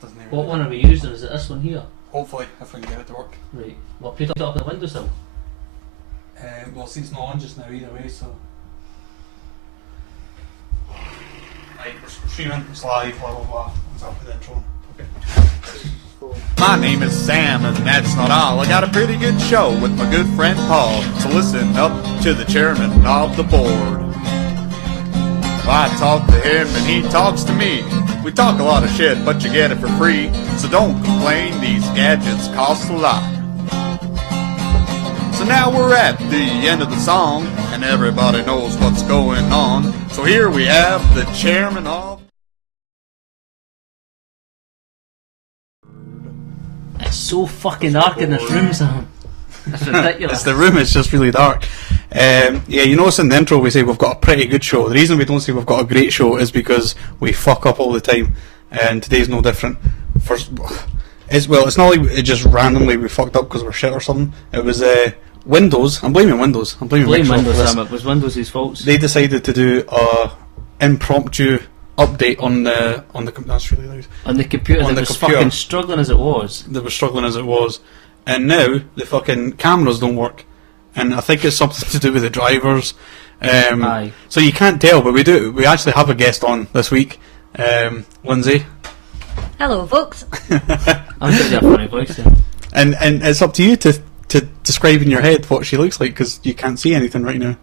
doesn't even. What one are we using? Is it this one here? Hopefully, if we can get it to work. Right. Well, put it up on the windowsill. Well, see, it's not on just now either way, so. Right, we're streaming, it's live, blah blah blah. What's up with the intro? Okay. My name is Sam, and that's not all. I got a pretty good show with my good friend Paul. So listen up to the chairman of the board. I talk to him and he talks to me. We talk a lot of shit, but you get it for free. So don't complain, these gadgets cost a lot. So now we're at the end of the song, and everybody knows what's going on. So here we have the chairman of... It's so fucking dark in this room, Sam. It's ridiculous. It's the room, it's just really dark. Yeah, you notice in the intro we say we've got a pretty good show. The reason we don't say we've got a great show is because we fuck up all the time, and today's no different. It's not like it just randomly we fucked up because we're shit or something. It was Windows. I'm blaming Windows. I'm blaming Blame Microsoft Windows, for this. Sam. It was Windows' fault. They decided to do a impromptu update on the that's really loud. On the computer, On that the was computer. fucking struggling as it was. They were struggling as it was, and now the fucking cameras don't work, and I think it's something to do with the drivers. Aye. So you can't tell, but we do. We actually have a guest on this week, Lindsay, Hello, folks. I'm sure you have a funny voice then. and it's up to you to describe in your head what she looks like because you can't see anything right now.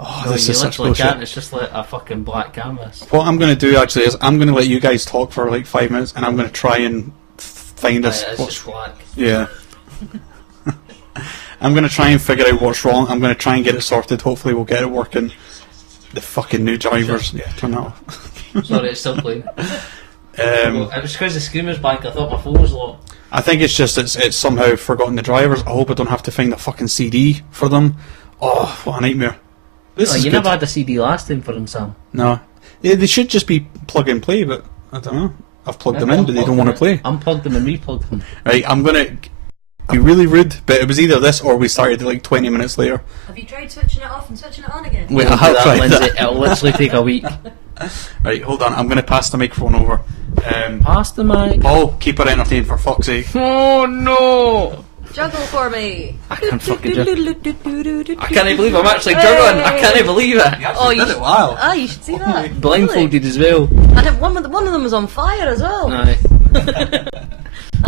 Oh, No, this you is such literally bullshit. can't. It's just like a fucking black canvas. What I'm going to do actually is I'm going to let you guys talk for like 5 minutes, and I'm going to try and find us. It's just black. Yeah. I'm going to try and figure out what's wrong. I'm going to try and get it sorted. Hopefully we'll get it working. The fucking new drivers. Yeah, turn that off. Sorry, it's still playing. Um, It was because the screen was blank. I thought my phone was locked. I think it's just it's somehow forgotten the drivers. I hope I don't have to find a fucking CD for them. Oh, what a nightmare. This is You good. never had a CD last time for them, Sam. No. They should just be plug and play, but I don't know. I've plugged them in, but they don't want to play. Unplugged them and replugged them. Right, I'm going to be really rude, but it was either this or we started like 20 minutes later. Have you tried switching it off and switching it on again? Wait, I Don't do have that, tried Lindsay. that. It'll literally take a week. Right, hold on. I'm going to pass the microphone over. Pass the mic. Paul, keep her entertained for fuck's sake. Oh no! Juggle for me. I can't fucking juggle. I can't believe I'm actually juggling. I can't believe it. Oh, you did it, wow. Ah, you should see that. Blindfolded as well. Really? And one of them was on fire as well. Aye.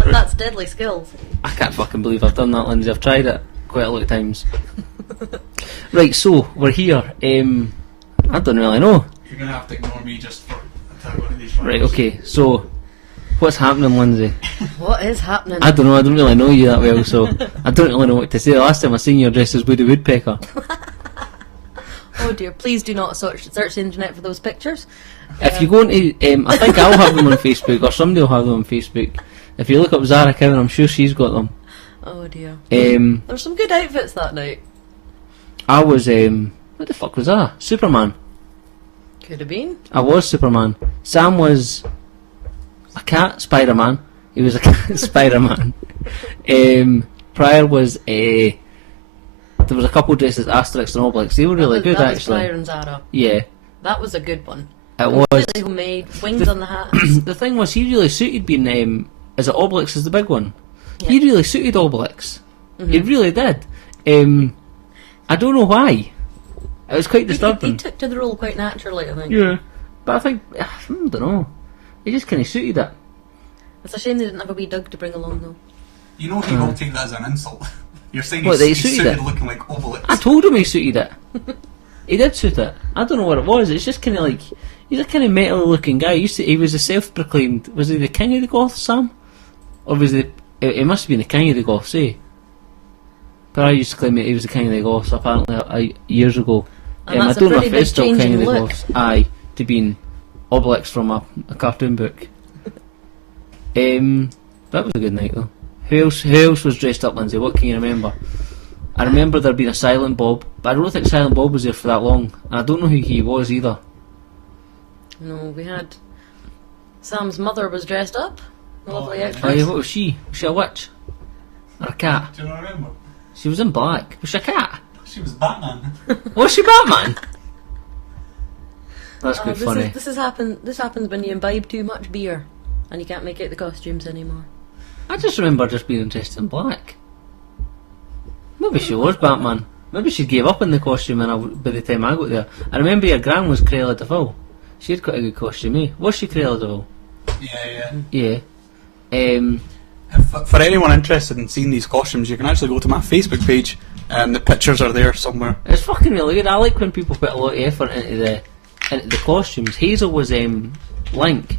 That's deadly skills. I can't fucking believe I've done that, Lindsay. I've tried it quite a lot of times. Right, so we're here. I don't really know. You're going to have to ignore me just for one of these Right, okay. So, what's happening, Lindsay? What is happening? I don't know. I don't really know you that well, so I don't really know what to say. The last time I seen you dressed as Woody Woodpecker. Oh dear, please do not search the internet for those pictures. If you go into, I think I'll have them on Facebook, or somebody will have them on Facebook. If you look up Zara Cowan, I'm sure she's got them. Oh dear. There's some good outfits that night. I was, what the fuck was that? Superman. Could have been. I was Superman. Sam was a cat, Spider-Man. He was a cat, Spider-Man. Prior was a... There was a couple dressed as Asterix and Obelix. They were really good, that actually. Was Fire and Zara. Yeah, That was a good one. it was. Really homemade, wings on the hats. The thing was, he really suited being... is it Obelix is the big one? Yeah. He really suited Obelix. He really did. I don't know why. It was quite disturbing. He took to the role quite naturally, I think. Yeah. But I think... I don't know. He just kind of suited it. It's a shame they didn't have a wee Doug to bring along, though. You know he will take that as an insult. You're saying What, he's, that he he's suited suited it? looking like Obelix. I told him he suited it. He did suit it. I don't know what it was. It's just kind of like... He's a kind of metal looking guy. He was a self-proclaimed... Was he the king of the goths, Sam? Or was he... He must have been the king of the goths, eh? But I used to claim that he was the king of the goths, apparently, years ago. And I that's a don't know pretty if it's big still change king in of the look. goths. Aye, to being Obelix from a cartoon book. That was a good night, though. Who else was dressed up, Lindsay? What can you remember? I remember there being a Silent Bob, but I don't think Silent Bob was there for that long. And I don't know who he was either. No, we had... Sam's mother was dressed up. A lovely yeah. actress. Oh, yeah, what was she? Was she a witch? Or a cat? Do you not remember? She was in black. Was she a cat? She was Batman. Was she Batman? That's quite funny. This happens when you imbibe too much beer. and you can't make out the costumes anymore. I just remember just being dressed in black. Maybe she was Batman. Maybe she gave up on the costume by the time I got there. I remember your gran was Cruella de Vil. She had quite a good costume, eh? Was she Cruella de Vil? Yeah. Yeah. For anyone interested in seeing these costumes, you can actually go to my Facebook page, and the pictures are there somewhere. It's fucking really good. I like when people put a lot of effort into the costumes. Hazel was Link.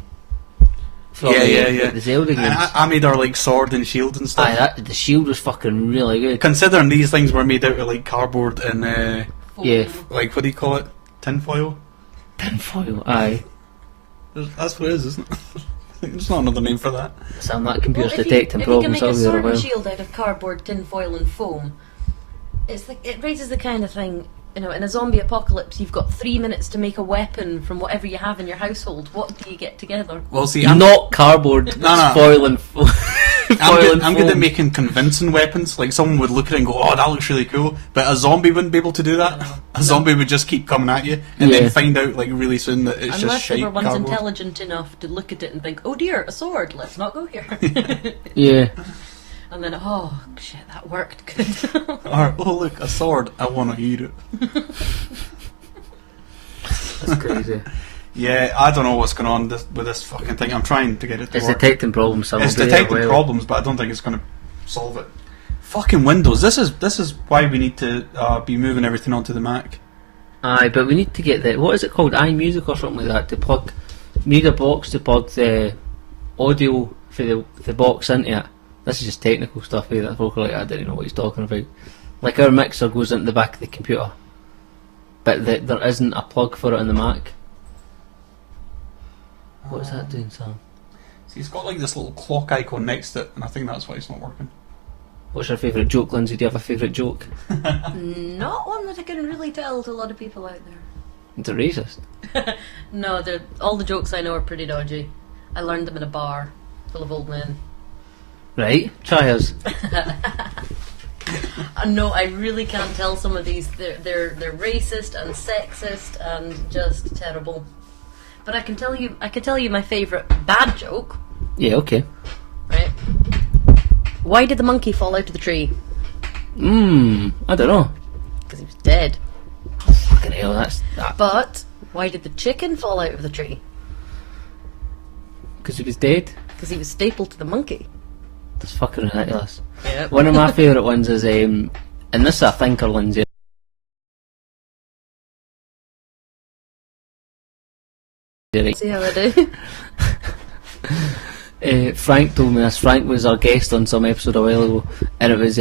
From the Zelda games. I made her like sword and shield and stuff. Aye, the shield was fucking really good. Considering these things were made out of like cardboard and Yeah. like what do you call it? Tinfoil? Tinfoil, aye. That's what it is, isn't it? There's not another name for that. So I'm that computer's Well, detecting if you can problems make a over there a sword and while. shield out of cardboard, tin foil, and foam, it raises the kind of thing. In a zombie apocalypse, you've got 3 minutes to make a weapon from whatever you have in your household. What do you get together? Well, see, Not cardboard, No. foil and I'm good at foam. making convincing weapons. Like someone would look at it and go, "Oh, that looks really cool," but a zombie wouldn't be able to do that. A zombie would just keep coming at you, and Yeah. then find out like really soon that it's just Unless shite everyone's cardboard. intelligent enough to look at it and think, "Oh dear, a sword. Let's not go here." Yeah. And then, oh shit, that worked good. Or, oh look, a sword. I want to eat it. That's crazy. Yeah, I don't know what's going on with this fucking thing. I'm trying to get it to It's work. detecting problems. So It's we'll be there a detecting while. problems, but I don't think it's going to solve it. Fucking Windows. This is why we need to be moving everything onto the Mac. Aye, but we need to get the, what is it called, iMusic or something like that, to plug, we need a box to plug the audio for the box into it. This is just technical stuff here that folk are like, I didn't know what he's talking about. Like our mixer goes into the back of the computer, but there isn't a plug for it on the Mac. What is that doing, Sam? See, it's got like this little clock icon next to it, and I think that's why it's not working. What's your favourite joke, Lindsay? Do you have a favourite joke? Not one that I can really tell to a lot of people out It's a racist. there. No, all the jokes I know are pretty dodgy. I learned them in a bar full of old men. Right, try us. No, I really can't tell some of these. They're racist and sexist and just terrible. But I can tell you my favourite bad joke. Yeah, okay. Right? Why did the monkey fall out of the tree? I don't know. Because he was dead. Fucking hell, that's that. But why did the chicken fall out of the tree? Because he was dead. Because he was stapled to the monkey. That's fucking ridiculous. Yep. One of my favourite ones is, and this is a thinker, Lindsay. See how I do? Frank told me this. Frank was our guest on some episode a while ago, and it was,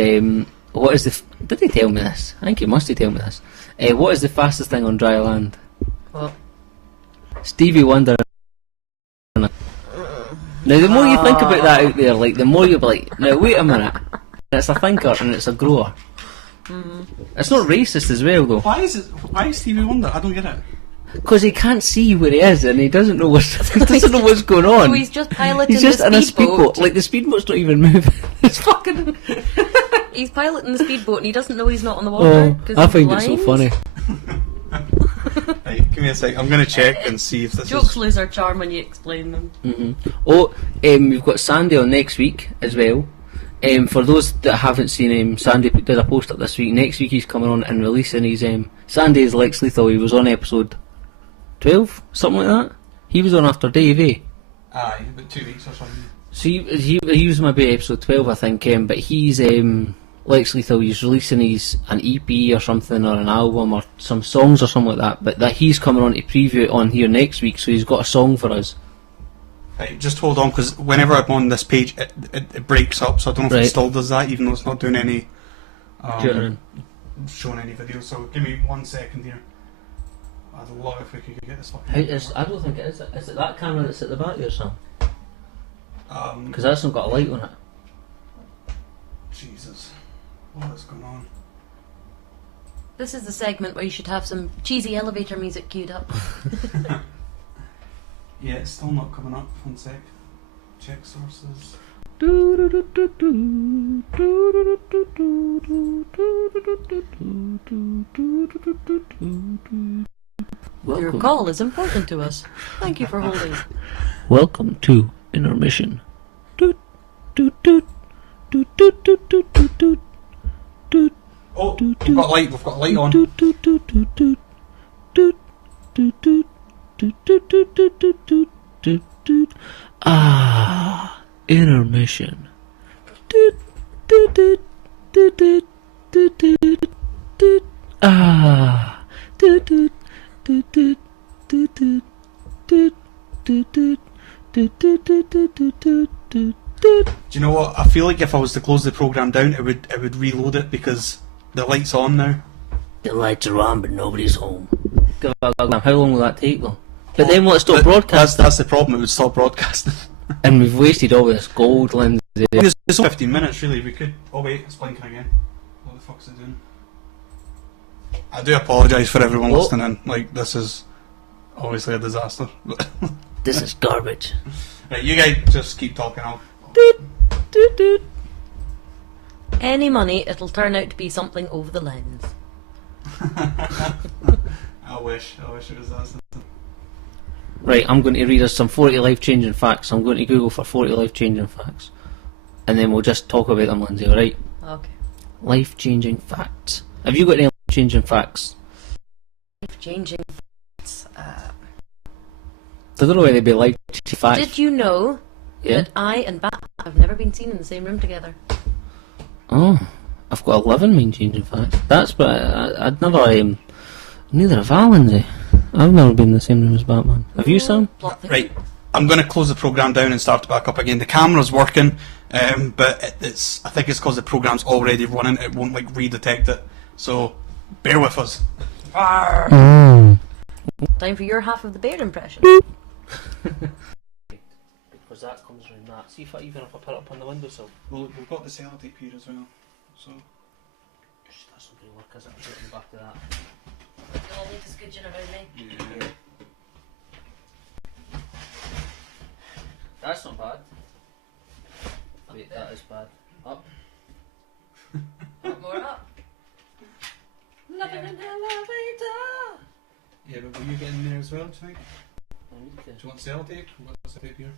what is the... Did he tell me this? I think he must have told me this. What is the fastest thing on dry land? What? Stevie Wonder. Now, the more you think about that out there, like, the more you'll be like, now, wait a minute. It's a thinker and it's a grower. It's not racist as well, though. Why is Stevie Wonder? I don't get it. Because he can't see where he is and he doesn't know what's going on. So he's just piloting He's just the in a speedboat. speedboat. Like, the speedboat's not even moving. It's fucking... He's piloting the speedboat and he doesn't know he's not on the water. Oh, I find it so blind. funny. Right, give me a sec. I'm going to check and see if this Jokes is... lose their charm when you explain them. Oh, we've got Sandy on next week as well. For those that haven't seen him, Sandy did a post up this week. Next week he's coming on and releasing his... Sandy is Lex Lethal. He was on episode 12, something like that. He was on after Dave, eh? Aye, about 2 weeks or something. So he was maybe episode 12, I think. But he's Lex Lethal. He's releasing an EP or something, or an album, or some songs or something like that. But that he's coming on to preview it on here next week. So he's got a song for us. Right, just hold on, because whenever I'm on this page, it breaks up. So I don't know if Right. it still does that, even though it's not doing any Tutoring. showing any videos. So give me 1 second here. I'd love if we could get this fucking. I don't think it is. Is it that camera that's at the back there, Sam? Um, Because that's not got a light on it. Jesus, what is going on? This is the segment where you should have some cheesy elevator music queued up. Yeah, it's still not coming up. 1 sec. Check sources. Your call is important to us. Thank you for holding. Welcome to Intermission. Doot, doot, doot, doot, doot, doot, doot, doot, doot, doot. Oh, we've got light on. Doot, doot, doot, doot, doot, doot, doot, doot, doot, doot, doot, doot, doot, doot, doot. Ah, intermission. Doot, doot, doot, doot, doot, doot, doot, doot. Ah, doot, doot, doot, doot, doot, doot, doot, doot, doot, doot, doot, doot, doot, doot, doot, doot. Do you know what? I feel like if I was to close the program down, it would reload it because the light's on now. The lights are on, but nobody's home. How long will that take, though? But then will it stop broadcasting? That's the problem. It would stop broadcasting. And we've wasted all this gold, Lindsay. It's 15 minutes, really. We could. Oh wait, it's blinking again. What the fuck's it doing? I do apologise for everyone listening. Like, this is obviously a disaster. This is garbage. Right, you guys just keep talking. Doot, doot, doot. Any money, it'll turn out to be something over the lens. I wish it was that. Right, I'm going to read us some 40 life-changing facts. I'm going to Google for 40 life-changing facts. And then we'll just talk about them, Lindsay, alright? Okay. Life-changing facts. Have you got any life-changing facts? Life-changing facts. I don't know whether they'd be life-changing facts. Did you know that I and Batman have never been seen in the same room together? Oh, I've got 11 main-changing facts. That's but I'd never... neither have I, Lindsay. I've never been in the same room as Batman. Have you, Sam? Right, I'm going to close the programme down and start it back up again. The camera's working, but I think it's because the programme's already running. It won't redetect it. So, bear with us. Time for your half of the bear impression. Because that comes around that. See if even if I put it up on the windowsill. Well, we've got the sellotape here as well. So, that's not going to work, is it? Putting back to that. You'll all need to scooch around me. yeah. That's not bad. Wait, that is bad. Up. More up. Living in an elevator. Yeah, but will you get in there as well, do you think? I need to. Do you want sellotape? We've got sellotape here.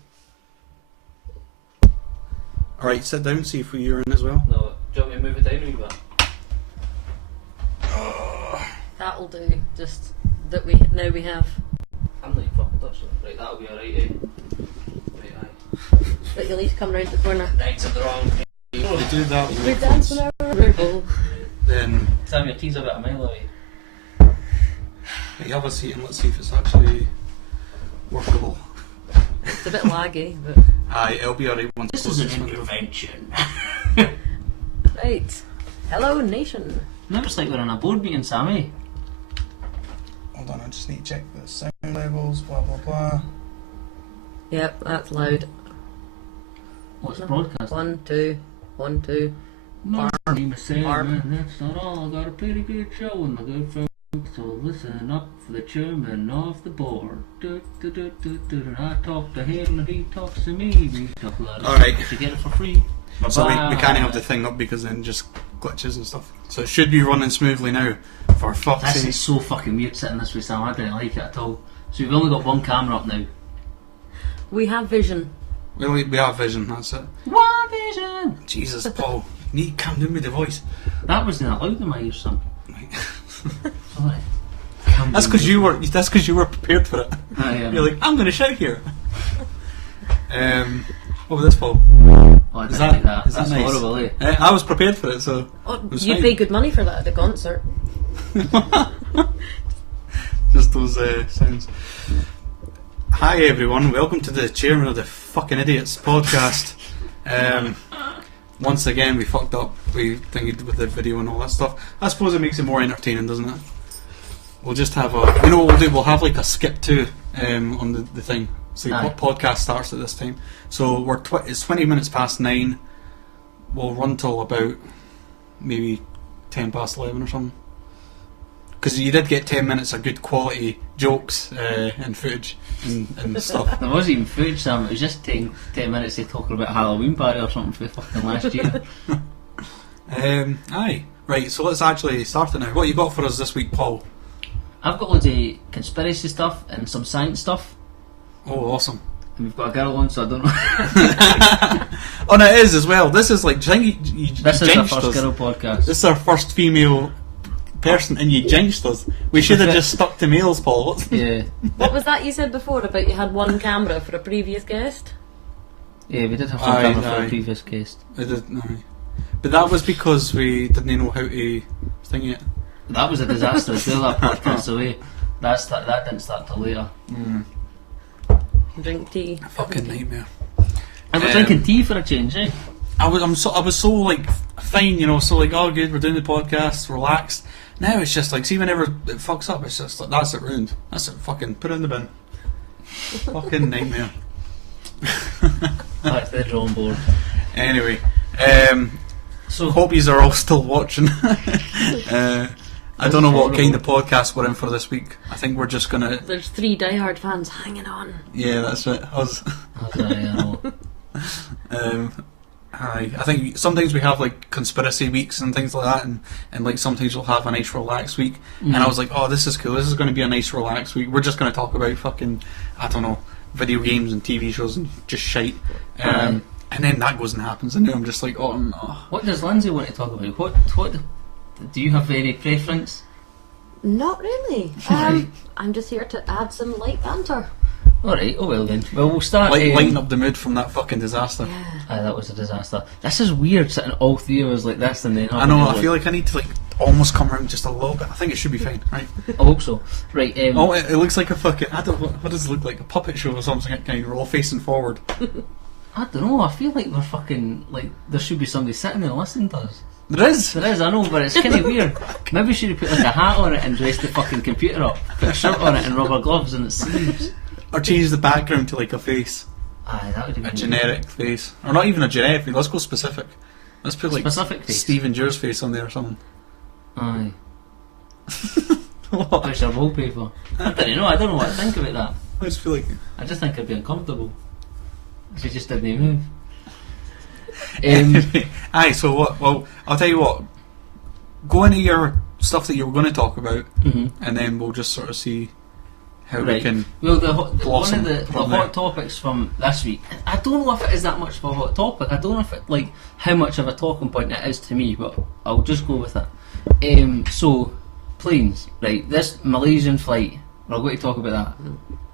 Alright, sit down, see if you're in as well. No, do you want me to move it down a wee bit? That'll do. Just that we have. I'm not fucking touching it. Right, that'll be alright, eh? Right, aye. But you'll need to come round the corner. Right to the wrong. If you do that, We're dancing our river. then Tell me your tea's a bit a mile away. you have a seat and let's see if it's actually workable. It's a bit laggy, but... Aye, it'll be alright once This it's is an closed. intervention. Right. Hello, nation. No, it's like we're in a board meeting, Sammy. Hold on, I just need to check the sound levels, blah blah blah. Yep, that's loud. What's broadcast? 1, 2, 1, 2. My name is Barb. Chairmen, that's not all. I got a pretty good show and my good friend. So listen up for the chairman of the board. Do, do, do, do, do. And I talk to him and he talks to me. We talk a lot of Alright. stuff to get it for free. So we Bye-bye. can't have the thing up because then just glitches and stuff. So it should be running smoothly now. For fuck's This sake. is so fucking weird sitting this way, Sam. I didn't like it at all. So we've only got one camera up now. We have vision. We have vision, that's it. One vision! Jesus, Paul. You need to calm down with the voice. That wasn't allowed in my ears, Sam. Right. Sorry. That's because you were prepared for it. You're like, I'm going to shout here. What was this, Paul? Oh, I Is didn't that- like that. is that That's nice? horrible, eh? I was prepared for it, so Oh, it was you fine. pay good money for that at the concert. Just those sounds. Hi everyone, welcome to the Chairman of the Fucking Idiots podcast. Once again we fucked up. We thingied with the video and all that stuff. I suppose it makes it more entertaining, doesn't it? We'll just have you know what we'll do? We'll have like a skip too on the thing. So the Aye. podcast starts at this time. So it's 20 minutes past 9. We'll run till about maybe 10 past 11 or something. Because you did get 10 minutes of good quality jokes and footage and stuff. There wasn't even footage, Sam. It was just 10 minutes of talking about Halloween party or something for fucking last year. Aye. Right, so let's actually start it now. What you got for us this week, Paul? I've got loads of conspiracy stuff and some science stuff. Oh, awesome. And we've got a girl on, so I don't know. Oh, no, it is as well. This is like, do you think you This is our jinxed first us? girl podcast. This is our first female person, and you jinxed us. We should have just stuck to males, Paul. What's Yeah. What was that you said before about you had one camera for a previous guest? Yeah, we did have Aye, some camera for aye. a previous guest. I did, no. But that was because we didn't know how to thing it. That was a disaster as well, that podcast away. That didn't start till later. Drink tea. Fucking nightmare. I was drinking tea for a change, eh? I was so like fine, you know, so like, oh good, we're doing the podcast, relaxed. Now it's just like, see, whenever it fucks up, it's just like, that's it, ruined. That's it, fucking put it in the bin. Fucking nightmare. Back to the drawing board. Anyway, So, hope yous are all still watching. I don't know what kind of podcast we're in for this week. I think we're just gonna. There's 3 diehard fans hanging on. Yeah, that's it. Us. Aye, I think sometimes we have like conspiracy weeks and things like that, and like sometimes we'll have a nice relaxed week. And I was like, oh, this is cool. This is going to be a nice relaxed week. We're just going to talk about fucking, I don't know, video games and TV shows and just shite. And then that goes and happens, and now I'm just like, oh no. What does Lindsay want to talk about? What do you have any preference? Not really. I'm just here to add some light banter. Alright, oh well then. Well, we'll start... Like lighten up the mood from that fucking disaster. Yeah. That was a disaster. This is weird, sitting all 3 of us like this and then... I know, I feel like I need to like almost come around just a little bit. I think it should be fine, right? I hope so. Right, Oh, it looks like a fucking, I don't, what does it look like? A puppet show or something, kind of, we're all facing forward. I don't know, I feel like we're fucking... Like, there should be somebody sitting there listening to us. There is! There is, I know, but it's kind of weird. Maybe we should have put like a hat on it and dressed the fucking computer up. Put a shirt on it and rubber gloves and its sleeves. Or change the background to like a face. Aye, that would have A been generic face. Or not even a generic face, let's go specific. Let's put like Specific face. Stephen Dew's face on there or something. Aye. What? Which a wallpaper. I don't know what to think about that. I just feel like... I just think it'd be uncomfortable. If you just didn't move. Aye, so what? Well, I'll tell you what. Go into your stuff that you were going to talk about, and then we'll just sort of see how we can. Well, one blossom of the from there. hot topics from this week. I don't know if it is that much of a hot topic. I don't know if it like how much of a talking point it is to me, but I'll just go with it. So planes, right? This Malaysian flight. We're going to talk about that,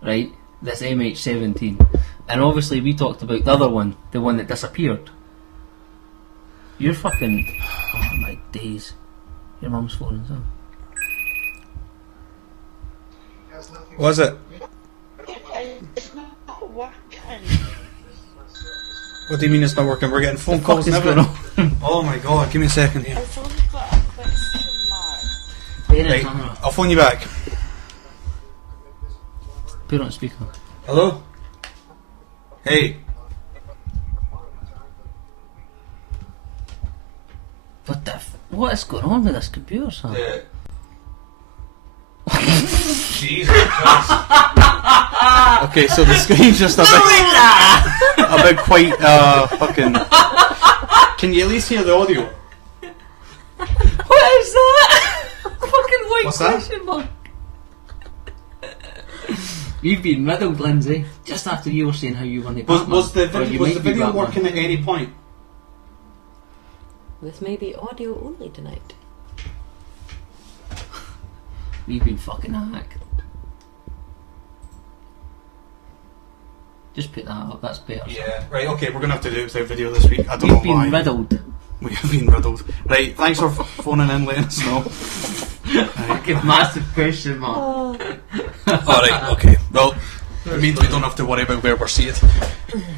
right? This MH17, and obviously we talked about the other one, the one that disappeared. You're fucking. Oh my days. Your mum's phone as well. Was it? It's not working. What do you mean it's not working? We're getting phone calls and What is everything. Oh my god, give me a second here. It's only got a question mark. Right, I'll phone you back. Put it on speaker. Hello? Hey. What is going on with this computer, Sam? Jesus Christ. Okay, so the screen's just a bit quite fucking. Can you at least hear the audio? What is that? Fucking white What's that? question mark. You've been riddled, Lindsay. Just after you were saying how you won the Was the Batman. Or you might be video Batman. working at any point? This may be audio only tonight. We've been fucking hacked. Just put that up, that's better. Yeah, right, okay, we're gonna have to do it without video this week. I don't We've know why. been riddled. We have been riddled. Right, thanks for phoning in, letting us know. Fucking massive question mark. Alright, okay. Well, it means we don't have to worry about where we're seated.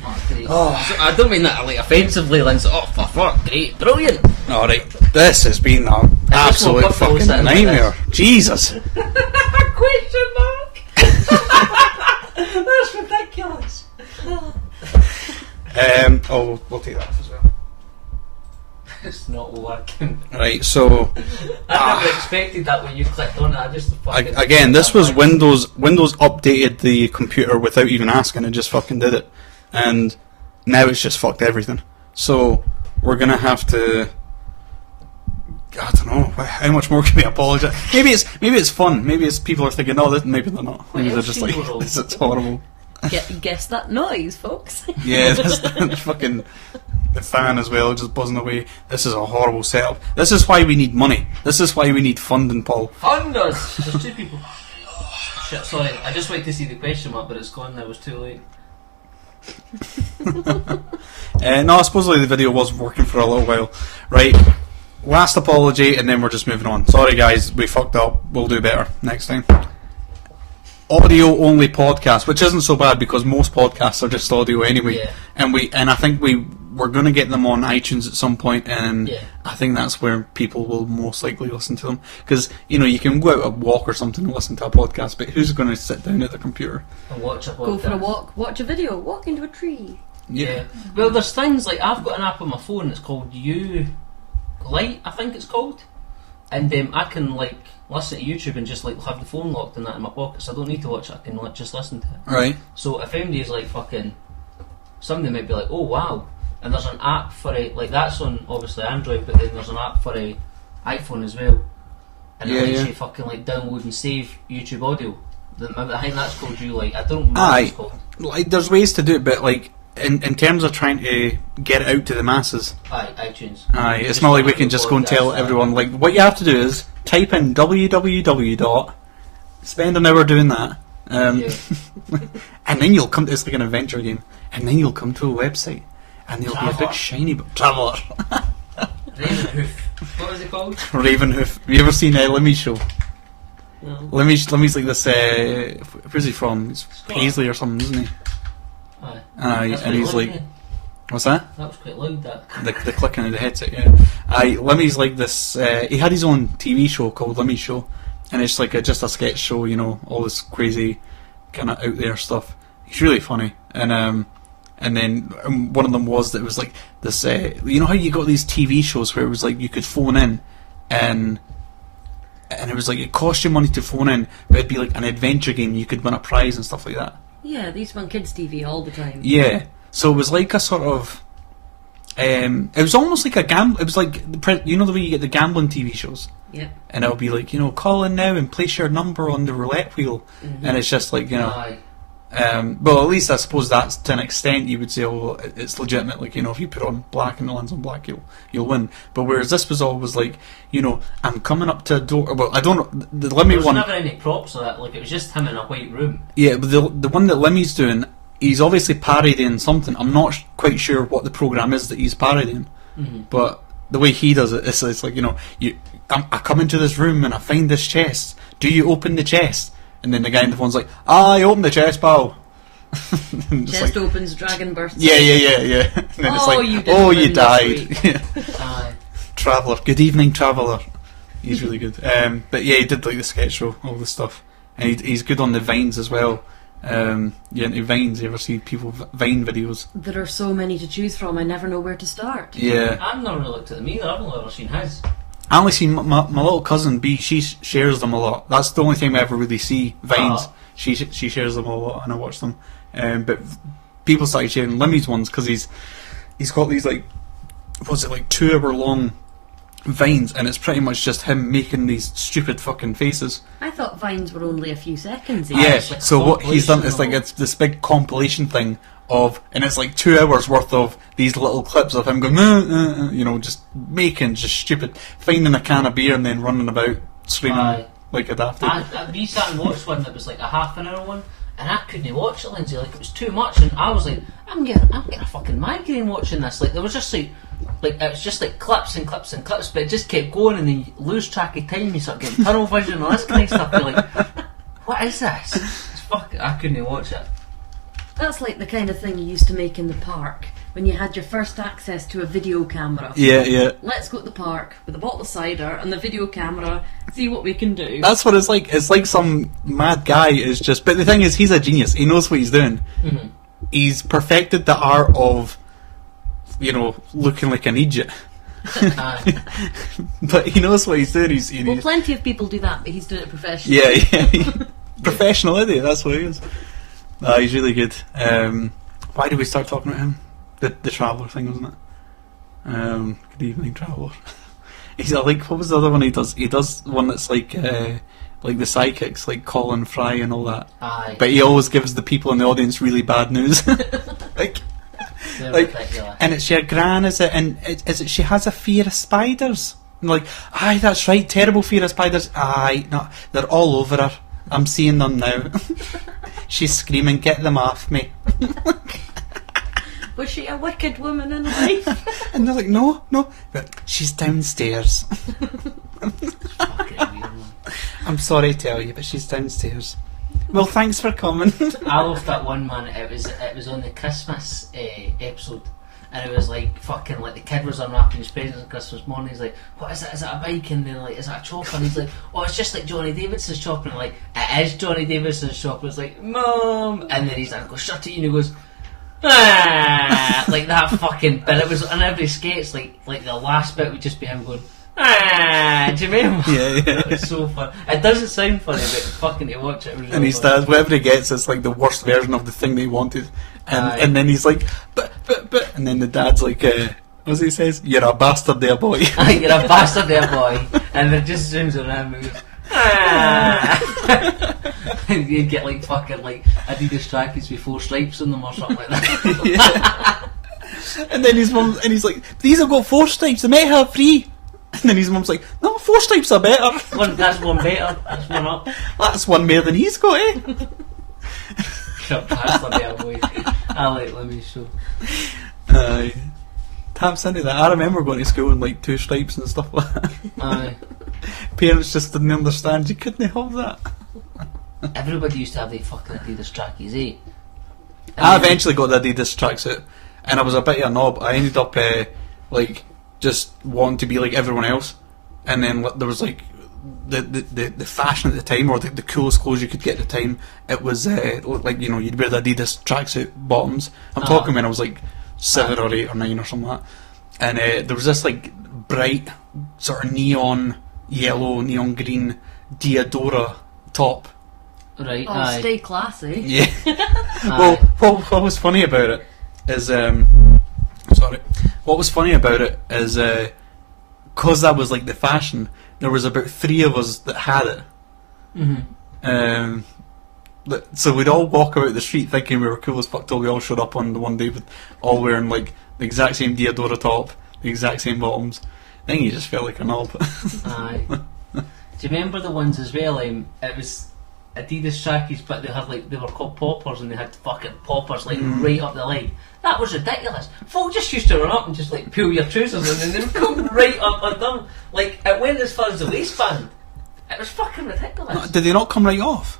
Oh, great. So, I don't mean that like offensively, Lindsay. Oh, for fuck, great, brilliant. Alright, this has been an just woke absolute up fucking sitting like nightmare. Jesus. Question mark. That's ridiculous. We'll take that off as well. It's not working. Right, so I never expected that when you clicked on it. I just fucking again, this was Windows. Windows updated the computer without even asking. It just fucking did it, and now it's just fucked everything. So we're gonna have to. I don't know how much more can we apologise. Maybe it's fun. Maybe it's people are thinking, oh, maybe they're not. Maybe they're just like, this is horrible. Guess that noise, folks. Yeah, that's fucking the fan as well, just buzzing away. This is a horrible setup. This is why we need money. This is why we need funding, Paul. Fund us! There's two people. Shit, sorry. I just wait to see the question mark, but it's gone now. It was too late. No, supposedly the video was working for a little while. Right, last apology, and then we're just moving on. Sorry guys, we fucked up. We'll do better next time. Audio only podcast, which isn't so bad because most podcasts are just audio anyway. Yeah. And I think we're going to get them on iTunes at some point, and Yeah. I think that's where people will most likely listen to them. Because you can go out a walk or something and listen to a podcast, but who's going to sit down at the computer? And watch a podcast. Go for a walk, watch a video, walk into a tree. Yeah. Well, there's things like I've got an app on my phone. It's called Light, I think it's called, and I can listen to YouTube and just have the phone locked and that in my pocket, so I don't need to watch it. I can just listen to it. Right. So if anybody's somebody might be like, oh wow, and there's an app for that's on obviously Android, but then there's an app for a iPhone as well, and it lets you fucking download and save YouTube audio. I think that's called Light. I don't know what it's called. There's ways to do it, but in terms of trying to get it out to the masses. iTunes. It's not like we can just go and tell everyone. What you have to do is type in www. Spend an hour doing that, and then you'll come. It's like an adventure game, and then you'll come to a website, and there'll be a big shiny Traveller. Ravenhoof. What is it called? Ravenhoof. Have you ever seen Limmy's show? No. Limmy's like this. Where's he from? He's Paisley or something, isn't he? Aye. And he's like, what's that? That was quite loud. That. The clicking of the headset. Yeah. Limmy's like this. He had his own TV show called Limmy's Show, and it's just a sketch show. All this crazy kind of out there stuff. He's really funny, and then one of them was that it was like this. How you got these TV shows where it was you could phone in, and it was it cost you money to phone in, but it'd be an adventure game. You could win a prize and stuff like that. Yeah, these on kids' TV all the time. Yeah, so it was a sort of. It was almost like a It was the way you get the gambling TV shows. Yeah. And it'll be call in now and place your number on the roulette wheel, and it's just Aye. Well, at least I suppose that's to an extent you would say, oh, it's legitimate. If you put on black and it lands on black, you'll win. But whereas this was always I'm coming up to a door. Well, I don't know. The Lemmy There was one. never any props or that. It was just him in a white room. Yeah, but the one that Lemmy's doing, he's obviously parodying something. I'm not quite sure what the program is that he's parodying, but the way he does it, it's I come into this room and I find this chest. Do you open the chest? And then the guy in the phone's like, I opened the chest, pal. Chest opens, dragon bursts. Yeah. And then you died. Aye. Traveller. Good evening, Traveller. He's really good. But yeah, he did the sketch show, all this stuff. And he's good on the Vines as well. You into Vines? You ever see people Vine videos? There are so many to choose from, I never know where to start. Yeah. I've never really looked at them either. I've only ever seen his. I only see my little cousin B. She shares them a lot. That's the only time I ever really see Vines. She shares them a lot, and I watch them. But people started sharing Limmy's ones because he's got these 2 hour long Vines, and it's pretty much just him making these stupid fucking faces. I thought Vines were only a few seconds. Yeah. So what he's done is it's this big compilation thing and it's 2 hours worth of these little clips of him going, just making just stupid, finding a can of beer and then running about screaming like a daft. We sat and watched one that was a half an hour one, and I couldn't watch it, Lindsay. It was too much, and I was like, I'm getting a fucking migraine watching this. There was just it was just clips and clips and clips, but it just kept going, and then you lose track of time. You start getting tunnel vision and all this kind of stuff. You're like, what is this? I couldn't watch it. That's the kind of thing you used to make in the park when you had your first access to a video camera. Yeah. Let's go to the park with a bottle of cider and the video camera, see what we can do. That's what it's like. It's like some mad guy is just... But the thing is, he's a genius. He knows what he's doing. Mm-hmm. He's perfected the art of, looking like an idiot. But he knows what he's doing. Well, plenty of people do that, but he's doing it professionally. Yeah. Professional idiot, that's what he is. He's really good. Why did we start talking about him? The Traveller thing, wasn't it? Good evening, Traveller. He's what was the other one he does? He does one that's like the sidekicks, like Colin Fry and all that. Aye. But he always gives the people in the audience really bad news. like, They're like, ridiculous. and it's your gran, is it? And is it she has a fear of spiders? And like, aye, that's right, terrible fear of spiders. Aye, no, they're all over her. I'm seeing them now. She's screaming, get them off me. Was she a wicked woman in life? And they're like, no, but she's downstairs. Fucking weird, man. I'm sorry to tell you, but she's downstairs. Well, thanks for coming. I loved that one, man. It was on the Christmas episode, and it was like fucking like the kid was unwrapping his presents on Christmas morning. He's like, "What is it? Is it a bike?" And they're like, "Is that a chopper?" And he's like, "Oh, it's just like Johnny Davidson's chopper." And like, it is Johnny Davidson's chopper. It's like, "Mom," and then he's like, "Go shut it," and he goes, "Ah," like that fucking. But it was on every sketch. Like the last bit would just be him going, "Ah," do you remember? Yeah. It's so fun. It doesn't sound funny, but fucking to watch it was really And he fun. starts, whatever he gets, it's like the worst version of the thing they wanted. Aye. And then he's like, but, and then the dad's like, what he says? You're a bastard there, boy. You're a bastard there, boy. And it just zooms on him and goes, ah. And you get like fucking like Adidas trackies with 4 stripes on them or something like that. And then his mum, and he's like, these have got 4 stripes, they might have 3. And then his mum's like, no, 4 stripes are better. That's one better. That's one up. That's one more than he's got, eh? Shut bastard there, boy. I like Lemmy so. Aye. Taps into that. I remember going to school in like 2 stripes and stuff like that. Aye. Parents just didn't understand, you couldn't have that. Everybody used to have the fucking Adidas trackies, eh? I eventually got the Adidas tracksuit, and I was a bit of a knob. I ended up like just wanting to be like everyone else, and then there was like the fashion at the time, or the coolest clothes you could get at the time. It was like, you know, you'd wear the Adidas tracksuit bottoms. I'm talking when I was like 7 or 8 or 9 or something like that. And there was this like bright sort of neon yellow, neon green Diadora top. Right, Oh, aye. stay classy. Yeah. Aye. Well, what was funny about it is, what was funny about it is, because that was like the fashion, there was about 3 of us that had it. Mm-hmm. So we'd all walk about the street thinking we were cool as fuck till we all showed up on the one day with all wearing like the exact same Diadora top, the exact same bottoms. I think you just felt like a knob. Aye. Do you remember the ones as well? It was Adidas trackies, but they were called poppers, and they had fucking poppers like right up the leg. That was ridiculous. Folk just used to run up and just like pull your trousers and then they would come right up and down. Like it went as far as the waistband. It was fucking ridiculous. Did they not come right off?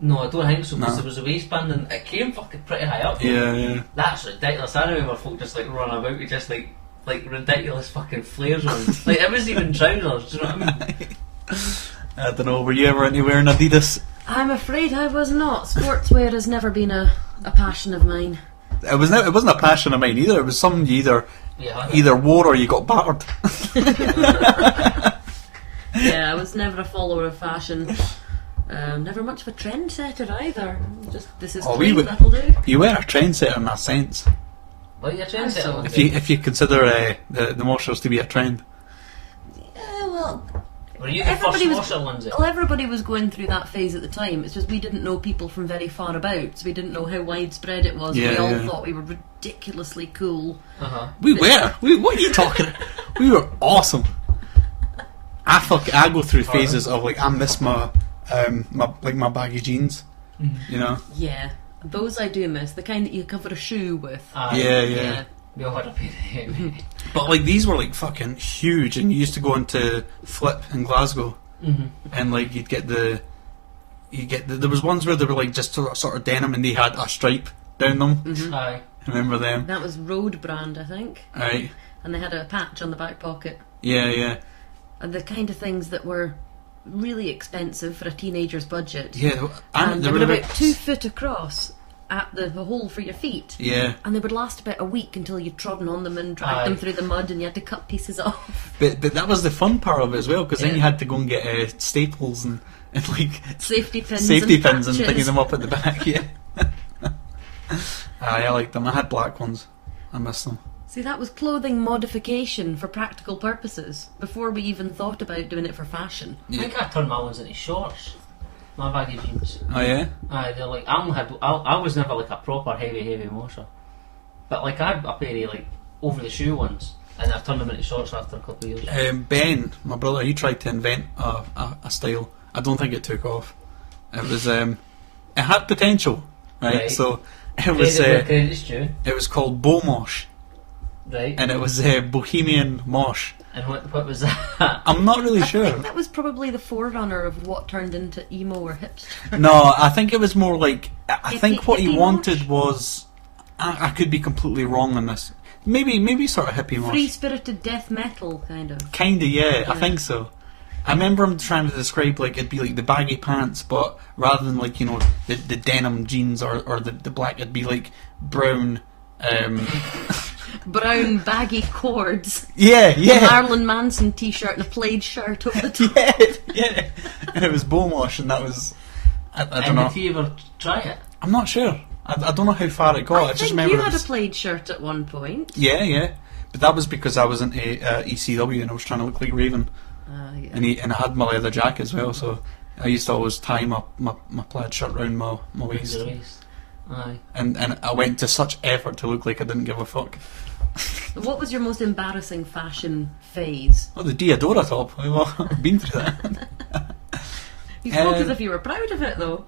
No, I don't think so, because No. there was a waistband and it came fucking pretty high up. Yeah. That's ridiculous. I remember folk just like running about with just like ridiculous fucking flares on. Like it wasn't even trousers, do you know what I mean? I don't know, were you ever into wearing Adidas? I'm afraid I was not. Sportswear has never been a passion of mine. It wasn't a passion of mine either. It was something you Yeah, either wore or you got battered. Yeah, I was never a follower of fashion. Never much of a trendsetter either. Just, this is clean, that'll do. You were a trendsetter in that sense. Well, you're trying to If you consider the washers to be a trend. Yeah, well, Were you the first everybody was- washer, Lindsay? well, everybody was going through that phase at the time. It's just we didn't know people from very far about, so we didn't know how widespread it was. Yeah, We all yeah. thought we were ridiculously cool. Uh-huh. We were. What are you talking? We were awesome. I go through phases of like I miss my my baggy jeans. You know. Yeah, those I do miss. The kind that you cover a shoe with. Yeah. We all had a pair of them. But like these were like fucking huge, and you used to go into Flip in Glasgow, and like you'd get the there was ones where they were like just sort of denim, and they had a stripe down them. Aye. Remember them? That was Road brand, I think. Right. And they had a patch on the back pocket. Yeah. And the kind of things that were really expensive for a teenager's budget. Yeah. And they they were were about about 2 foot across at the hole for your feet. Yeah. And they would last about a week until you'd trodden on them and dragged Aye. them through the mud and you had to cut pieces off. But that was the fun part of it as well, because then Yeah. you had to go and get staples and like Safety pins safety pins and patches. picking them up at the back. Yeah. Aye, I liked them. I had black ones. I miss them. See, that was clothing modification for practical purposes before we even thought about doing it for fashion. I think I turned my ones into shorts. My baggy jeans. Oh yeah. They're like I was never like a proper heavy washer, but like I had a pair of like over the shoe ones, and I've turned them into shorts after a couple of years. Ben, my brother, he tried to invent a style. I don't think it took off. It was it had potential, right? So it was credit's due. it was called Beau Mosh, Right. and it was Bohemian Mosh. And what was that? I'm not really I sure. think that was probably the forerunner of what turned into emo or hipster. No, I think it was more like I think what he hippie wanted mosh? was I could be completely wrong on this. Maybe sort of hippie mosh. Free-spirited death metal, kind of. Kinda, yeah, I Yeah. think so. I remember him trying to describe like it'd be like the baggy pants, but rather than like the denim jeans or the black, it'd be like brown. Brown baggy cords. Yeah, A yeah, Marilyn Manson t-shirt and a plaid shirt over the top. yeah. And it was Beau Mosh, and that was I don't And know. if you ever try it, I'm not sure. I don't know how far it got. I just think remember you it had a was, plaid shirt at one point. yeah. But that was because I was into ECW and I was trying to look like Raven. Yeah. And I had my leather jacket as well, so I used to always tie my plaid shirt round my waist. the waist. Aye. And I went to such effort to look like I didn't give a fuck. What was your most embarrassing fashion phase? Oh, the Diodora top. Well, I've been through that. You spoke as if you were proud of it, though.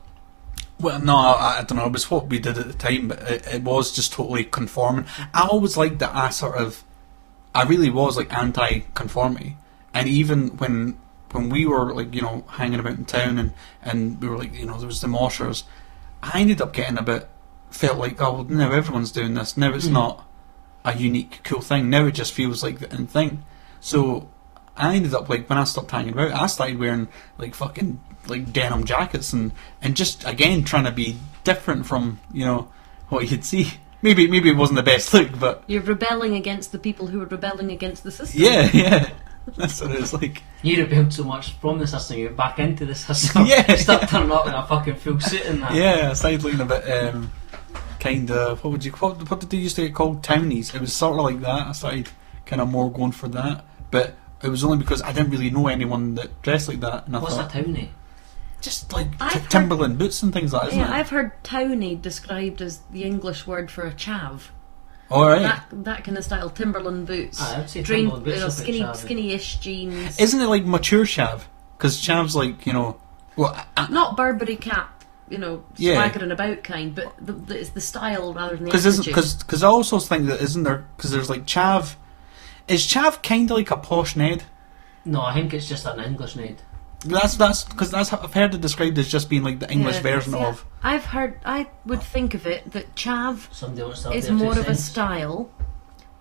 Well, no, I don't know. It was what we did at the time, but it was just totally conforming. I always liked that I really was like anti-conformity. And even when we were like, hanging about in town and we were like, there was the moshers, I ended up getting felt like, oh, well, now everyone's doing this. Now it's not a unique, cool thing. Now it just feels like the in thing. So I ended up like, when I stopped hanging about, I started wearing like fucking like denim jackets and just again trying to be different from what you'd see. Maybe it wasn't the best look, but You're rebelling against the people who are rebelling against the system. yeah. That's what it was like. You rebelled so much from the system, you went back into the system. Yeah. You start turning up in a fucking full suit and that. Yeah, I started looking a bit kind of what did they used to get called, townies? It was sort of like that. I started kind of more going for that, but it was only because I didn't really know anyone that dressed like that, and I What's a thought townie? just like I've heard- Timberland boots and things like that, isn't Yeah, it? I've heard townie described as the English word for a chav. All right. That kind of style, Timberland boots. Aye, I'd say Drain- Timberland boots are a bit skinny, chavvy. skinny-ish jeans. Isn't it like mature chav? Because chav's like well, Not Burberry cap, Yeah. swaggering about kind, but it's the style rather than the because attitude. because I also think that isn't there because there's like chav. Is chav kind of like a posh Ned? No, I think it's just an English Ned. That's because I've heard it described as just being like the English Yeah, version see, of. I would think of it that chav Somebody wants to have is their more two of a cents. style,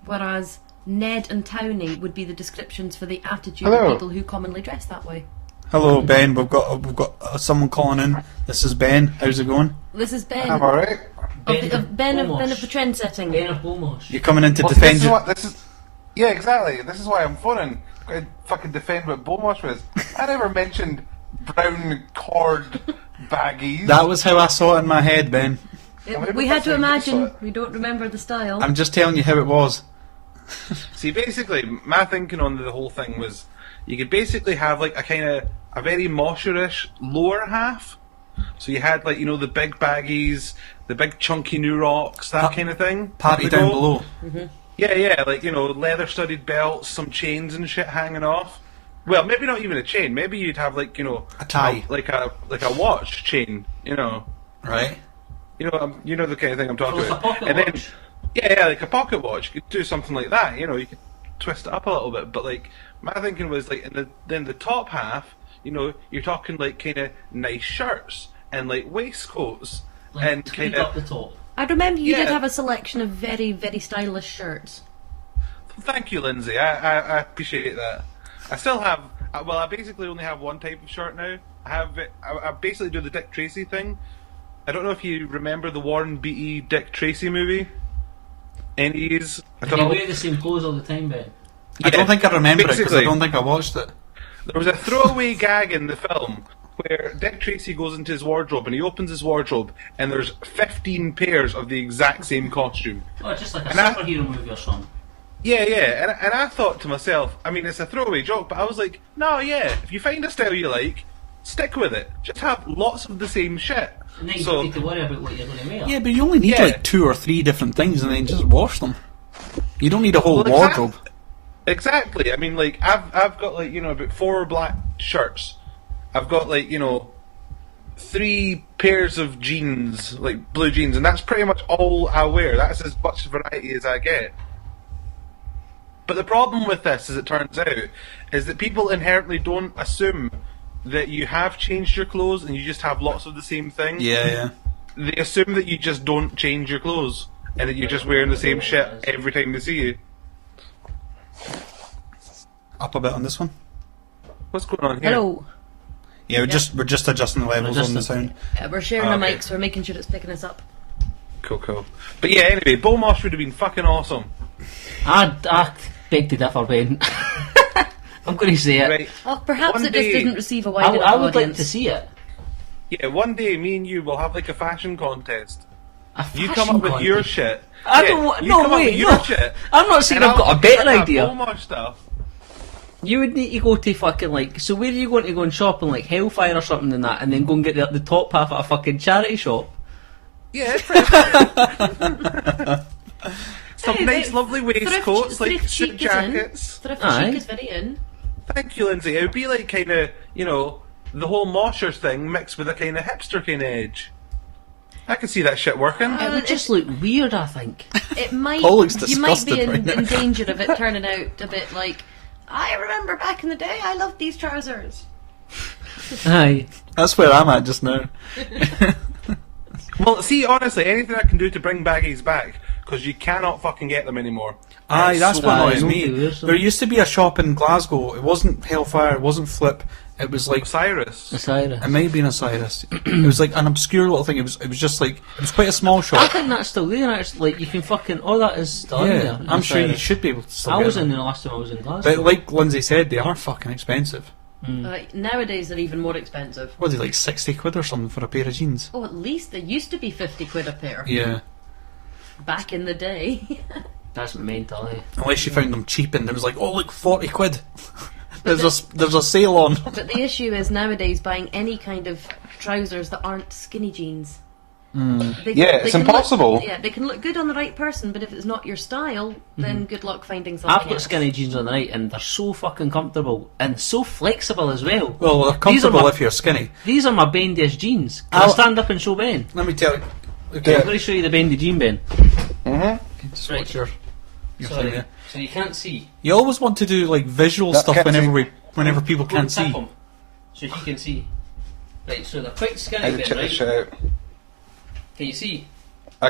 whereas Ned and Townie would be the descriptions for the attitude Hello. of people who commonly dress that way. Hello, Ben. We've got someone calling in. This is Ben. How's it going? This is Ben. I'm alright. Ben of Beaumosh. the trend setting. Ben of Beaumosh. You're coming in to Well, defend this is you. what this is. Yeah, exactly. This is why I'm phoning. I fucking defend what Beaumosh was. I never mentioned brown cord baggies. That was how I saw it in my head, Ben. We had to That's how you saw imagine. it. We don't remember the style. I'm just telling you how it was. See, basically, my thinking on the whole thing was you could basically have like a very mosherish lower half. So you had like the big baggies, the big chunky new rocks, that kind of thing. Party The down goal. below. Yeah, like leather studded belts, some chains and shit hanging off. Well, maybe not even a chain. Maybe you'd have like A tie. like a watch chain. Right? You know the kind of thing I'm talking Like a about. pocket And then, watch. yeah, like a pocket watch. You could do something like that. You could twist it up a little bit. But like my thinking was like then the top half. You're talking like kind of nice shirts and like waistcoats Like, and tweed kind of. up the top. I remember you did Yeah. have a selection of very, very stylish shirts. Thank you, Lindsay. I appreciate that. I still have. Well, I basically only have one type of shirt now. I basically do the Dick Tracy thing. I don't know if you remember the Warren Beatty Dick Tracy movie. Any's. I And don't you know. wear the same clothes all the time, Ben. I don't think I remember it because I basically. don't think I watched it. There was a throwaway gag in the film where Dick Tracy goes into his wardrobe and he opens his wardrobe and there's 15 pairs of the exact same costume. Oh, just like a And I- superhero movie or something. Yeah, yeah, and I thought to myself, I mean, it's a throwaway joke, but I was like, no, yeah, if you find a style you like, stick with it. Just have lots of the same shit. And then you don't need to worry about what you're going to wear. Yeah, but you only need like 2 or 3 different things and then just wash them. You don't need a whole wardrobe. Exactly. I mean, like, I've got, like, you know, about 4 black shirts. I've got, like, you know, 3 pairs of jeans, like blue jeans, and that's pretty much all I wear. That's as much variety as I get. But the problem with this, as it turns out, is that people inherently don't assume that you have changed your clothes and you just have lots of the same thing. Yeah, yeah. They assume that you just don't change your clothes and that you're just wearing the same shit every time they see you. Up a bit on this one. What's going on here? Hello. Yeah, we're just adjusting the levels on the sound. Yeah, we're sharing Okay. the mic, so we're making sure it's picking us up. Cool. But yeah, anyway, Beaumosh would have been fucking awesome. I beg to differ, Ben. I'm going to say it. Right. Oh, perhaps One it just day- didn't receive a wide enough I would like audience. to see it. Yeah, one day me and you will have like a fashion contest. A You fashion come up with contest. your shit. I Yeah, don't want. you No, come up wait, with your no. shit. I'm not saying and I've got I'll a better have idea. Beaumosh stuff. You would need to go to fucking like. So where are you going to go and shop in like Hellfire or something and that, and then go and get the top half at a fucking charity shop? Yeah, it's pretty good. Some Hey, nice, thrift- lovely waistcoats, like thrift suit chic is in. jackets. Thrift Aye. chic is very in. Thank you, Lindsay. It would be like kind of, you know, the whole moshers thing mixed with a kind of hipster kind of edge. I can see that shit working. It would just look weird, I think. It might. Paul looks You might be disgusted right now. in danger of it turning out a bit like. I remember back in the day, I loved these trousers. Aye. That's where I'm at just now. Well, see, honestly, anything I can do to bring baggies back, because you cannot fucking get them anymore. Aye, that's what Aye, annoys me. there's some- There used to be a shop in Glasgow. It wasn't Hellfire, it wasn't Flip. It was like Cyrus. Osiris. it might have been Osiris. It was like an obscure little thing. It was just like it was quite a small I shop. think that's still there. Actually, like you can fucking. All that is still in Yeah, there. I'm sure you Osiris. should be able to still I get was them. in the last time I was in Glasgow. But like Lindsay said, they are fucking expensive. Nowadays, they're even more expensive. What are they, like 60 quid or something for a pair of jeans? Oh, at least they used to be 50 quid a pair. Yeah. Back in the day. That's mental, eh? Unless you found them cheap and it was like, oh look, 40 quid. there's a sale on. But the issue is nowadays buying any kind of trousers that aren't skinny jeans. They Yeah, it's can impossible. Look, yeah, they can look good on the right person, but if it's not your style, then good luck finding something I've got else. skinny jeans on the night, and they're so fucking comfortable and so flexible as well. Well, they're These are comfortable my- if you're skinny. These are my bendiest jeans. Can I I'll- stand up and show Ben? Let me tell you. I'm Okay, going to show you the bendy jean, Ben. just Right. watch your thing Sorry. there. So you can't see. You always want to do like visual That stuff can't whenever people Go and can't tap see. 'em, so you can see. Right, so they're quite I skinny, had to Ben, check this right? shit out. Can you see? I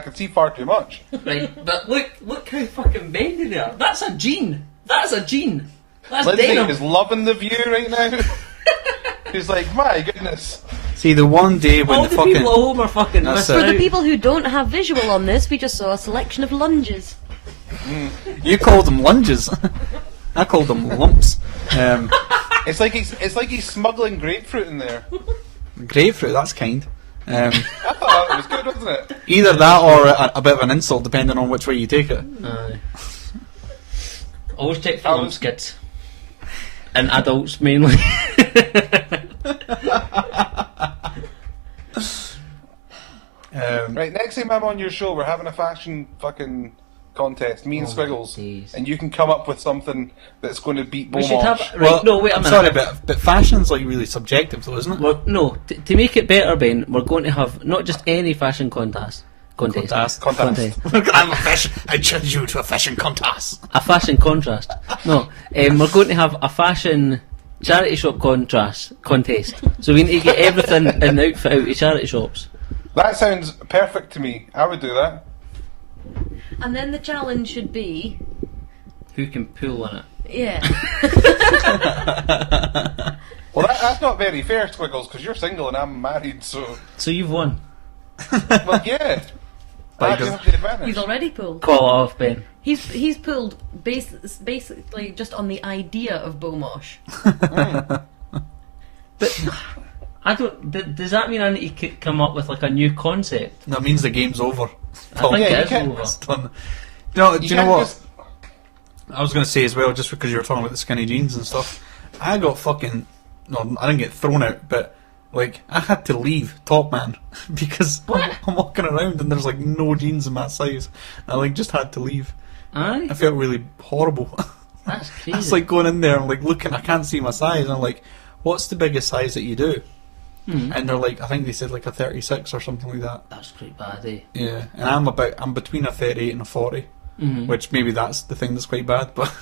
can see far too much. Right, but look how fucking bendy they are. That's a jean. That's a jean. That's Lindsay denim. is loving the view right now. He's like, my goodness. See, the one day when All the the fucking people at home are fucking That's missing it. For the out. people who don't have visual on this, we just saw a selection of lunges. you called them lunges, I called them lumps. It's like he's smuggling grapefruit in there. Grapefruit, that's kind. I thought that was good, wasn't it? Either that or a bit of an insult, depending on which way you take it. Aye. Always check for I lumps, was- kids. And adults mainly. Right, next time I'm on your show, we're having a fashion fucking contest, me and Squiggles, days. and you can come up with something that's going to beat We should have. Beaumosh. Right, no, wait a I'm minute. sorry, but fashion's like really subjective, though, isn't it? Well, no, to make it better, Ben, we're going to have not just any fashion contest. Contest. I'm a fashion. I challenge you to a fashion contest. A fashion contrast. No, we're going to have a fashion charity shop contest. So we need to get everything in the outfit out of charity shops. That sounds perfect to me. I would do that. And then the challenge should be, Who can pull on it? yeah, Well, that's not very fair, Squiggles, because you're single and I'm married, so... So you've won. Well, yeah. I actually have the advantage. he's already pulled. Call it off, Ben. He's pulled basically just on the idea of Beaumosh. But I don't. Does that mean I need to come up with like a new concept? That means the game's over. I think Yeah, you it is can't- over. It's done. No, do you know can't what? just- I was going to say as well, just because you were talking about the skinny jeans and stuff, I got fucking... No, I didn't get thrown out, but, like, I had to leave Top Man because I'm walking around and there's, like, no jeans in my size. I, like, just had to leave. Aye, I felt really horrible. that's I crazy. was, like, going in there and, like, looking, I can't see my size, and I'm like, what's the biggest size that you do? And they're like, I think they said, like, a 36 or something like that. That's quite bad, eh? Yeah, and I'm between a 38 and a 40. Which maybe that's the thing that's quite bad, but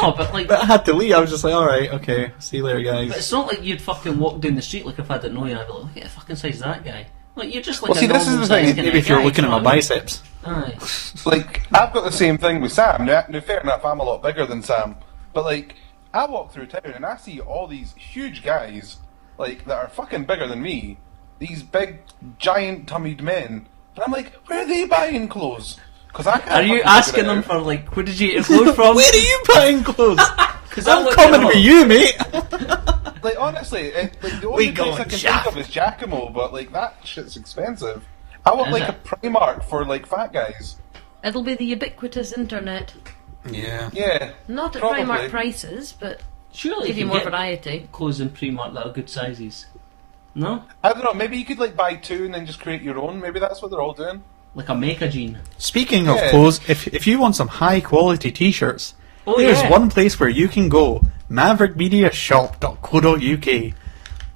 No, but like, but I had to leave. I was just like, all right, okay, see you later, but guys. it's not like you'd fucking walk down the street like if I didn't know you. I'd be like, look at the fucking size of that guy. Like you're just like Well, a see, this is normal the thing, size Maybe kinda if you're guy, looking do at you my know what I mean? biceps. Aye. Like, I've got the same thing with Sam. Now, fair enough, I'm a lot bigger than Sam. But, like, I walk through town and I see all these huge guys, like, that are fucking bigger than me. These big, giant-tummied men. And I'm like, where are they buying clothes? Because I can't Are you fucking asking figure it them out. for like, where did you get your clothes from? Where are you buying clothes? Because I'm coming with you, mate. Like, honestly, like, the We only place going I can shaft. think of is Giacomo, but, like, that shit's expensive. I want, Is like, it? a Primark for, like, fat guys. It'll be the ubiquitous internet. Yeah. Yeah. Not at Probably. Primark prices, but Surely give you can more get variety. clothes in Primark that are good sizes. No, I don't know, maybe you could, like, buy two and then just create your own. Maybe that's what they're all doing. like a Mecha jean. Speaking of Yeah. clothes, if you want some high quality t-shirts, Oh, there's yeah. one place where you can go: mavericmediashop.co.uk.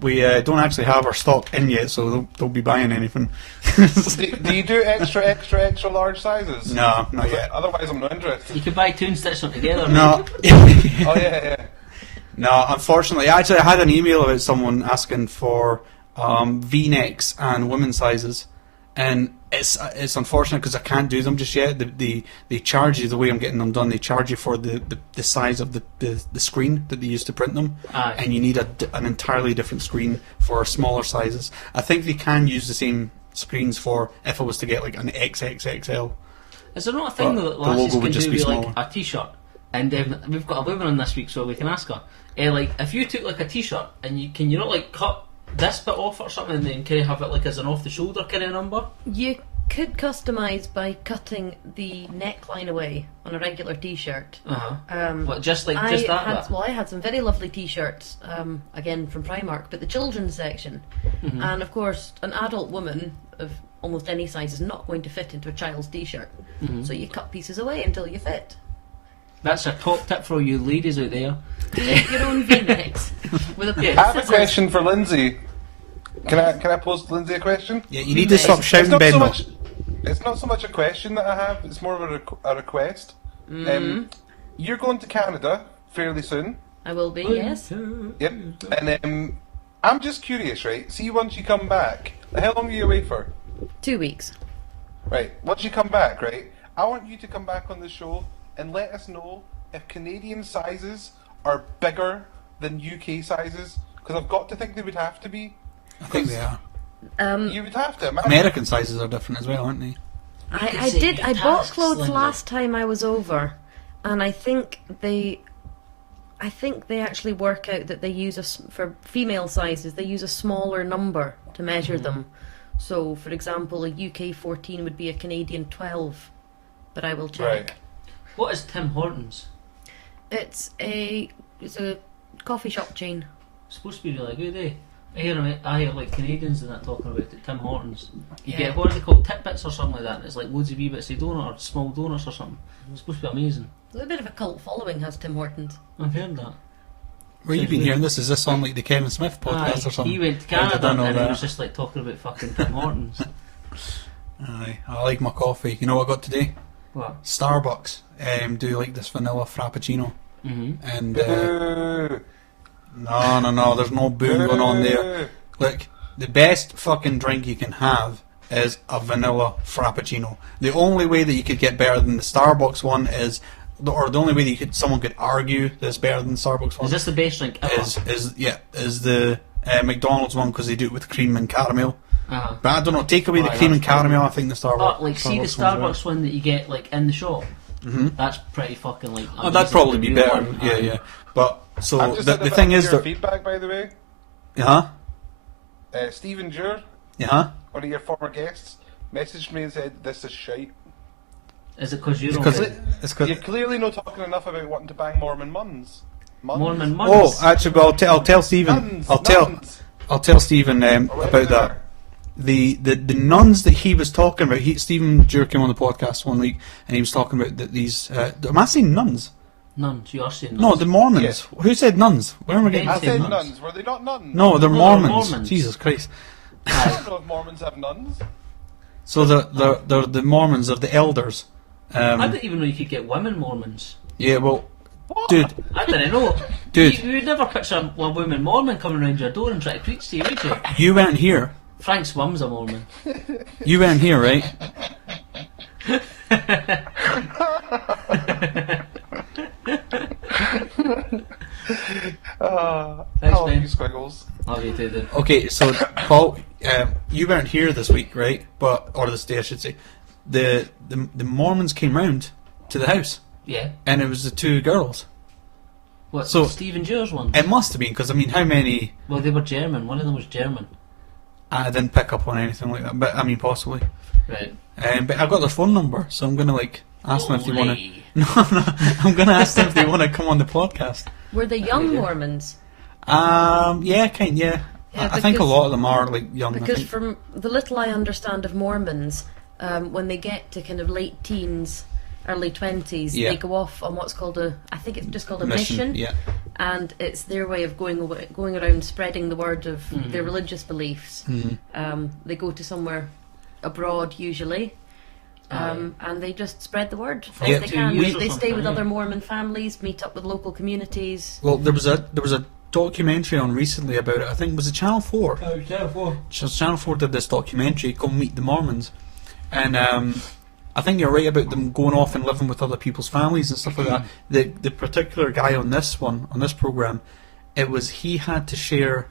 We don't actually have our stock in yet, so they'll be buying anything. Do you do extra large sizes? No, not yet. Otherwise, I'm not interested. You could buy two and stitch them together. No. Oh, yeah. No, unfortunately, actually, I had an email about someone asking for V-necks and women's sizes, and it's unfortunate because I can't do them just yet. They charge you the way I'm getting them done. They charge you for the size of the screen that they use to print them, Aye. and you need an entirely different screen for smaller sizes. I think they can use the same screens for if I was to get like an XXXL. Is there not a thing But that the lassies logo can would just do be with like smaller. a t-shirt? And we've got a woman on this week, so we can ask her. Like, if you took like a t-shirt and you not like cut this bit off or something, and then can you have it like as an off-the-shoulder kind of number? You could customise by cutting the neckline away on a regular T-shirt. What, just that bit? I had some very lovely T-shirts, again from Primark, but the children's section, and of course, an adult woman of almost any size is not going to fit into a child's T-shirt. So you cut pieces away until you fit. That's a top tip for all you ladies out there. Create your own V-necks with a pair I of have a scissors. question for Lindsay. Can I pose Lindsay a question? Yeah, you need to stop It's shouting, not Ben. so though. much. It's not so much a question that I have. It's more of a request. You're going to Canada fairly soon. I will be, yes. Yep. And I'm just curious, right? See, once you come back, how long are you away for? 2 weeks. Right. Once you come back, right? I want you to come back on the show and let us know if Canadian sizes are bigger than UK sizes. Because I've got to think they would have to be. I think they are. You would have to. Imagine. American sizes are different as well, aren't they? I say did. your I bought tasks, clothes Linda. last time I was over, and I think they actually work out that they use for female sizes. They use a smaller number to measure them. So, for example, a UK 14 would be a Canadian 12, but I will check. Right. What is Tim Hortons? It's a coffee shop chain. It's supposed to be really good, eh? I hear like Canadians and that talking about it. Tim Hortons. You Yeah. get, what are they called, tidbits or something like that? It's like loads of wee bits of donut or small donuts or something. It's supposed to be amazing. There's a bit of a cult following, has Tim Hortons. I've heard that. Where you been hearing this? Is this on like the Kevin Smith podcast or something? He went to I did Canada not know and he that. was just like talking about fucking Tim Hortons. Aye, I like my coffee. You know what I got today? What? Starbucks do like this vanilla frappuccino, and no, there's no boom going on there. Look, the best fucking drink you can have is a vanilla frappuccino. The only way that you could get better than the Starbucks one is, or the only way that someone could argue that it's better than the Starbucks one Is this the best drink ever? is the McDonald's one, because they do it with cream and caramel. Uh-huh. But I don't know, take away the Right, cream and that's pretty caramel, I think the Starbucks. But like, see the one's better. Starbucks one that you get like in the shop. That's pretty fucking like. Oh, that'd probably be amazing. better. Real one. Yeah, yeah. But so I've just the had a bit thing of is your that, feedback, by the way. Stephen Jure, yeah. one of your former guests, messaged me and said this is shite. Is it because you're Because already it's 'cause- You're clearly not talking enough about wanting to bang Mormon muns. Mormon Oh, monks? actually, well, I'll tell Stephen. Nuns. I'll tell Stephen about that. The nuns that he was talking about. Stephen Dewar came on the podcast one week, and he was talking about these. Am I saying nuns? Nuns, you are saying nuns. No, the Mormons. Who said nuns? Where am I getting? I Say said nuns. nuns. Were they not nuns? No, they're No, they're Mormons. Mormons. Jesus Christ. I don't know if Mormons have nuns. So they're the Mormons of the elders. I didn't even know you could get women Mormons. Yeah, well, What? dude, I didn't know. Dude. You would never picture a woman Mormon coming around your door and try to preach to you, would you? you weren't here. Frank's mum's a Mormon. You weren't here, right? Thanks, Oh, Ben. you squiggles. How you do then? Okay, so Paul, you weren't here this week, right? Or this day, I should say. The Mormons came round to the house, Yeah. and it was the two girls. What, So- Stephen Dewar's one? It must have been, because I mean, how many? Well, they were German. One of them was German. I didn't pick up on anything like that, but I mean, possibly. Right. But I've got their phone number, so I'm gonna ask them if they want to. Holy. No, I'm gonna ask them if they want to come on the podcast. Were they young Yeah. Mormons? Yeah. Yeah, I think a because- lot of them are young. I Because think. from the little I understand of Mormons, when they get to kind of late teens, early 20s, Yeah. they go off on what's called I think it's just called a mission, Yeah. and it's their way of going around spreading the word of their religious beliefs. They go to somewhere abroad usually. And they just spread the word as Yeah. they 2 can. years or They stay with something, other yeah. Mormon families, meet up with local communities. Well, there was a documentary on recently about it. I think was it Channel 4. Oh, careful. Channel 4 did this documentary called Meet the Mormons, and I think you're right about them going off and living with other people's families and stuff like that. The particular guy on this program, he had to share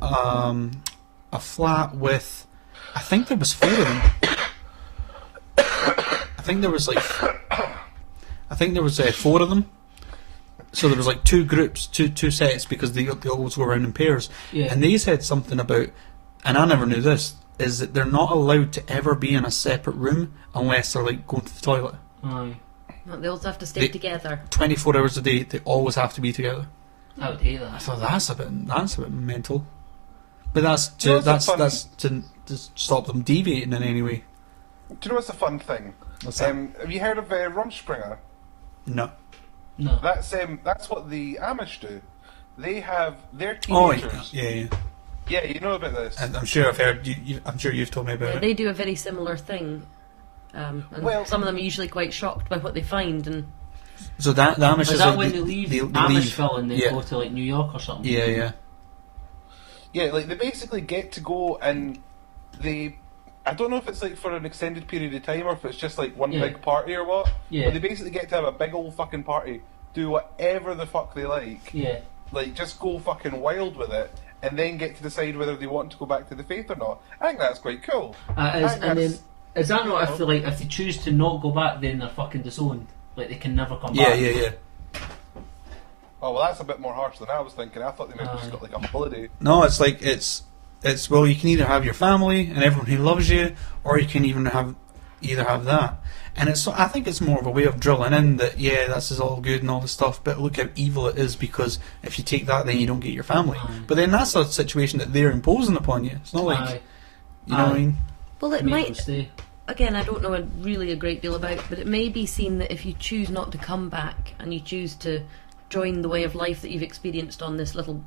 a flat with, I think there was 4 of them. I think there was 4 of them. So there was 2 groups, two sets, because they always go around in pairs. Yeah. And they said something about, and I never knew this, is that they're not allowed to ever be in a separate room unless they're going to the toilet. Aye. They also have to stay They- together. 24 hours a day, they always have to be together. I would hate I that. thought that's a bit mental. But that's You know to what's a that's fun- to stop them deviating in any way. Do you know what's a fun thing? What's that? Have you heard of Rumspringa? No. No. That's what the Amish do. They have their Oh, teenagers. yeah. Yeah, you know about this. And I'm sure I've heard. I'm sure you've told me about Yeah, it. they do a very similar thing. And Well- some of them are usually quite shocked by what they find. And So the Amish Is is that like when the- they leave they Amishville and they Yeah. go to New York or something? Yeah. Yeah, they basically get to go and I don't know if it's for an extended period of time or if it's just one Yeah. big party or what. Yeah. But they basically get to have a big old fucking party, do whatever the fuck they like. Yeah. Just go fucking wild with it, and then get to decide whether they want to go back to the faith or not. I think that's quite cool. I think And then, that's- is that not if they choose to not go back, then they're fucking disowned? They can never come Yeah, back? yeah. Oh well, that's a bit more harsh than I was thinking. I thought they might have just got a holiday. No, it's it's well, you can either have your family and everyone who loves you, or you can either have that. And I think it's more of a way of drilling in that this is all good and all this stuff, but look how evil it is, because if you take that, then you don't get your family. Aye. But then that's a situation that they're imposing upon you. It's not like Aye. you know what I Aye. mean. well, it Make them might. stay. Again, I don't know really a great deal about, but it may be seen that if you choose not to come back and you choose to join the way of life that you've experienced on this little,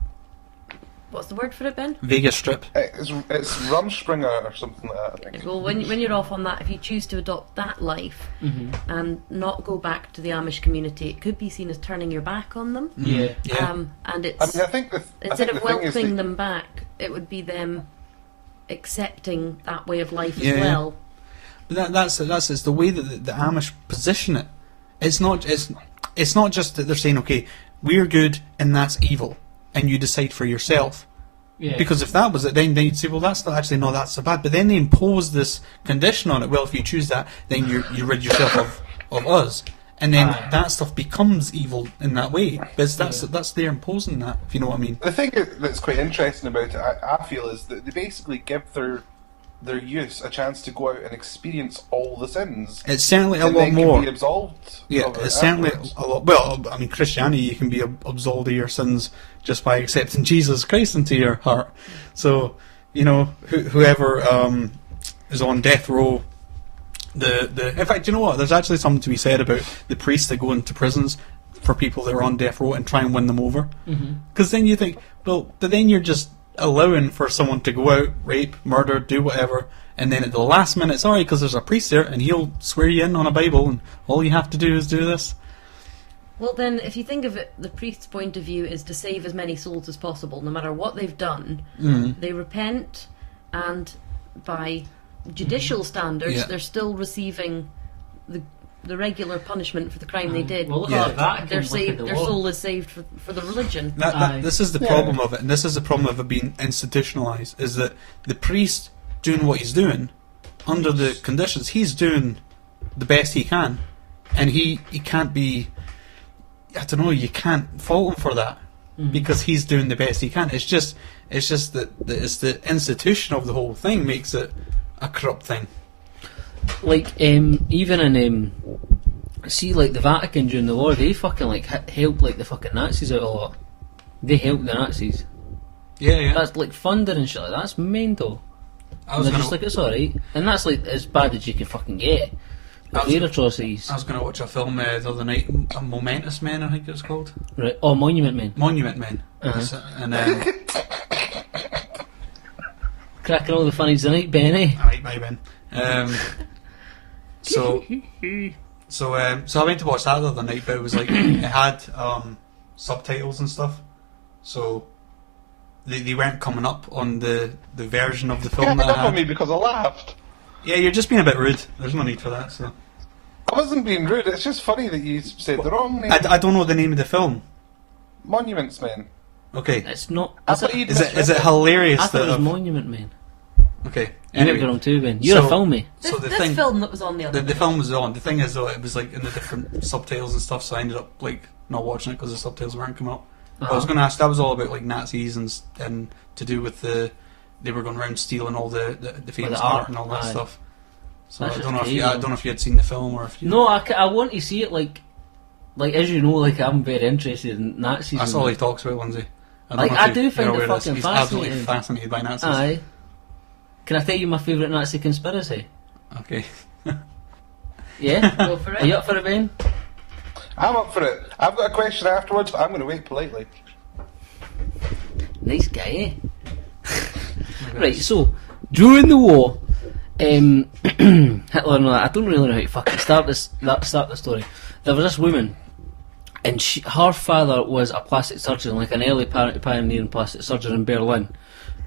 what's the word for it, Ben? Vegas Strip. It's Rumspringa or something like that. I think. Well, when you're off on that, if you choose to adopt that life Mm-hmm. and not go back to the Amish community, it could be seen as turning your back on them. Yeah. Yeah. And I it's mean, I think the instead of thing is welcoming that- them back, it would be them accepting that way of life Yeah. as well. But that's it's the way that the Amish position it. It's not just that they're saying, okay, we're good and that's evil, and you decide for yourself. Yeah. Because if that was it, then you'd say, well, that's not actually not that so bad. But then they impose this condition on it. Well, if you choose that, then you rid yourself of us, and then Aye. that stuff becomes evil in that way. But that's they're imposing that. If you know what I mean. The thing that's quite interesting about it, I feel, is that they basically give their their youth a chance to go out and experience all the sins. It's certainly a and lot then more. Can be absolved. Yeah, of it it's certainly afterwards. a lot. Well, I mean, Christianity, you can be absolved of your sins just by accepting Jesus Christ into your heart. So, you know, whoever is on death row, in fact, you know what? There's actually something to be said about the priests that go into prisons for people that are on death row and try and win them over. Because then you think, well, but then you're just allowing for someone to go out, rape, murder, do whatever, and then at the last minute, sorry, because there's a priest there and he'll swear you in on a Bible and all you have to do is do this. Well, then, if you think of it, the priest's point of view is to save as many souls as possible, no matter what they've done. They repent, and by judicial standards, Yeah. they're still receiving the regular punishment for the crime they did. Well, look Yeah. at the Vatican, They're look at saved. the Their law. soul is saved for the religion. This is the problem of it, and this is the problem of it being institutionalized, is that the priest doing what he's doing, under the conditions, he's doing the best he can, and he can't be, I don't know, you can't fault him for that, because he's doing the best he can. It's just that it's the institution of the whole thing makes it a corrupt thing. Like, even in, see, like, the Vatican during the war, they fucking, like, helped, like, the fucking Nazis out a lot. They helped the Nazis. Yeah. That's, like, funding and shit like that. That's mental. I And was they're gonna, just like, it's alright. And that's, like, as bad as you can fucking get. I was- Their atrocities. I was going to watch a film the other night, a Momentous Men, I think it was called. Right. Oh, Monument Men. Monument Men. And Cracking all the funnies tonight, Benny. Alright, bye Ben. So I went to watch that the other night, but it was like it had subtitles and stuff, so they weren't coming up on the version of the film Get that up I on me had. because I laughed. Yeah, you're just being a bit rude. There's no need for that. So I wasn't being rude. It's just funny that you said the wrong name. I don't know the name of the film. Monuments Men. Okay, It's not. I Is thought it? you'd is it misread hilarious I thought that it was I've- Monument Men. okay? You never Anyway, got on too, Ben. You're so- a filmy. so the this thing, film that was on the other the film was on. The thing is though, it was like in the different subtitles and stuff, so I ended up like not watching it because the subtitles weren't coming up. But I was going to ask. That was all about like Nazis and to do with they were going around stealing all the famous the art art, and all that aye. stuff. So That's I don't know just if crazy, I don't know if you had seen the film or if you. No, I want to see it. Like as you know, like I'm very interested in Nazis. That's and all he talks about, Lindsay. don't Like, know if I you- do you're find it aware of this. fucking He's absolutely fascinating. fascinated by Nazis. Aye. Can I tell you my favourite Nazi conspiracy? Okay. Yeah? Go for Are you it. up for it, Ben? I'm up for it. I've got a question afterwards, but I'm going to wait politely. Nice guy, eh? Right, so, during the war, Hitler and all that, I don't really know how to fucking start the story. There was this woman, and her father was a plastic surgeon, like an early pioneering plastic surgeon in Berlin.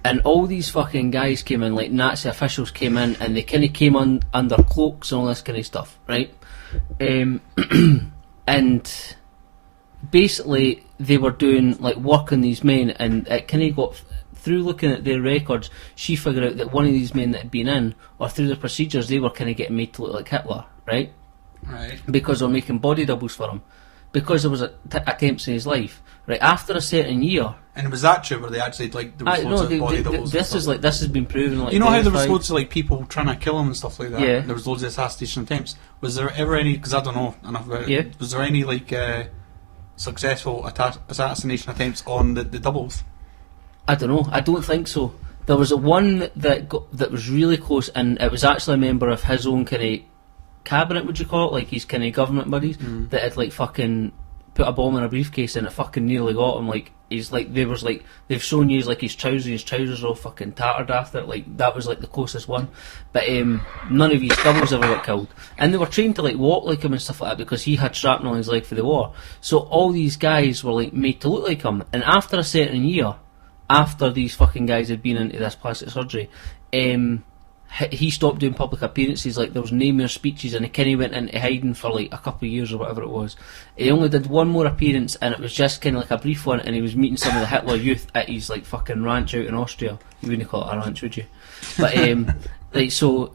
And all these fucking guys came in, like Nazi officials came in, and they kind of came under cloaks and all this kind of stuff, right? And basically they were doing like work on these men, and it kind of got through looking at their records. She figured out that one of these men that had been in, or through the procedures, they were kind of getting made to look like Hitler, right? Right. Because they were making body doubles for him, because there was attempts in his life. Right after a certain year. And was that true? Where they actually like there was loads of body doubles? This and is stuff? like this has been proven. Like You know how there was verified. loads of like people trying to kill him and stuff like that. Yeah. There was loads of assassination attempts. Was there ever any? Because I don't know enough about it. Yeah. Was there any like successful assassination attempts on the doubles? I don't know. I don't think so. There was a one that was really close, and it was actually a member of his own kind of cabinet. Would you call it? Like his kind of government buddies that had like fucking put a bomb in a briefcase and it fucking nearly got him. Like he's like they've shown you like his trousers are all fucking tattered after it. Like that was like the closest one. But none of his doubles ever got killed, and they were trained to like walk like him and stuff like that because he had shrapnel in his leg for the war. So all these guys were like made to look like him, and after a certain year, after these fucking guys had been into this plastic surgery, he stopped doing public appearances. Like there was no more speeches, and he kind of went into hiding for like a couple of years or whatever it was. He only did one more appearance, and it was just kind of like a brief one, and he was meeting some of the Hitler youth at his like fucking ranch out in Austria. You wouldn't call it a ranch, would you? But like so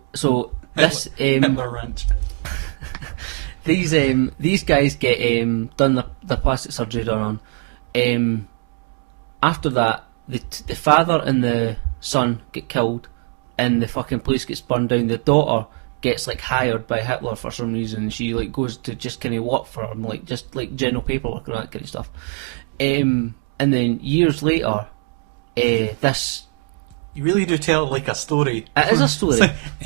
this Hitler Ranch. these guys get done the plastic surgery done on. After that, the father and the son get killed. and the fucking place gets burned down. The daughter gets like hired by Hitler for some reason, and she like goes to just kind of work for him, like just like general paperwork and that kind of stuff. And then years later, this. You really do tell it like a story. It is a story.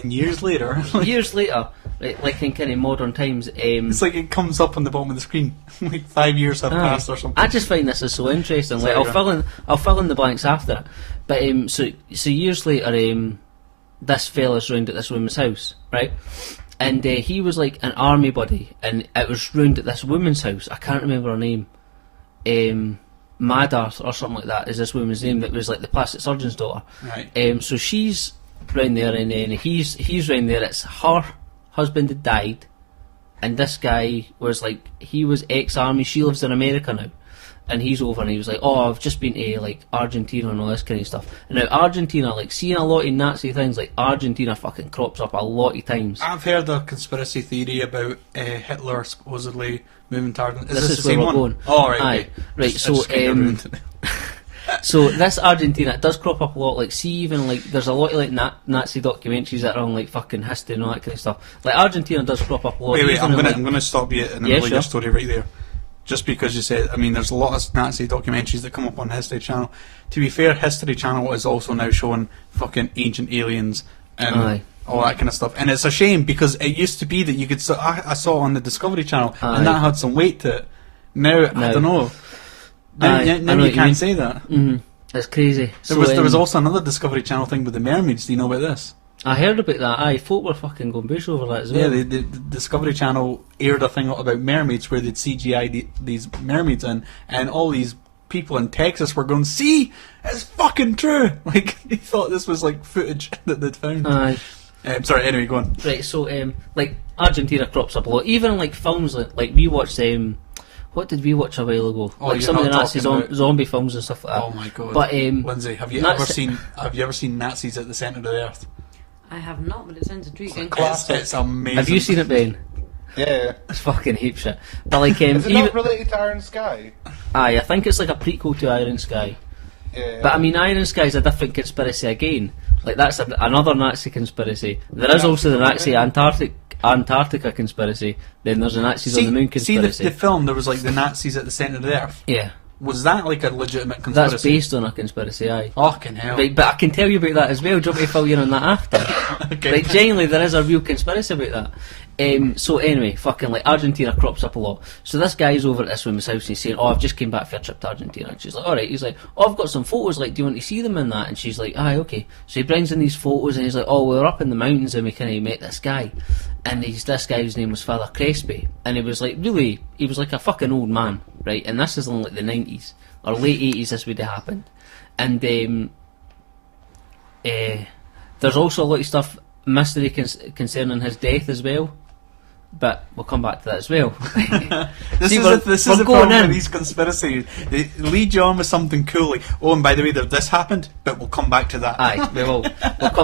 And years later, Years later, like in kind of modern times, it's like it comes up on the bottom of the screen. Like 5 years have passed or something. I just find this is so interesting. Like Sorry, I'll fill in the blanks after it. But so years later, this fella's round at this woman's house, right? And he was like an army buddy, and it was round at this woman's house. I can't remember her name. Madarth or something like that is this woman's name, that was like the plastic surgeon's daughter. Right. So she's round there, and then he's round there. It's her husband had died, and this guy was like, he was ex-army. She lives in America now, and he's over, and he was like, oh, I've just been to like Argentina and all this kind of stuff. And now Argentina, like seeing a lot of Nazi things, like Argentina fucking crops up a lot of times. I've heard a conspiracy theory about Hitler supposedly moving to Argentina. This this is the same where we're one? going. Oh, right. Aye. Okay. Right, I so, just kinda ruined it. So this Argentina, it does crop up a lot. Like, see, even like there's a lot of like Nazi documentaries that are on like fucking history and all that kind of stuff. Like Argentina does crop up a lot. Wait, even I'm in, gonna like, stop you and Yeah, yeah, your sure. story right there. Just because you said, I mean, there's a lot of Nazi documentaries that come up on History Channel. To be fair, History Channel is also now showing fucking ancient aliens and Aye. all that kind of stuff. And it's a shame because it used to be that you could. I saw it on the Discovery Channel, Aye. and that had some weight to it. Now I don't know. Now, Aye, now I know you what you can't mean. say that. Mhm. It's crazy. There was also another Discovery Channel thing with the mermaids. Do you know about this? I heard about that. Aye, folk were fucking going bush over that as Yeah, well. the Discovery Channel aired a thing about mermaids where they'd CGI these mermaids in, and all these people in Texas were going, see, it's fucking true. Like, they thought this was like footage that they'd found. Aye. Sorry, anyway, go on. Right, so like Argentina crops up a lot. Even like films like we watched. What did we watch a while ago? Oh, like you're some of the not Nazi talking about- zombie films and stuff like that. Oh my god. But Lindsay, have you Nazi- ever seen Nazis at the centre of the earth? I have not, but it sounds intriguing. It's amazing. Have you seen it, Ben? Yeah. It's fucking heap shit. But like Is it even, not related to Iron Sky? aye, I think it's like a prequel to Iron Sky. Yeah. But I mean, Iron Sky's a different conspiracy again. Like that's another Nazi conspiracy. There is also the Nazi Antarctica conspiracy. Then there's the Nazis on the moon See conspiracy. the film, there was like the Nazis at the centre of the earth. Yeah, Was that like a legitimate conspiracy? that's based on a conspiracy. Aye. Fucking hell. Right, but I can tell you about that as well. Do you want me to fill you in on that after? Okay. Like, genuinely, there is a real conspiracy about that. So anyway, fucking like Argentina crops up a lot. So this guy's over at this woman's house and he's saying, "Oh, I've just came back for a trip to Argentina." And she's like, "All right." He's like, "Oh, I've got some photos. Like, do you want to see them in that?" And she's like, "Aye, okay." So he brings in these photos and he's like, "Oh, we were up in the mountains and we kind of met this guy." And this guy's name was Father Crespi, and he was like he was like a fucking old man, right? And this is in like the 90s or late 80s. This would have happened, and there's also a lot of stuff mystery concerning his death as well. But we'll come back to that as well. This See, is we're the going problem in. with these conspiracies. They lead you on with something cool, like, oh, and by the way, this happened, but we'll come back to that. Aye, we will.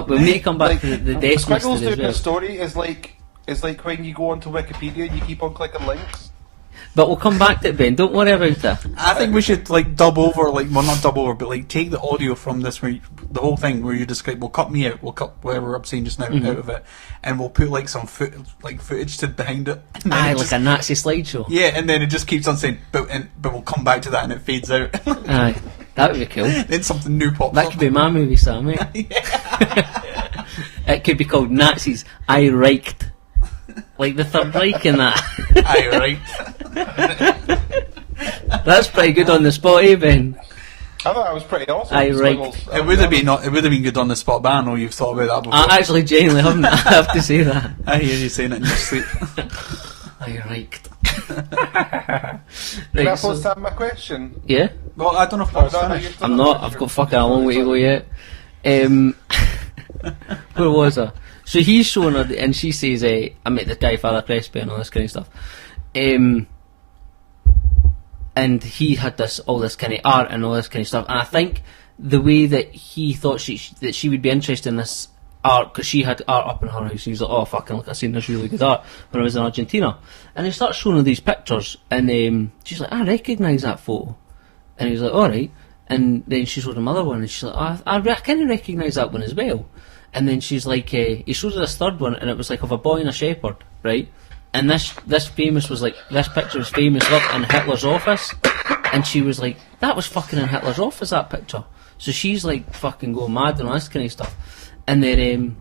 We'll need to come back to the death Squiggles mystery as doing well. a story is like when you go onto Wikipedia and you keep on clicking links. But we'll come back to it, Ben. Don't worry about it. I think we should like dub over, like, well, not dub over, but like take the audio from this, the whole thing where you describe. We'll cut me out. We'll cut whatever I'm saying just now out of it, and we'll put like some footage to behind it. And then Aye, it like just- a Nazi slideshow. yeah, and then it just keeps on saying, but we'll come back to that, and it fades out. Aye, that would be cool. Then something new pops That up. could be my movie, Sam. Eh? It could be called Nazis I Reicht. Like the Third Reich in that. Aye, right. That's pretty good on the spot, eh, Ben? I thought that was pretty awesome. Aye, right. Squiggles. It would have been good on the spot, but I know you've thought about that before. I actually genuinely haven't. I have to say that. I hear you saying it in your sleep. I Reicht. Am I Right, supposed so, to have my question? yeah? Well, I don't know if Or that's no, finished. you're still I'm not. I've got fucking a long way to go yet. Where was I? So he's showing her, and she says, "I met this guy, Father Crespi, and all this kind of stuff." And he had all this kind of art and all this kind of stuff. And I think the way that he thought that she would be interested in this art, because she had art up in her house. He's like, "Oh, fucking look, I seen this really good art when I was in Argentina." And he starts showing her these pictures, and she's like, "I recognise that photo." And he's like, "All right." And then she showed him another one, and she's like, I kind of recognise that one as well." And then she's like, he showed her this third one, and it was like of a boy and a shepherd, right? And this picture was famous up in Hitler's office, and she was like, that was fucking in Hitler's office, that picture. So she's like fucking going mad and all this kind of stuff. And then,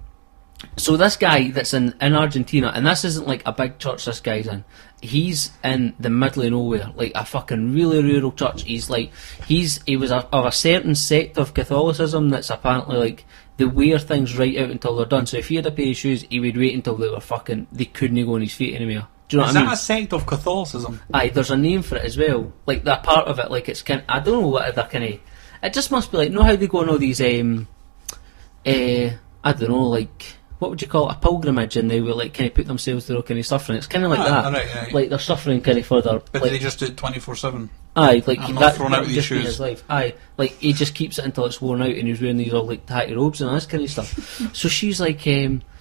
so this guy that's in Argentina, and this isn't like a big church this guy's in, he's in the middle of nowhere, like a fucking really rural church. He was of a certain sect of Catholicism that's apparently like, they wear things right out until they're done. So if he had a pair of shoes, he would wait until they couldn't go on his feet anymore. Do you know what I mean? Is that a sect of Catholicism? Aye, there's a name for it as well. Like, that part of it, like, it's kind. I don't know what they're kind of. It just must be like, know how they go on all these, I don't know, like, what would you call it, a pilgrimage, and they will like kind of put themselves through all kind of suffering. It's kind of like that. Right. Like they're suffering kind of further. But like, they just do it 24/7. Aye, like I'm that. not throwing out Would these just be shoes. his life. Aye, like he just keeps it until it's worn out, and he's wearing these all like tighty robes and all this kind of stuff. So she's like,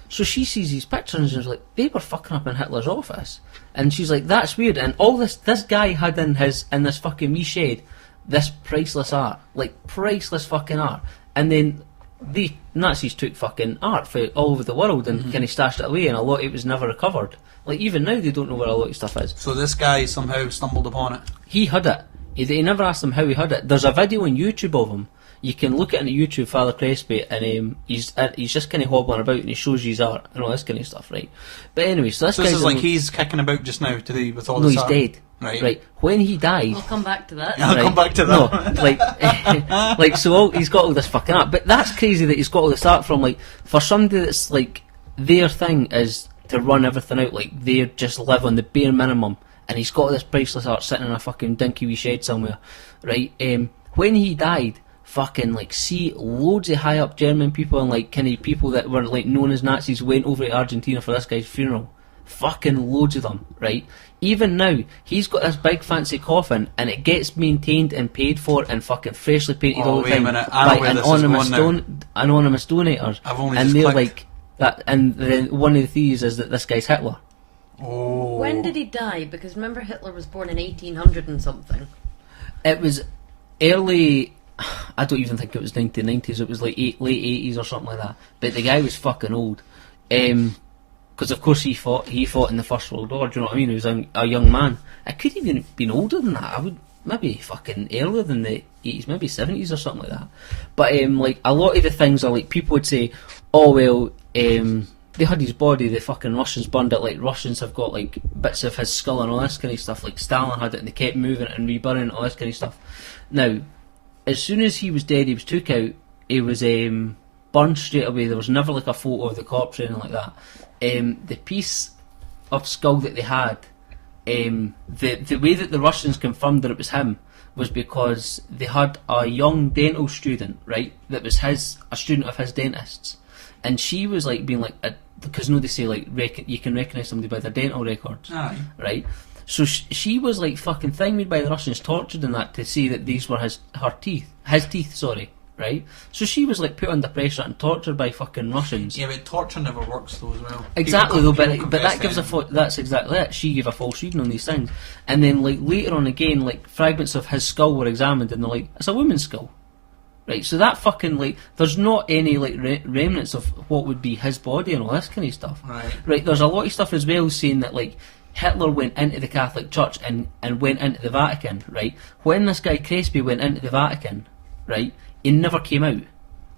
so she sees these pictures and she's like, they were fucking up in Hitler's office, and she's like, that's weird. And all this guy had in this fucking wee shed, this priceless art, like priceless fucking art, and then the Nazis took fucking art for all over the world and kind of stashed it away, and a lot of it was never recovered. Like even now they don't know where a lot of stuff is. So this guy somehow stumbled upon it. He had it. He never asked him how he had it. There's a video on YouTube of him. You can look at it on YouTube, Father Crespi, and he's just kind of hobbling about and he shows you his art and all this kind of stuff, right? But anyway, so this is like he's kicking about just now today with all no, this he's art. dead. Right. When he died, We'll come back to that. I'll come back to that. No, like so he's got all this fucking art. But that's crazy that he's got all this art from, like, for somebody that's like, their thing is to run everything out, like they just live on the bare minimum, and he's got this priceless art sitting in a fucking dinky wee shed somewhere, right? When he died, fucking like, see, loads of high up German people and like kind of people that were like known as Nazis went over to Argentina for this guy's funeral. Fucking loads of them, right? Even now, he's got this big fancy coffin, and it gets maintained and paid for and fucking freshly painted all the time by anonymous donators. I've only and just they're clicked. like that. And then one of the theories is that this guy's Hitler. Oh. When did he die? Because remember, Hitler was born in 1800 and something. It was early. I don't even think it was 1990s. It was like late 80s or something like that. But the guy was fucking old. Because of course he fought in the First World War. Do you know what I mean? He was a young man. I could even been older than that. I would maybe fucking earlier than the 80s, maybe 70s or something like that. But like a lot of the things are like, people would say, oh well, they had his body. The fucking Russians burned it. Like Russians have got like bits of his skull and all this kind of stuff. Like Stalin had it, and they kept moving it and reburning it, all this kind of stuff. Now, as soon as he was dead, he was took out. He was burned straight away. There was never like a photo of the corpse or anything like that. The piece of skull that they had, the way that the Russians confirmed that it was him was because they had a young dental student, right, that was a student of his dentist's, and she was like being like, because they say like you can recognise somebody by their dental records. Aye. Right? So she was like fucking thingied by the Russians, tortured and that, to see that these were his teeth, sorry. Right? So she was like put under pressure and tortured by fucking Russians. Yeah, but torture never works though as well. Exactly People though, but confess that gives to that's exactly it. She gave a false reading on these things. And then like later on again, like fragments of his skull were examined and they're like, it's a woman's skull. Right, so that fucking like, there's not any like remnants of what would be his body and all this kind of stuff. Right, there's a lot of stuff as well saying that like Hitler went into the Catholic Church and went into the Vatican, right? When this guy Crespi went into the Vatican, right, he never came out.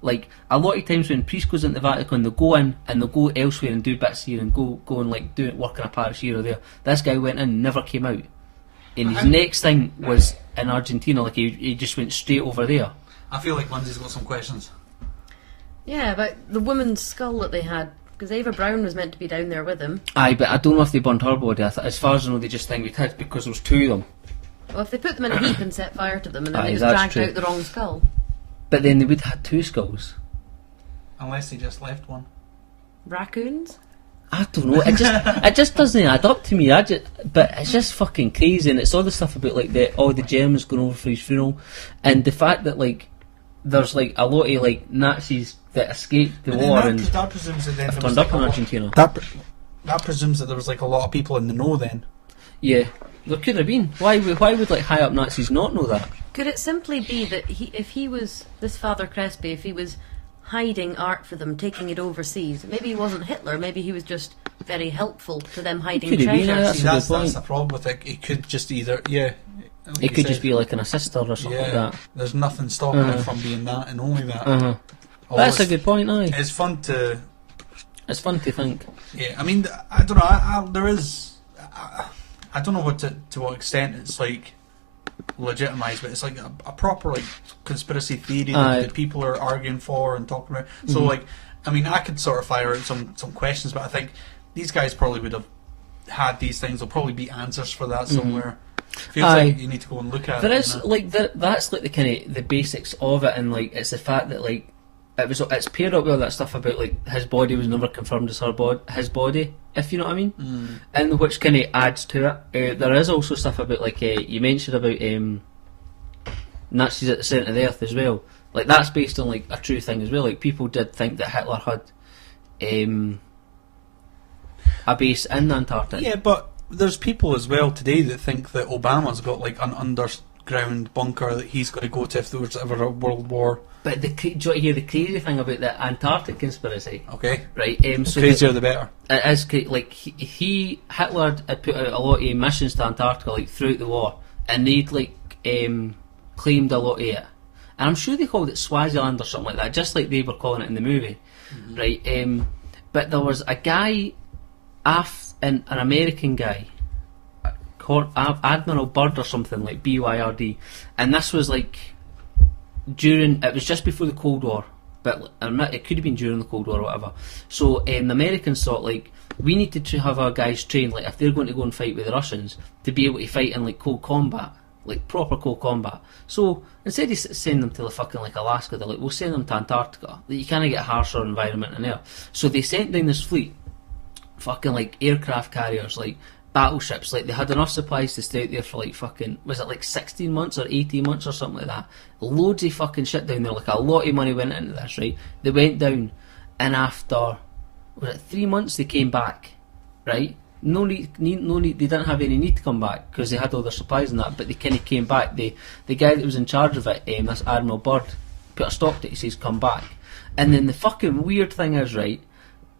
Like, a lot of times when priests goes into the Vatican, they'll go in and they'll go elsewhere and do bits here and go and like do work in a parish here or there. This guy went in, never came out. And his next thing was in Argentina, like he just went straight over there. I feel like Lindsay's got some questions. Yeah, but the woman's skull that they had, because Ava Brown was meant to be down there with him. Aye, but I don't know if they burned her body. As far as I know, they just think we did because there was two of them. Well, if they put them in a heap and set fire to them, and then Aye, they just that's dragged true. out the wrong skull. But then they would have had two skulls. Unless they just left one. Raccoons? I don't know. It just doesn't add up to me. But it's just fucking crazy, and it's all the stuff about like the Germans going over for his funeral, and the fact that like there's like a lot of like Nazis that escaped the war and that presumes that then have there turned was, up in Argentina. That presumes that there was like a lot of people in the know then. Yeah, there could have been. Why would like high up Nazis not know that? Could it simply be that if he was this Father Crespi, if he was hiding art for them, taking it overseas. Maybe he wasn't Hitler. Maybe he was just very helpful to them hiding could have been, treasures. that's See, a that's good point. the problem with it. It could just either, like It you could just said, be like an assistant or something like that. There's nothing stopping it from being that and only that. Uh-huh. Although That's a good point, aye. It's fun to. It's fun to think. Yeah, I mean, I don't know. There is. I don't know to what extent it's like legitimised, but it's like a proper like conspiracy theory that people are arguing for and talking about. So like, I mean, I could sort of fire out some questions, but I think these guys probably would have had these things. There'll probably be answers for that somewhere. Feels like you need to go and look at it. There is like that's like the kind of the basics of it, and like it's the fact that like it's paired up with all that stuff about like his body was never confirmed as his body, if you know what I mean, and which kind of adds to it. There is also stuff about like you mentioned about Nazis at the centre of the earth as well. Like that's based on like a true thing as well. Like people did think that Hitler had a base in Antarctica. Yeah, but there's people as well today that think that Obama's got like an underground bunker that he's going to go to if there was ever a world war. But do you want to hear the crazy thing about the Antarctic conspiracy? Okay. Right. So crazier the better. It is like Hitler had put out a lot of missions to Antarctica like throughout the war, and they'd like claimed a lot of it. And I'm sure they called it Swaziland or something like that, just like they were calling it in the movie, right? But there was a guy, an American guy, called Admiral Byrd or something, like Byrd, and this was like it was just before the Cold War, but it could have been during the Cold War or whatever. So the Americans thought like, we need to have our guys trained, like if they're going to go and fight with the Russians, to be able to fight in like cold combat, like proper cold combat. So instead of sending them to the fucking like Alaska, they're like, we'll send them to Antarctica. You kind of get a harsher environment in there. So they sent down this fleet, fucking like aircraft carriers, like battleships. Like they had enough supplies to stay out there for like fucking, was it like 16 months or 18 months or something like that? Loads of fucking shit down there. Like a lot of money went into this, right? They went down, and after was it 3 months they came back, right? No need. They didn't have any need to come back because they had all their supplies and that. But they kind of came back. The guy that was in charge of it, this Admiral Byrd, put a stop to it. He says, "Come back." And then the fucking weird thing is, right,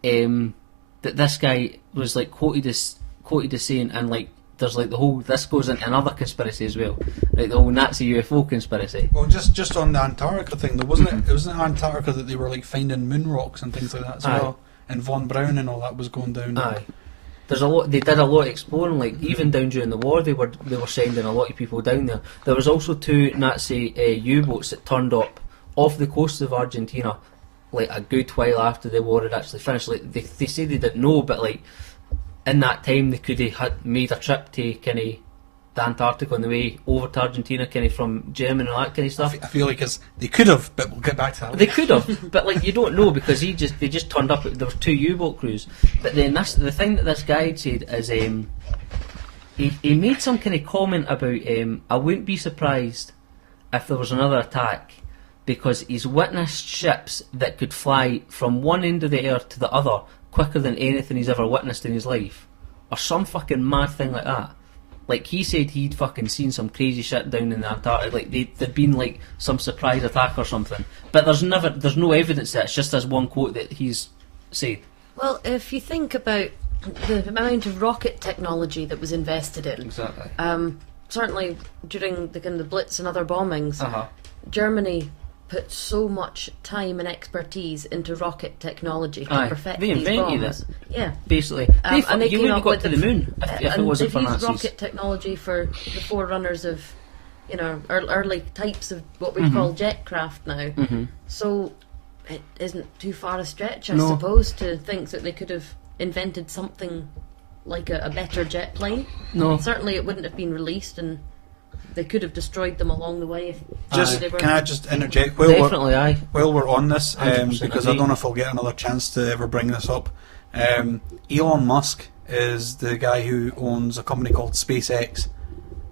that this guy was like quoted as saying, and like there's like the whole, this goes into another conspiracy as well, like the whole Nazi UFO conspiracy. Well, just on the Antarctica thing, there wasn't it wasn't Antarctica that they were like finding moon rocks and things like that as well, and Von Braun and all that was going down. Aye. There's a lot. They did a lot of exploring. Like even down during the war, they were sending a lot of people down there. There was also 2 Nazi U-boats that turned up off the coast of Argentina, like a good while after the war had actually finished. Like they say they didn't know, but like in that time they could have made a trip to kind of the Antarctica on the way over to Argentina, kind of from Germany and all that kind of stuff. I feel like they could have, but we'll get back to that. They could have, but like you don't know because they just turned up. There were 2 U-boat crews, but then the thing that this guy had said is he made some kind of comment about I wouldn't be surprised if there was another attack because he's witnessed ships that could fly from one end of the earth to the other quicker than anything he's ever witnessed in his life, or some fucking mad thing like that. Like he said he'd fucking seen some crazy shit down in the Antarctic, like there'd been like some surprise attack or something. But there's no evidence that it's just this one quote that he's said. Well, if you think about the amount of rocket technology that was invested in, Exactly. Certainly during the kind of Blitz and other bombings, Germany put so much time and expertise into rocket technology to perfect they these invented bombs. it. Yeah. Basically, And they you came wouldn't up have got with to the moon if it and wasn't for they've used Nazis. rocket technology for the forerunners of, early types of what we call jet craft now. So it isn't too far a stretch, I suppose, to think that they could have invented something like a better jet plane. No. Certainly it wouldn't have been released, and they could have destroyed them along the way if they were... Can I just interject Definitely, aye. while we're on this, 100% because I agree. don't know if I'll get another chance to ever bring this up. Elon Musk is the guy who owns a company called SpaceX,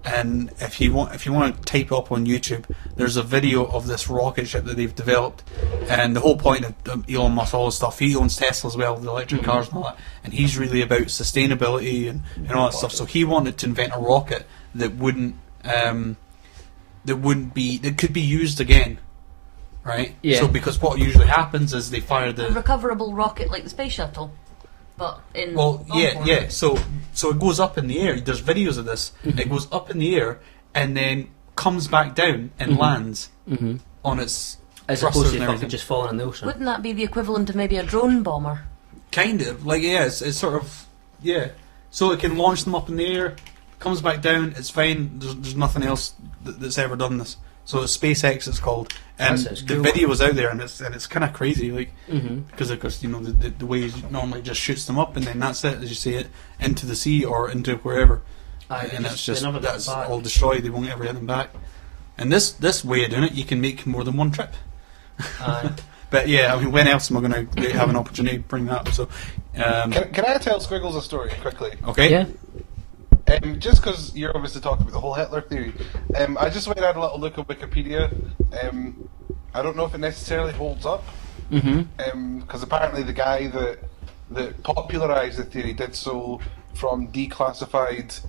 and if you want to type up on YouTube, there's a video of this rocket ship that they've developed, and the whole point of Elon Musk, all this stuff, he owns Tesla as well, the electric cars and all that, and he's really about sustainability and all that stuff. So he wanted to invent a rocket that could be used again, right? Yeah. So because what usually happens is they fire A the recoverable rocket like the space shuttle, but in well, yeah, form. yeah. So it goes up in the air. There's videos of this. It goes up in the air and then comes back down and lands on its As thrusters opposed to and fucking everything. just falling in the ocean. Wouldn't that be the equivalent of maybe a drone bomber? Kind of like it's sort of So it can launch them up in the air, comes back down. It's fine. There's nothing else that's ever done this. So it's SpaceX it's called, and That sounds the cool. video was out there, and it's kind of crazy, like Mm-hmm. because of course the way he normally just shoots them up, and then that's it, as you say it, into the sea or into wherever, and that's just that's all destroyed. They won't ever get them back. And this way of doing it, you can make more than one trip. Aye. But yeah, I mean, when else am I going to have an opportunity to bring that up? So, Can I tell Squiggles a story quickly? okay. Yeah. Just because you're obviously talking about the whole Hitler theory, I just went and had a little look at Wikipedia. I don't know if it necessarily holds up, Mm-hmm. because apparently the guy that popularised the theory did so from declassified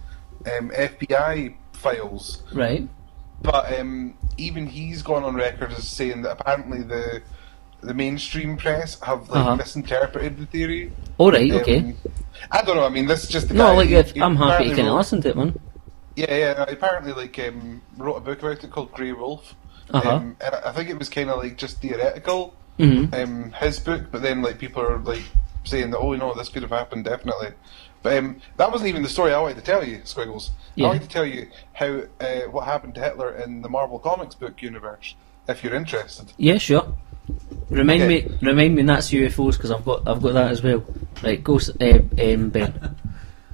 FBI files. Right. But even he's gone on record as saying that apparently the mainstream press have misinterpreted the theory. All right. Okay. I don't know. I mean, this is just the No, guy. like he I'm happy to apparently kind of wrote- listen to it, man. Yeah. Apparently, wrote a book about it called Grey Wolf. And I think it was kind of like just theoretical. Mm-hmm. His book, but then like people are like saying that, oh no, this could have happened definitely. But that wasn't even the story I wanted to tell you, Squiggles. Yeah. I wanted to tell you how what happened to Hitler in the Marvel Comics book universe, if you're interested. Yeah, sure. Remind Okay. me, that's UFOs because I've got that as well. Right, go, Ben.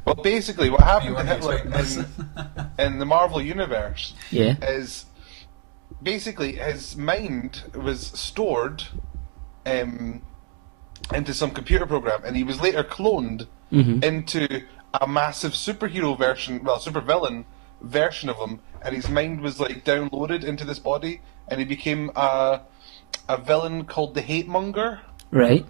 Well, basically, what happened You to weren't Hitler expecting this. in the Marvel universe Yeah. is basically his mind was stored into some computer program, and he was later cloned into a massive superhero version, supervillain version of him, and his mind was like downloaded into this body, and he became a villain called the Hate Monger. Right.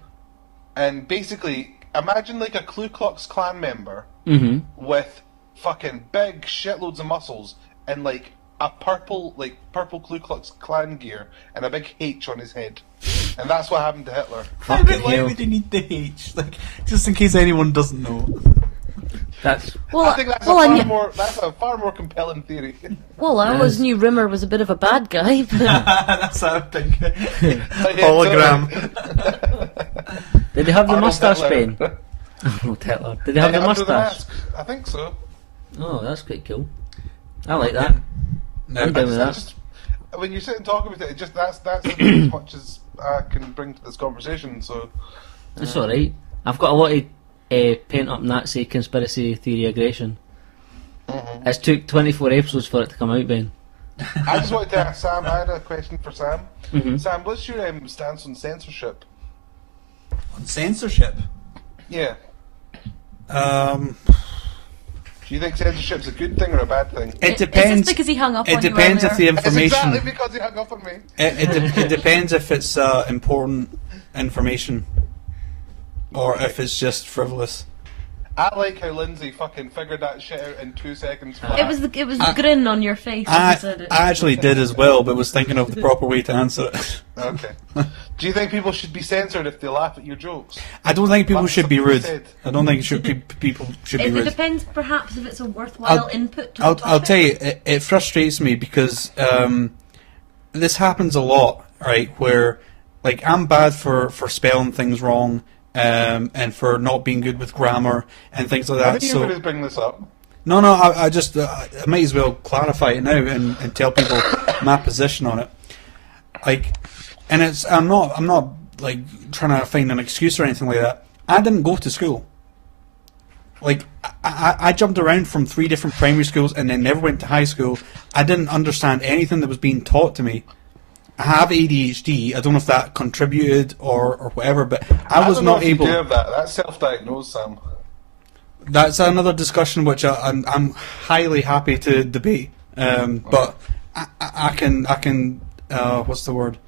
And basically, imagine like a Ku Klux Klan member Mm-hmm. with fucking big shitloads of muscles and like a purple Ku Klux Klan gear and a big H on his head, and that's what happened to Hitler. Fucking Why hell. would you need the H? Like, just in case anyone doesn't know. That's I think that's that's a far more compelling theory. Well, I always knew Rimmer was a bit of a bad guy, but That's how I think. Hologram. Did they have the Arnold mustache, Hitler. Ben? Arnold Hitler. Did they have the Under the mustache? mask. I think so. Oh, that's quite cool. I like that. I'm down with that. Just, when you sit and talk about it, that's as much as I can bring to this conversation. So That's alright. I've got a lot of pent up Nazi conspiracy theory aggression. It's took 24 episodes for it to come out, Ben. I just wanted to ask Sam. I had a question for Sam. Mhm. Sam, what's your stance on censorship? On censorship. Yeah. Um, Do you think censorship's a good thing or a bad thing? it Is depends. this because he hung up It on you depends if earlier? the It's exactly information. because he hung up on me. It depends if it's important information or if it's just frivolous. I like how Lindsay fucking figured that shit out in 2 seconds flat. It was the grin on your face when I you said it. actually did as well, but was thinking of the proper way to answer it. Okay. Do you think people should be censored if they laugh at your jokes? I don't think people That's should be something rude. said. I don't think people should be It rude. depends, perhaps, if it's a worthwhile input to the I'll topic. tell you, it frustrates me because this happens a lot, right? Where, like, I'm bad for spelling things wrong and for not being good with grammar and things like How that. do you So really bring this up? no, I just I might as well clarify it now and tell people my position on it. Like, and I'm not like trying to find an excuse or anything like that. I didn't go to school. Like, I jumped around from 3 different primary schools and then never went to high school. I didn't understand anything that was being taught to me. I have ADHD. I don't know if that contributed or whatever, but I was don't know not if able. You do have that. That's self-diagnosed, Sam. That's another discussion which I'm highly happy to debate. But I can what's the word?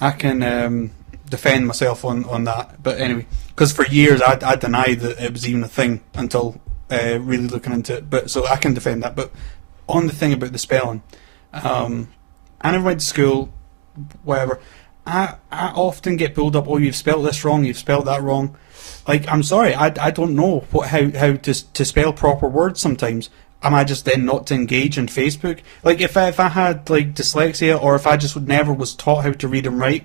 I can defend myself on that. But anyway, because for years I denied that it was even a thing until really looking into it. But so I can defend that. But on the thing about the spelling, I never went to school. whatever, I often get pulled up. Oh, you've spelled this wrong. You've spelled that wrong. Like, I'm sorry, I don't know how to spell proper words sometimes. Am I just then not to engage in Facebook? Like, if I had like dyslexia, or if I just never was taught how to read and write,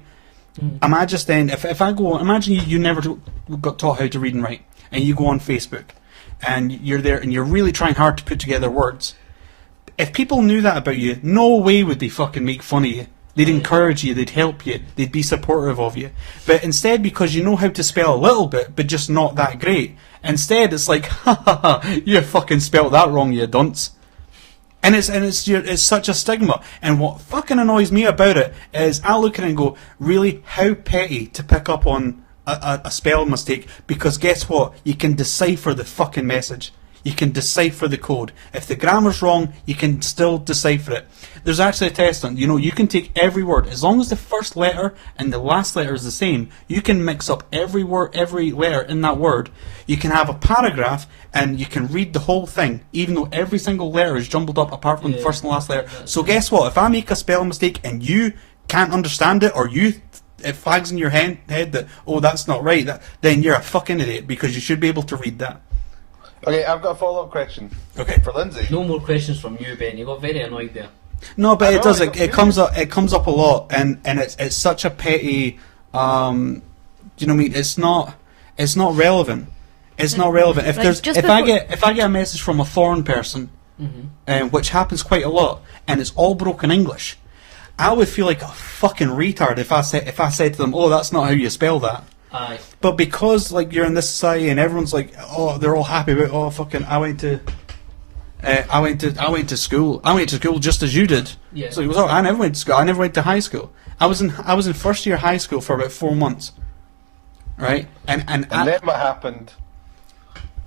am I just then, if I go, imagine you never got taught how to read and write, and you go on Facebook, and you're there, and you're really trying hard to put together words. If people knew that about you, no way would they fucking make fun of you. They'd encourage you, they'd help you, they'd be supportive of you. But instead, because you know how to spell a little bit, but just not that great, instead it's like, ha ha ha, you fucking spelt that wrong, you dunce. And it's such a stigma. And what fucking annoys me about it is I look at it and go, really, how petty to pick up on a spelling mistake, because guess what? You can decipher the fucking message. You can decipher the code. If the grammar's wrong, you can still decipher it. There's actually a test on, you can take every word, as long as the first letter and the last letter is the same, you can mix up every word, every letter in that word. You can have a paragraph and you can read the whole thing, even though every single letter is jumbled up apart from the first and last letter. So guess what? If I make a spelling mistake and you can't understand it, or it flags in your head that, oh, that's not right, then you're a fucking idiot, because you should be able to read that. Okay, I've got a follow-up question. Okay. For Lindsay. No more questions from you, Ben. You got very annoyed there. No, but it does. I It comes up. It comes up a lot, and it's such a petty. Do you know what I mean? It's not relevant. It's not relevant. If Like, I get a message from a foreign person, which happens quite a lot, and it's all broken English, I would feel like a fucking retard if I said to them, "Oh, that's not how you spell that." Aye. But because like you're in this society and everyone's like, oh, they're all happy about, oh, fucking, I went to school. I went to school just as you did. Yeah. So it was, oh, I never went to school. I never went to high school. I was in first year high school for about 4 months. Right? And then what happened?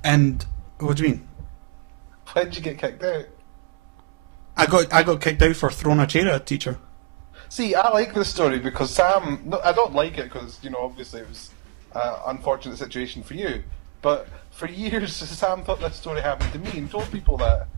And what do you mean? When did you get kicked out? I got kicked out for throwing a chair at a teacher. See, I like this story because Sam... No, I don't like it because, obviously it was an unfortunate situation for you. But for years, Sam thought this story happened to me and told people that.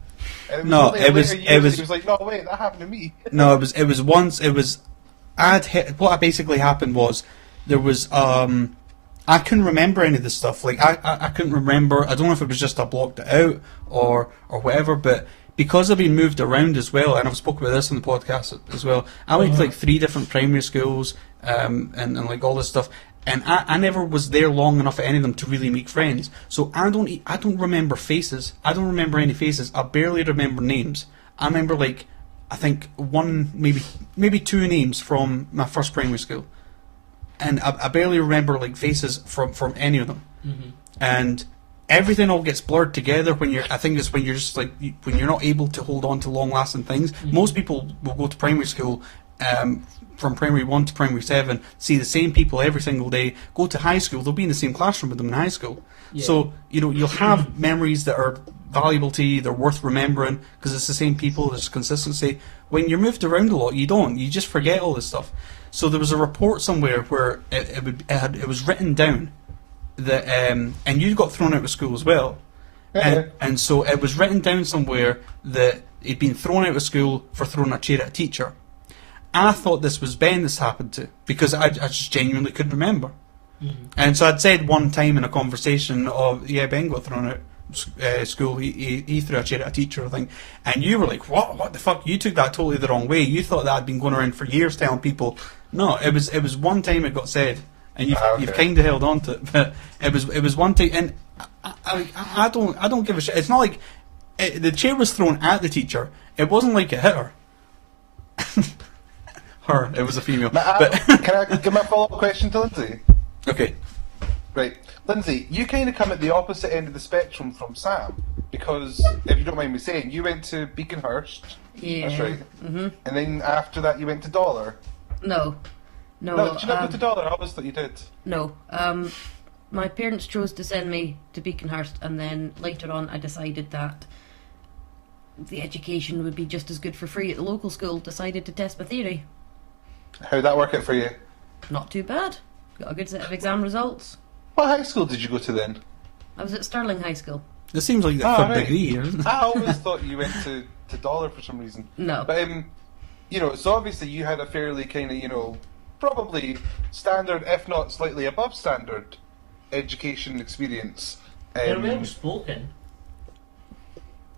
And it was he was like, no, wait, that happened to me. No, it was once... what basically happened was, there was... I couldn't remember any of this stuff. Like, I couldn't remember... I don't know if it was just I blocked it out or whatever, but... Because I've been moved around as well, and I've spoken about this on the podcast as well, I went to like 3 different primary schools, and like all this stuff, and I never was there long enough at any of them to really make friends. So I don't remember faces. I don't remember any faces. I barely remember names. I remember like, I think 1, maybe 2 names from my first primary school, and I barely remember like faces from any of them, and. Everything all gets blurred together when you're just like, when you're not able to hold on to long-lasting things. Most people will go to primary school, from primary 1 to primary 7, see the same people every single day. Go to high school, they'll be in the same classroom with them in high school. Yeah. So you'll have memories that are valuable to you, they're worth remembering because it's the same people. There's consistency. When you're moved around a lot, you don't. You just forget all this stuff. So there was a report somewhere where it was written down. That and you got thrown out of school as well, and so it was written down somewhere that he'd been thrown out of school for throwing a chair at a teacher. I thought this was Ben this happened to, because I just genuinely couldn't remember. And so I'd said one time in a conversation of, yeah, Ben got thrown out of school, he threw a chair at a teacher, I think, and you were like, what the fuck, you took that totally the wrong way. You thought that had been going around for years telling people. No, it was one time it got said. And you've kind of held on to it, but it was one time, and I don't give a shit. It's not like the chair was thrown at the teacher. It wasn't like it hit her. It was a female. But can I give my follow-up question to Lindsay? Okay. Right, Lindsay, you kind of come at the opposite end of the spectrum from Sam, because if you don't mind me saying, you went to Beaconhurst. Yeah. That's right. And then after that, you went to Dollar. No, did you not go to Dollar? I always thought you did. No. My parents chose to send me to Beaconhurst, and then later on I decided that the education would be just as good for free at the local school. Decided to test my theory. How'd that work out for you? Not too bad. Got a good set of exam results. What high school did you go to then? I was at Stirling High School. This seems like the third degree here, isn't it? I always thought you went to Dollar for some reason. No. But so obviously you had a fairly kind of, probably standard, if not slightly above standard, education experience. They're well spoken.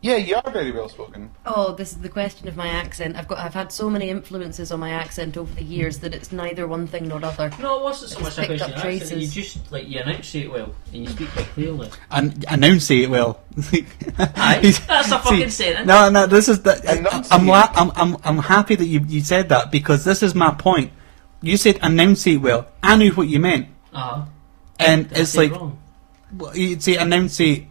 Yeah, you are very well spoken. Oh, this is the question of my accent. I've had so many influences on my accent over the years that it's neither one thing nor other. No, it wasn't so much a picked question. up Actually, traces. you just you enunciate well and you speak quite clearly. And enunciate well. Aye, that's a fucking saying. No, this is Enunciate. I'm happy that you said that, because this is my point. You said enunciate well. I knew what you meant, and Did I it's say it like, wrong? well, you'd say enunciate.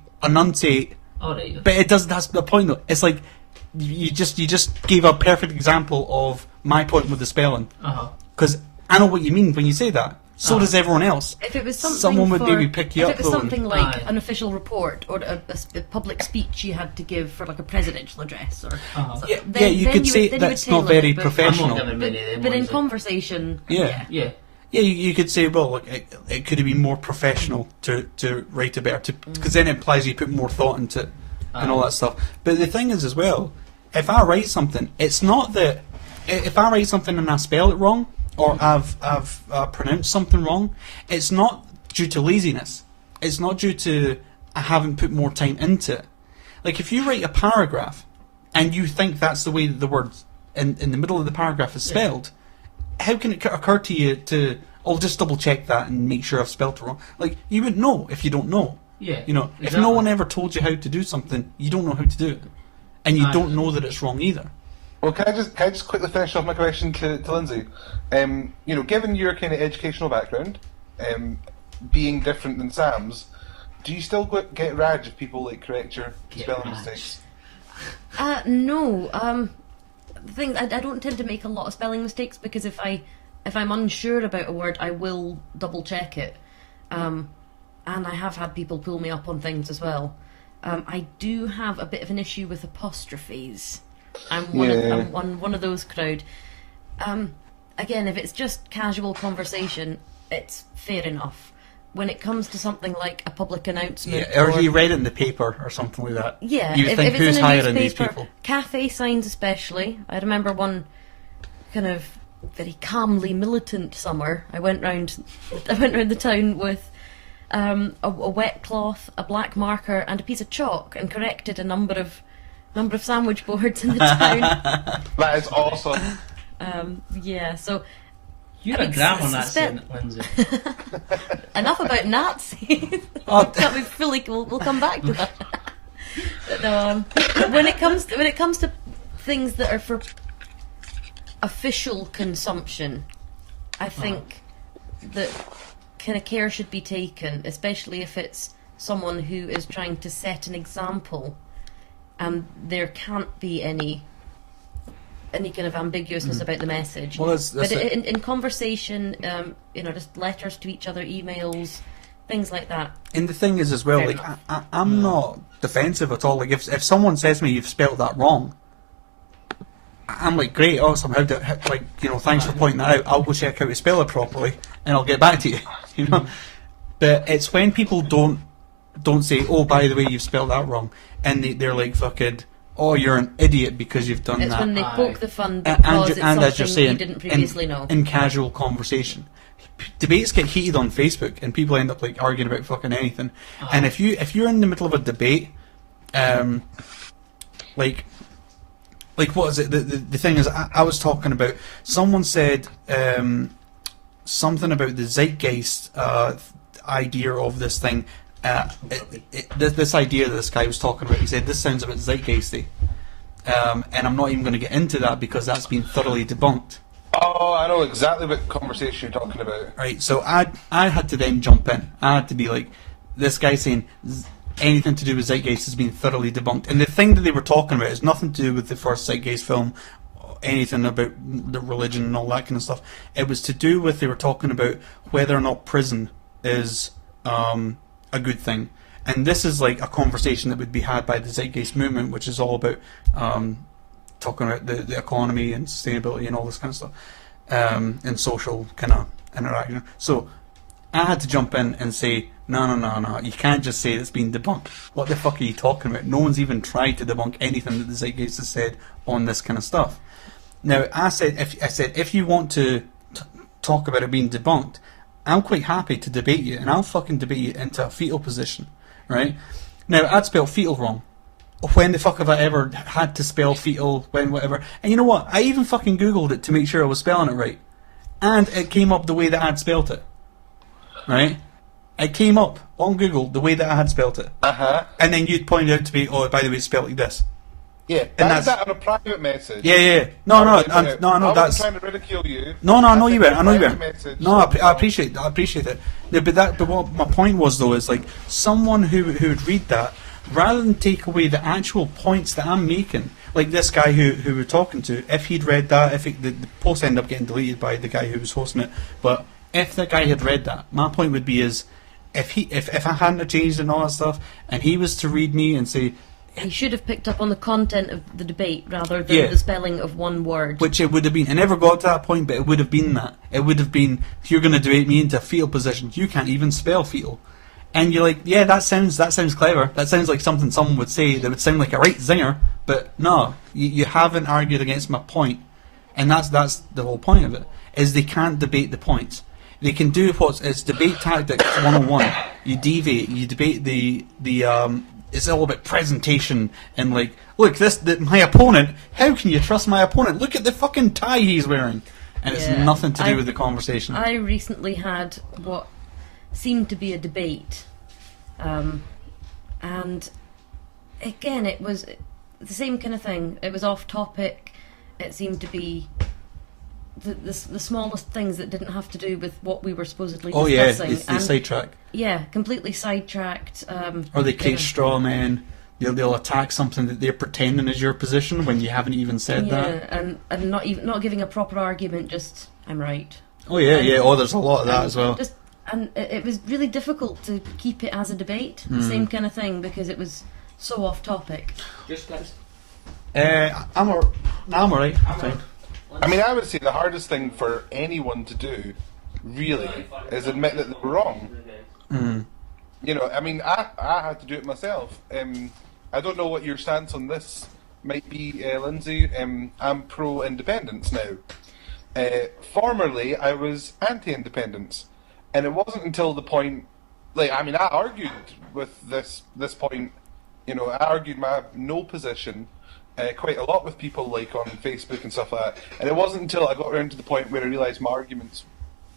All right. But it doesn't. That's the point, though. It's like you just gave a perfect example of my point with the spelling. Because I know what you mean when you say that. So does everyone else. If it was something Someone would maybe pick you up. If it was though, something and- like Aye. an official report or a public speech you had to give for like a presidential address, or Yeah, you could say that's not very I'm professional. not giving many of them But in ones, conversation, Yeah. yeah. Yeah, you could say, well, look, it could have been more professional to write it better, because then it implies you put more thought into it and all that stuff. But the thing is, as well, if I write something, it's not that if I write something and I spell it wrong, or I've pronounced something wrong, it's not due to laziness. It's not due to I haven't put more time into it. Like, if you write a paragraph and you think that's the way that the word in the middle of the paragraph is spelled, how can it occur to you to, I'll just double check that and make sure I've spelled it wrong? Like, you wouldn't know if you don't know. Yeah. You know, if exactly. no one ever told you how to do something, you don't know how to do it. And you don't know that it's wrong either. Well, can I just quickly finish off my question to Lindsay? Given your kind of educational background, being different than Sam's, do you still get rage if people correct your spelling mistakes? no. The thing, I don't tend to make a lot of spelling mistakes, because if I'm unsure about a word, I will double check it. And I have had people pull me up on things as well. I do have a bit of an issue with apostrophes. I'm one of those crowd. Again, if it's just casual conversation, it's fair enough. When it comes to something like a public announcement, Or you read it in the paper or something like that. yeah, You if think, it's who's in a hiring these newspaper, people? cafe signs especially. I remember one kind of very calmly militant summer. I went round the town with a wet cloth, a black marker, and a piece of chalk, and corrected a number of sandwich boards in the town. That is awesome. Yeah, so You're a grammar Nazi, Lindsay. enough about Nazis. Oh. We'll come back to that. But no, when it comes to things that are for official consumption, I think that kind of care should be taken, especially if it's someone who is trying to set an example, and there can't be any kind of ambiguousness about the message. Well, that's but it. in conversation, just letters to each other, emails, things like that. And the thing is, as well, Fair like, enough. I'm not defensive at all. Like, if someone says to me, you've spelled that wrong, I'm like, great, awesome, thanks for pointing that out. I'll go check how to spell it properly, and I'll get back to you, you know. But it's when people don't say, oh, by the way, you've spelled that wrong, and they're like, fucking, oh, you're an idiot because you've done It's that. when they Aye. poke the fun And because it's as you're something saying, you didn't previously know. in casual conversation, debates get heated on Facebook, and people end up arguing about fucking anything. And if you're in the middle of a debate, what is it? The thing is, I was talking about. Someone said something about the zeitgeist idea of this thing. This idea that this guy was talking about. He said this sounds a bit zeitgeisty, and I'm not even going to get into that because that's been thoroughly debunked. Oh, I know exactly what conversation you're talking about. Right, so I had to then jump in. I had to be like, this guy saying anything to do with Zeitgeist has been thoroughly debunked. And the thing that they were talking about is nothing to do with the first Zeitgeist film, anything about the religion and all that kind of stuff. It was to do with, they were talking about whether or not prison is a good thing. And this is like a conversation that would be had by the Zeitgeist movement, which is all about talking about the economy and sustainability and all this kind of stuff, and social kind of interaction. So I had to jump in and say, no, you can't just say it's been debunked. What the fuck are you talking about? No one's even tried to debunk anything that the Zeitgeist has said on this kind of stuff. Now, I said if you want to talk about it being debunked, I'm quite happy to debate you, and I'll fucking debate you into a fetal position, right? Now, I'd spell fetal wrong. When the fuck have I ever had to spell fetal, when, whatever? And you know what? I even fucking Googled it to make sure I was spelling it right. And it came up the way that I'd spelt it. Right? It came up on Google the way that I had spelt it. Uh-huh. And then you'd point out to me, oh, by the way, it's spelled like this. Yeah, And that's that on a private message. Yeah. No, I that's... wasn't trying to ridicule you. No, I know you weren't. I know you Private weren't. message. No, I appreciate it. Yeah, but what my point was though is like someone who would read that rather than take away the actual points that I'm making, like this guy who we're talking to, if he'd read that, the post ended up getting deleted by the guy who was hosting it, but if that guy had read that, my point would be is if I hadn't have changed and all that stuff, and he was to read me and say. He should have picked up on the content of the debate rather than the spelling of one word. Which it would have been. I never got to that point, but it would have been that. It would have been, if you're going to debate me into a fetal position, you can't even spell fetal. And you're like, yeah, that sounds clever. That sounds like something someone would say that would sound like a right zinger. But no, you haven't argued against my point. And that's the whole point of it, is they can't debate the points. They can do it's debate tactics 101. You deviate, you debate the it's all about presentation and like, look, my opponent, how can you trust my opponent? Look at the fucking tie he's wearing. And it's nothing to do with the conversation. I recently had what seemed to be a debate. And again, it was the same kind of thing. It was off topic. It seemed to be the smallest things that didn't have to do with what we were supposedly discussing. Oh yeah, they sidetrack. Yeah, completely sidetracked. Or they create straw men. They'll attack something that they're pretending is your position when you haven't even said that. And not giving a proper argument. Just I'm right. Oh yeah. Oh, there's a lot of that as well. And it was really difficult to keep it as a debate. The same kind of thing because it was so off topic. Just guys. I'm alright. I'm fine. I mean, I would say the hardest thing for anyone to do, really, is admit that they were wrong. Mm. You know, I mean, I had to do it myself. I don't know what your stance on this might be, Lindsay. I'm pro-independence now. Formerly, I was anti-independence. And it wasn't until the point, I argued with this point, you know, I argued my no position quite a lot with people like on Facebook and stuff like that. And it wasn't until I got around to the point where I realised my arguments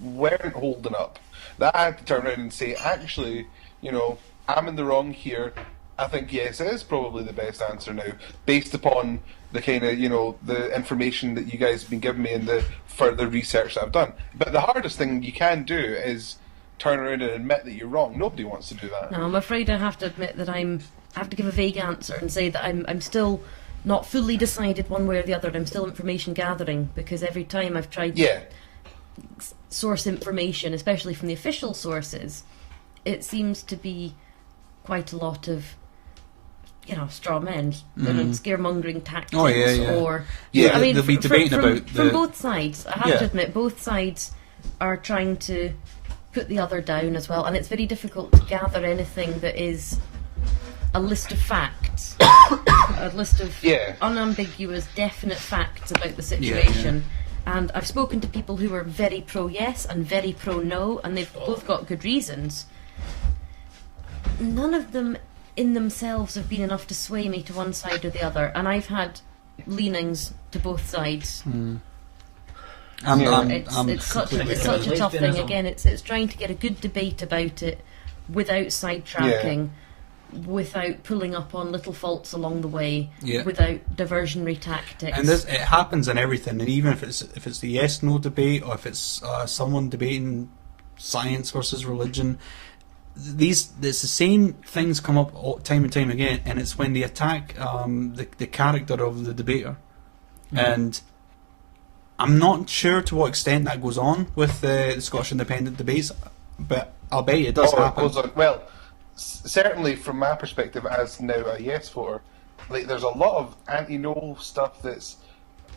weren't holding up that I had to turn around and say, actually, you know, I'm in the wrong here. I think yes, it is probably the best answer now, based upon the kind of, you know, the information that you guys have been giving me and the further research that I've done. But the hardest thing you can do is turn around and admit that you're wrong. Nobody wants to do that. No, I'm afraid I have to admit that I have to give a vague answer and say that I'm still not fully decided one way or the other. I'm still information gathering because every time I've tried to source information, especially from the official sources, it seems to be quite a lot of, you know, straw men, scaremongering tactics. Oh, yeah. Or, yeah, I mean, they'll be debating about from both sides. I have to admit, both sides are trying to put the other down as well, and it's very difficult to gather anything that is a list of facts, a list of unambiguous, definite facts about the situation. And I've spoken to people who are very pro-yes and very pro-no, and they've both got good reasons. None of them in themselves have been enough to sway me to one side or the other, and I've had leanings to both sides. It's such a tough thing. Again, it's trying to get a good debate about it without sidetracking, without pulling up on little faults along the way, without diversionary tactics. And it happens in everything. And even if it's the yes/no debate, or if it's someone debating science versus religion, it's the same things come up time and time again. And it's when they attack the character of the debater. And I'm not sure to what extent that goes on with the Scottish Independent debates, but I'll bet you it does happen. It goes on. Well, certainly from my perspective as now a yes voter, there's a lot of anti-no stuff that's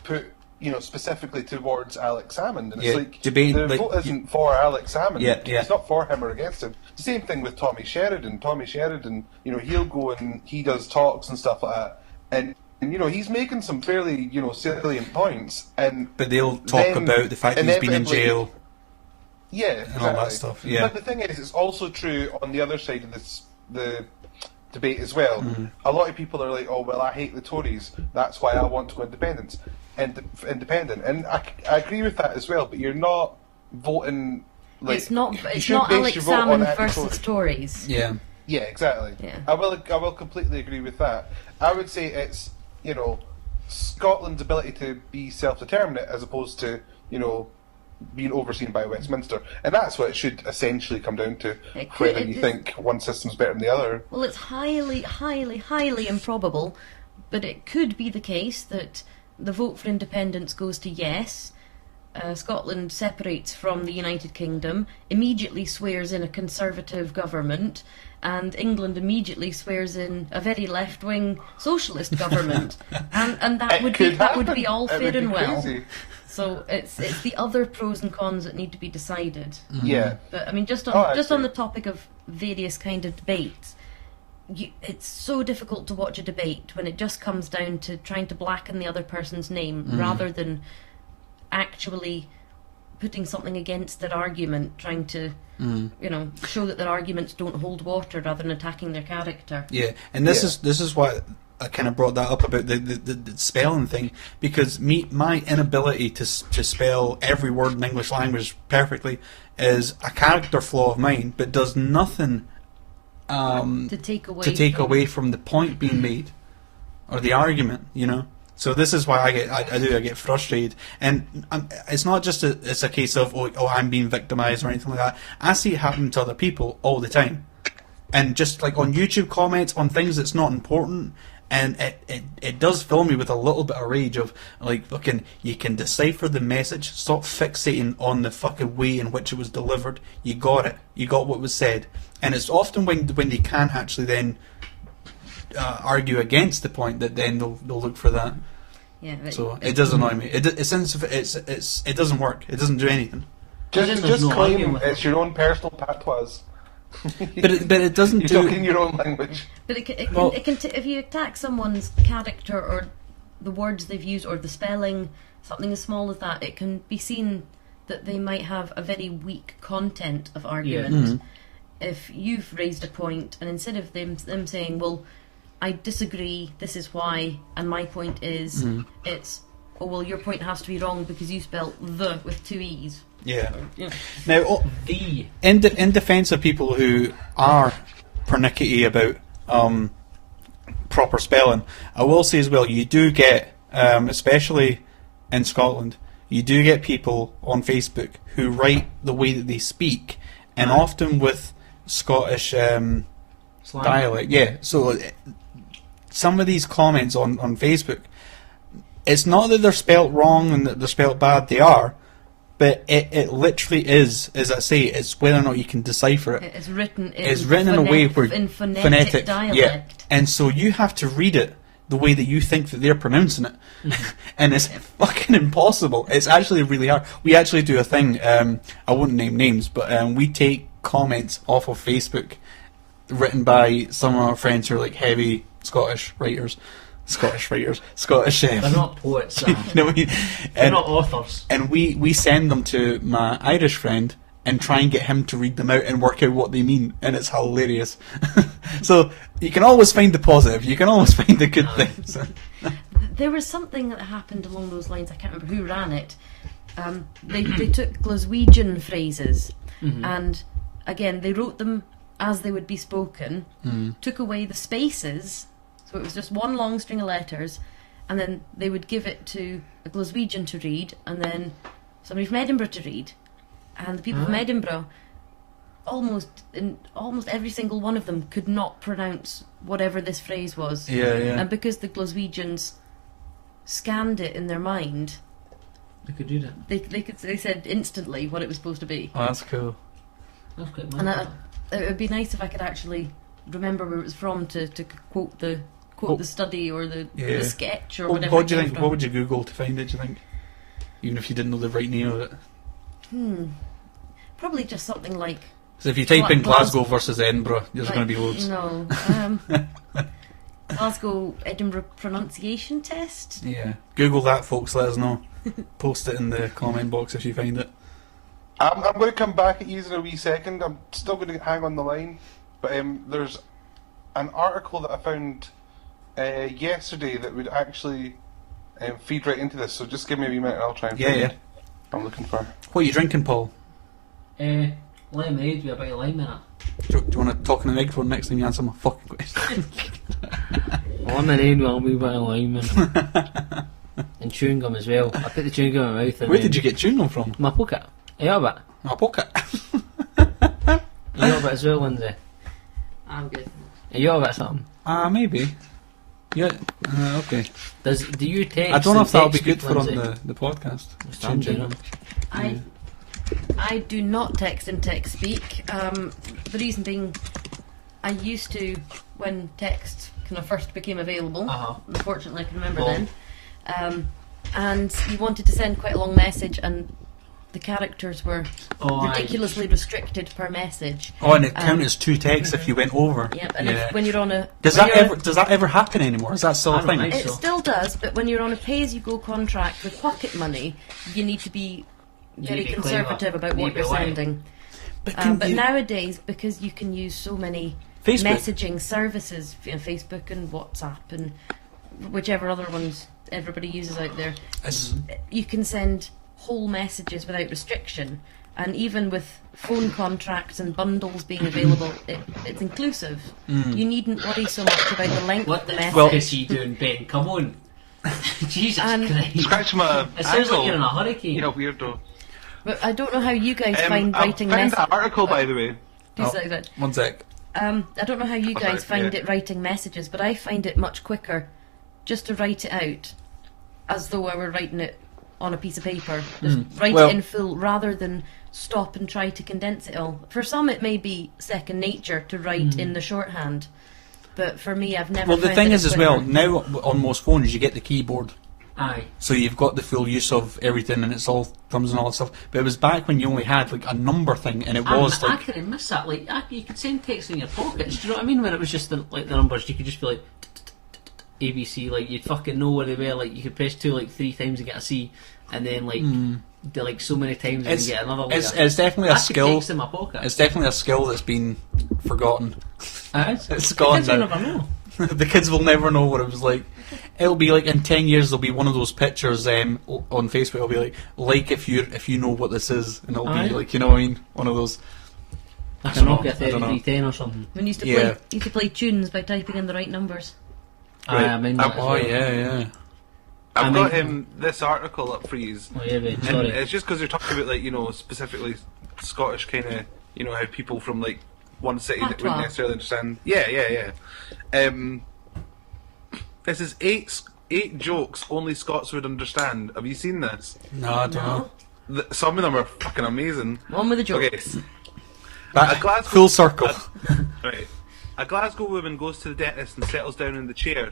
put, you know, specifically towards Alex Salmond, and it's the vote isn't for Alex Salmond. It's not for him or against him. The same thing with Tommy Sheridan. Tommy Sheridan, you know, he'll go and he does talks and stuff like that, and you know, he's making some fairly, you know, salient points, But they'll talk about the fact that he's been in jail. Yeah, and all that stuff. Yeah. But the thing is, it's also true on the other side of the debate as well. A lot of people are like, "Oh well, I hate the Tories. That's why I want to go independent." And I agree with that as well. But you're not voting like It's not your Alex vote on Salmon anti-Tory. versus Tories. Yeah. Yeah, exactly. Yeah. I will completely agree with that. I would say it's, you know, Scotland's ability to be self-determinate as opposed to, you know, being overseen by Westminster, and that's what it should essentially come down to. Whether you think one system's better than the other. Well, it's highly, highly, highly improbable, but it could be the case that the vote for independence goes to yes. Scotland separates from the United Kingdom, immediately swears in a Conservative government, and England immediately swears in a very left-wing socialist government, and that would be all fair and well. Crazy. So it's the other pros and cons that need to be decided. Yeah. But I mean, just on the topic of various kind of debates, it's so difficult to watch a debate when it just comes down to trying to blacken the other person's name rather than actually putting something against their argument, trying to you know, show that their arguments don't hold water rather than attacking their character. Yeah, and this is why I kind of brought that up about the spelling thing, because my inability to spell every word in the English language perfectly is a character flaw of mine, but does nothing To take away from the point being made or the argument, you know. So this is why I get frustrated, and it's not just it's a case of oh I'm being victimized or anything like that. I see it happen to other people all the time, and just like on YouTube comments on things that's not important. And it does fill me with a little bit of rage of like, fucking, you can decipher the message. Stop fixating on the fucking way in which it was delivered. You got it. You got what was said. And it's often when they can't actually then argue against the point that then they'll look for that. Yeah. So it does annoy me. It doesn't work. It doesn't do anything. Just claim it's your own personal patois. But it doesn't You're do. talking your own language. But if you attack someone's character or the words they've used or the spelling, something as small as that, it can be seen that they might have a very weak content of argument. If you've raised a point, and instead of them saying, well, I disagree, this is why, and my point is, it's, oh, well, your point has to be wrong because you spelt the with two E's. Yeah. Now, in defence of people who are pernickety about proper spelling, I will say as well, you do get, especially in Scotland, you do get people on Facebook who write the way that they speak, and often with Scottish dialect. Yeah. So some of these comments on Facebook, it's not that they're spelt wrong and that they're spelt bad. They are. But it literally is, as I say, it's whether or not you can decipher it. It's written in a way where in phonetic dialect. Yeah. And so you have to read it the way that you think that they're pronouncing it. And it's fucking impossible. It's actually really hard. We actually do a thing, I wouldn't name names, but we take comments off of Facebook written by some of our friends who are like heavy Scottish writers. They're not poets, you know what I mean? They're not authors. And we send them to my Irish friend and try and get him to read them out and work out what they mean, and it's hilarious. So you can always find the positive, you can always find the good things. There was something that happened along those lines, I can't remember who ran it. They took Glaswegian phrases and again they wrote them as they would be spoken, took away the spaces. So it was just one long string of letters, and then they would give it to a Glaswegian to read, and then somebody from Edinburgh to read. And the people from Edinburgh, almost every single one of them could not pronounce whatever this phrase was. Yeah. And because the Glaswegians scanned it in their mind, They could do that. they said instantly what it was supposed to be. Oh, that's cool. That's quite And mad. it would be nice if I could actually remember where it was from to quote the study or the sketch or whatever. What do you think? What would you Google to find it? Do you think, even if you didn't know the right name of it? Probably just something like. So if you type in Glasgow versus Edinburgh, there's going to be loads. No. Glasgow Edinburgh pronunciation test. Yeah. Google that, folks. Let us know. Post it in the comment box if you find it. I'm going to come back at you in a wee second. I'm still going to hang on the line. But there's an article that I found yesterday that would actually feed right into this. So just give me a wee minute and I'll try and find it. I'm looking for. What are you drinking, Paul? Lemonade with a bit of lime in it. Do you want to talk in the microphone next time you answer my fucking question? Lemonade with a wee bit of lime in it. And chewing gum as well. I put the chewing gum in my mouth. And Where did you get chewing gum from? My pocket. Are you a bit? My pocket. Are you a bit as well, Lindsay? I'm good. Are you a bit something? Maybe. Yeah. Okay. Do you text? I don't know if that'll be text good for on Lindsay? the podcast. Changing. I do not text and text speak. The reason being, I used to when text kind of first became available. Unfortunately, I can remember then. And you wanted to send quite a long message, and the characters were ridiculously restricted per message. Oh, and it counted as 2 texts if you went over. Yep, and when you're on a... Does that ever happen anymore? Is that still a thing? It still does, but when you're on a pay-as-you-go contract with pocket money, you need to be very conservative about what you're sending. But nowadays, because you can use so many messaging services, Facebook and WhatsApp and whichever other ones everybody uses out there, you can send whole messages without restriction. And even with phone contracts and bundles being available, it's inclusive. You needn't worry so much about the length of the message. What is he doing, Ben? Come on. Jesus Christ. Scratch my It sounds like you're in a hurricane. You weirdo. But I don't know how you guys find writing I found messages. that article, by the way. One sec. I don't know how you guys find it writing messages, but I find it much quicker just to write it out as though I were writing it on a piece of paper. Just write it in full rather than stop and try to condense it all. For some it may be second nature to write in the shorthand, but for me I've never Well, the found thing it is as quicker. well, now on most phones you get the keyboard. Aye. So you've got the full use of everything and it's all thumbs and all that stuff. But it was back when you only had like a number thing and it was I like... couldn't miss that. Like, you could send text in your pockets. Do you know what I mean? When it was just the numbers, you could just be like ABC. Like you'd fucking know where they were. Like you could press 2 like 3 times and get a C, and then like so many times and get another. Like, it's definitely a skill. Text in my pocket. It's definitely a skill that's been forgotten. It's gone kids will now. never know. The kids will never know what it was like. It'll be like in 10 years there'll be one of those pictures on Facebook. It'll be like if you know what this is, and it'll be like, you know what I mean, one of those. Like a Nokia 3310 or something. When you used to play tunes by typing in the right numbers. Right. I mean that as well. yeah. I've got this article up for you. Oh yeah, Ben, And sorry. it's just because you're talking about, like, specifically Scottish kind of, how people from, like, one city that wouldn't necessarily understand. Yeah. This is eight jokes only Scots would understand. Have you seen this? No, I don't know. Some of them are fucking amazing. One with the jokes. Okay. Back, full circle. Right. A Glasgow woman goes to the dentist and settles down in the chair.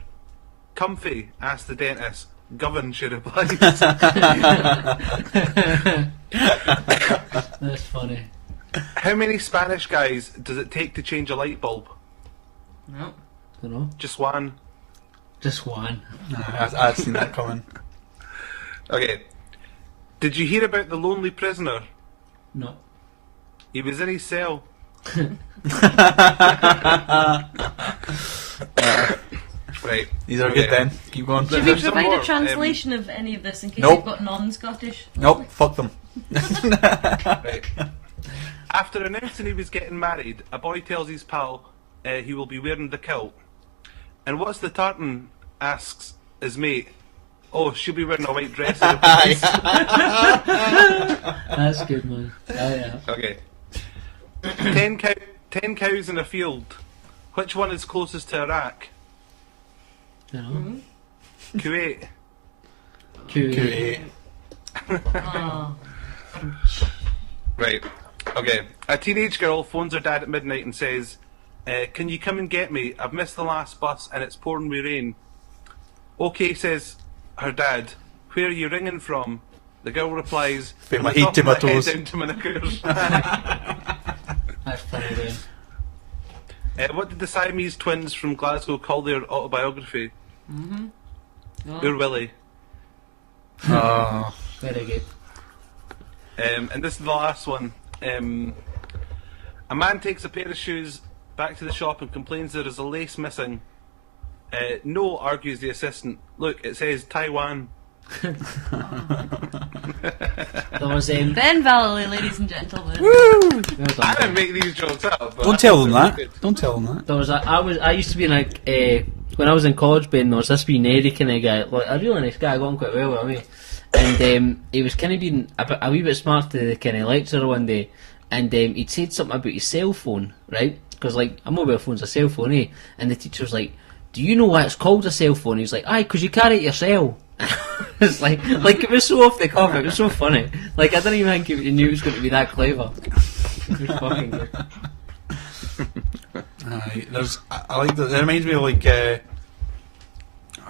Comfy? Asks the dentist. Govern, she replies. That's funny. How many Spanish guys does it take to change a light bulb? No. Don't know. Just one. Just one. I've seen that coming. Okay. Did you hear about the lonely prisoner? No. He was in his cell. Right. These are good then. Keep going. Should we There's some provide more, a translation of any of this in case Nope. you've got non-Scottish? Nope, fuck them. Right. After announcing he was getting married, a boy tells his pal he will be wearing the kilt. And what's the tartan? Asks his mate. Oh, she'll be wearing a white dress. That's good, man. Oh yeah. Okay. 10 cows in a field. Which one is closest to Iraq? No. Kuwait. Kuwait. Oh. Right. Okay. A teenage girl phones her dad at midnight and says, can you come and get me? I've missed the last bus and it's pouring with rain. Okay, says her dad. Where are you ringing from? The girl replies, Put "From my the heat top to of my my head toes." down to my knickers." That's funny, Ben. What did the Siamese twins from Glasgow call their autobiography? Your Willie. Oh. Very good. And this is the last one. A man takes a pair of shoes back to the shop and complains there is a lace missing. No, argues the assistant. Look, it says Taiwan. There was Ben Valley, ladies and gentlemen. I didn't make these jokes up. But Don't tell them that. Don't tell them that. There was I used to be like when I was in college, Ben, there was this wee nerdy kind of guy, like a really nice guy, I got on quite well with me, and he was kind of being a wee bit smart to the kind of lecturer one day, and he'd said something about his cell phone, right? Because like a mobile phone's a cell phone, eh? And the teacher was like, "Do you know why it's called a cell phone?" He's like, "Aye, 'cause you carry it yourself." It's like it was so off the cuff, it was so funny. Like I didn't even think he knew it was going to be that clever. It was fucking good. I like that. It reminds me of like I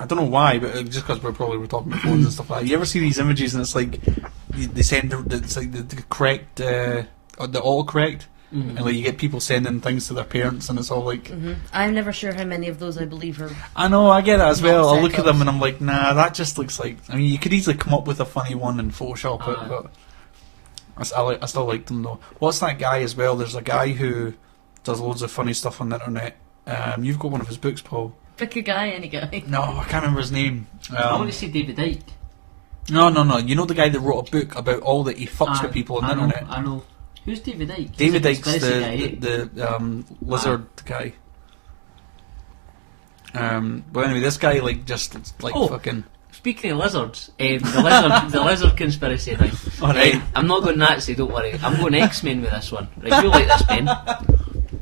don't know why, but just because we're talking about phones and stuff like that. You ever see these images and it's like they send it's like the correct the autocorrect, and like you get people sending things to their parents and it's all like. I'm never sure how many of those I believe are. I know, I get it as well. I look at setups. them and I'm like, nah, that just looks like. I mean, you could easily come up with a funny one and Photoshop it, but I still like them though. What's that guy as well? There's a guy who does loads of funny stuff on the internet. You've got one of his books, Paul. Pick a guy, any guy. No, I can't remember his name. I want to see David Icke. No. You know the guy that wrote a book about all that he fucks with people on the internet. I know. Who's David Icke? David He's a Icke's conspiracy guy, eh? the lizard guy. But anyway, this guy like just like fucking. Speaking of lizards, the lizard conspiracy thing. Alright. I'm not going Nazi, don't worry. I'm going X-Men with this one. Right, you'll like this,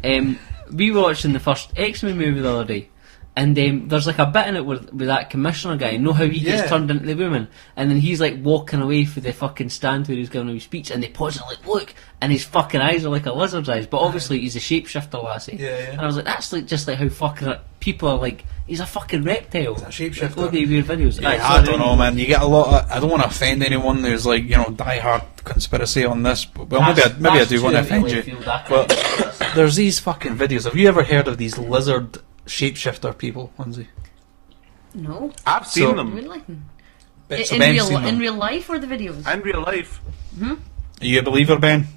Ben. We were watching the first X-Men movie the other day, and there's like a bit in it with that commissioner guy. You know how he gets turned into the woman, and then he's like walking away for the fucking stand where he's giving a wee speech, and they pause and like look, and his fucking eyes are like a lizard's eyes, but obviously he's a shapeshifter lassie. Yeah. And I was like, that's like just like how fucking people are like. He's a fucking reptile. He's a shapeshifter. Look at the weird videos. Yeah, Right, I don't know, man. You get a lot of. I don't want to offend anyone. There's like die-hard conspiracy on this. But, well, maybe I do want to offend you. But there's these fucking videos. Have you ever heard of these lizard shapeshifter people, Lindsay? No. I've seen them. Really? So In Ben's seen them. real life or the videos? In real life. Are you a believer, Ben?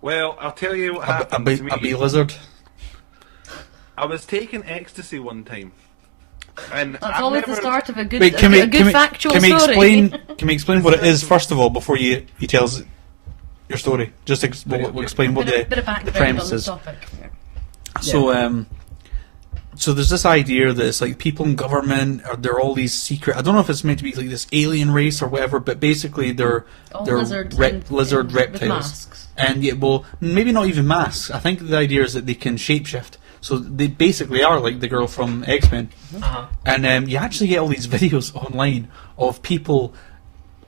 Well, I'll tell you what happened to me. A bee lizard. I was taking ecstasy one time. And That's I've always never... the start of a good, Wait, a good factual can we story. Can we explain what it is first of all before you tell us your story? Just we'll explain what bit of the background premise on the is. topic. So there's this idea that it's like people in government, or they're all these secret. I don't know if it's meant to be like this alien race or whatever, but basically they're lizard lizard reptiles. with masks. And yeah, well, maybe not even masks. I think the idea is that they can shapeshift. So they basically are like the girl from X-Men. And you actually get all these videos online of people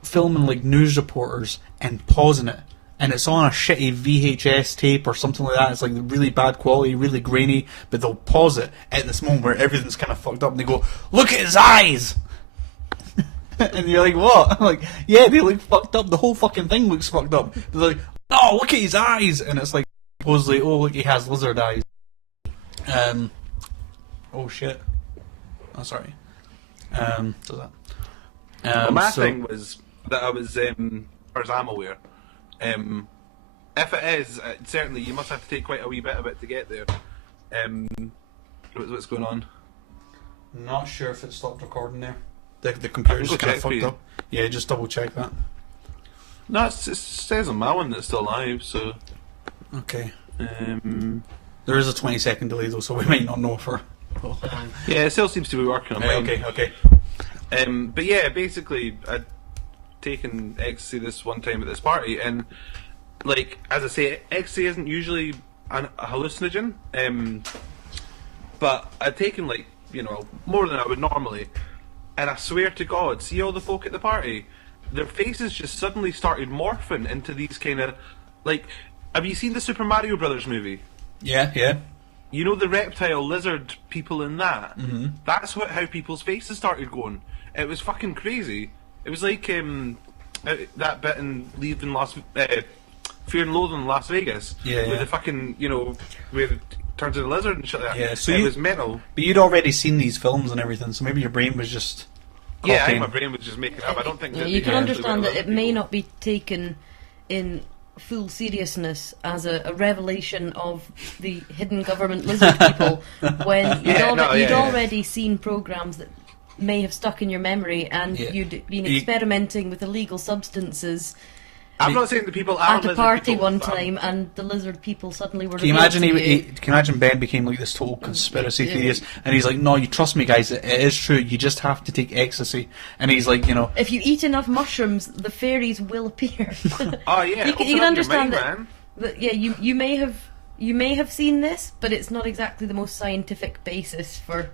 filming like news reporters and pausing it. And it's on a shitty VHS tape or something like that. It's like really bad quality, really grainy, but they'll pause it at this moment where everything's kind of fucked up and they go, "Look at his eyes!" And you're like, what? Like, yeah, they look fucked up. The whole fucking thing looks fucked up. They're like, "Oh, look at his eyes!" And it's like, supposedly, oh, look, he has lizard eyes. Oh shit. Oh, sorry. So that. Well, my thing was that I was, as far as I'm aware, if it is, certainly you must have to take quite a wee bit of it to get there. What's going on? Not sure if it stopped recording there. The computer's go kind of check for fucked you. up. Yeah, just double check that. No, it says on my one that it's still live, so... Okay. There is a 20-second delay though, so we might not know for. Yeah, it still seems to be working on mine. Okay. But yeah, basically, I'd taken ecstasy this one time at this party, and like as I say, ecstasy isn't usually a hallucinogen, but I'd taken like more than I would normally, and I swear to God, see all the folk at the party, their faces just suddenly started morphing into these kind of like. Have you seen the Super Mario Brothers movie? Yeah. You know the reptile lizard people in that? Mm-hmm. That's how people's faces started going. It was fucking crazy. It was like that bit in Fear and Loathing in Las Vegas. Yeah. With the fucking, where turns into a lizard and shit like that. Yeah, so it you- was mental. But you'd already seen these films and everything, so maybe your brain was just. Yeah, I copying. think my brain was just making it up. I don't think that You can they understand actually that were it may people. not be taken in full seriousness as a revelation of the hidden government lizard people when you'd already seen programs that may have stuck in your memory and Yeah. you'd been You- experimenting with illegal substances I'm not saying that people are at a lizard party people, one but- time and the lizard people suddenly were Can you revealed imagine? to you. Can you imagine Ben became like this total conspiracy Yeah. theorist, and he's like, "No, you trust me, guys. It is true. You just have to take ecstasy." And he's like, you know, If you eat enough mushrooms, the fairies will appear. Oh yeah, you open can up understand your that. mind, man. But yeah, you may have seen this, but it's not exactly the most scientific basis for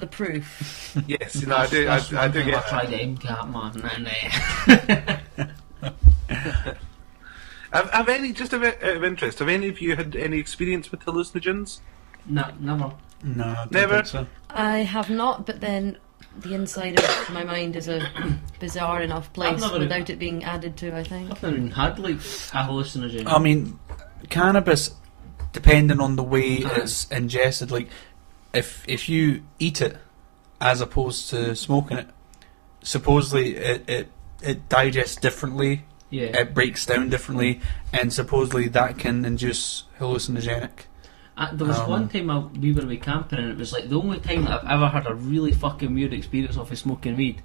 the proof. Yes, you know, I do That's get I that. tried the MCAT, man. Have any, just out of interest, have any of you had any experience with hallucinogens? No, never. no, I don't Never. think so. I have not, but then the inside of my mind is a bizarre enough place never- without it being added to, I think. I've never even had like a hallucinogen. I mean, cannabis, depending on the way Uh-huh. it's ingested, like if you eat it as opposed to smoking it, supposedly it digests differently, yeah. it breaks down differently, and supposedly that can induce hallucinogenic. There was one time we were away camping, and it was like the only time that I've ever had a really fucking weird experience of smoking weed.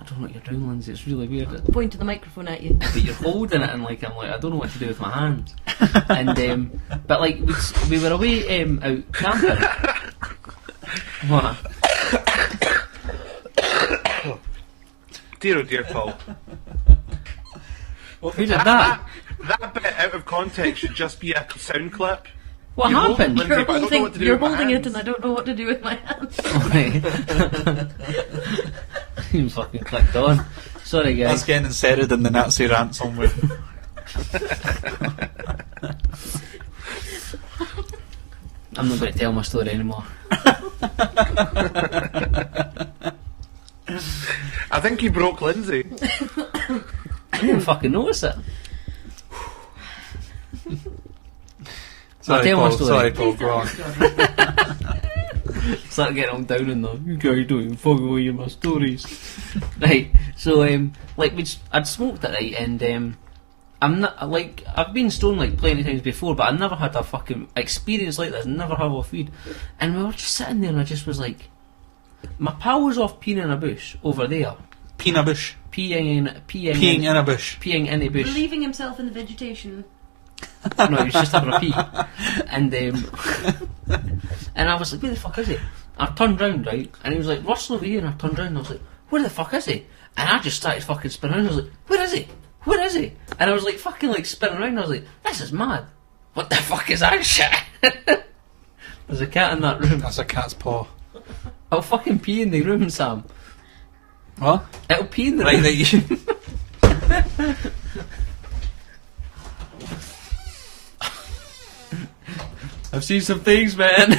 I don't know what you're doing, Lindsay. It's really weird. Point to the microphone at you. But you're holding it, and like I'm like I don't know what to do with my hands. And but like we were away out camping. What? Dear oh dear, Paul. Who did that? That bit out of context should just be a sound clip. What You're happened? holding- You're but I don't know holding, what to do you're with my holding it, hands. and I don't know what to do with my hands. Okay. You fucking clicked on. Sorry, That's guys. getting inserted in the Nazi rant somewhere. I'm not going to tell my story anymore. I think you broke Lindsay. I didn't fucking notice it. Sorry, tell my Paul. story. Sorry, Paul. Go on. Start getting all down in them. You guys don't even fucking hear my stories. Right, so like I'd smoked it, right, and I'm not like I've been stoned like plenty of times before, but I never had a fucking experience like this. Never had off weed, and we were just sitting there, and I just was like, my pal was off peeing in a bush over there, Peanut bush. peeing in a bush. peeing in a bush. Leaving himself in the vegetation. No, he was just having a pee. And and I was like, where the fuck is he? I turned round, right? And he was like, Russell over here, and I turned round and I was like, where the fuck is he? And I just started fucking spinning around. I was like, where is he? Where is he? And I was like fucking like spinning around. I was like, this is mad. What the fuck is that shit? There's a cat in that room. That's a cat's paw. I'll fucking pee in the room, Sam. What? It'll pee in the Right, room. that you. I've seen some things, man.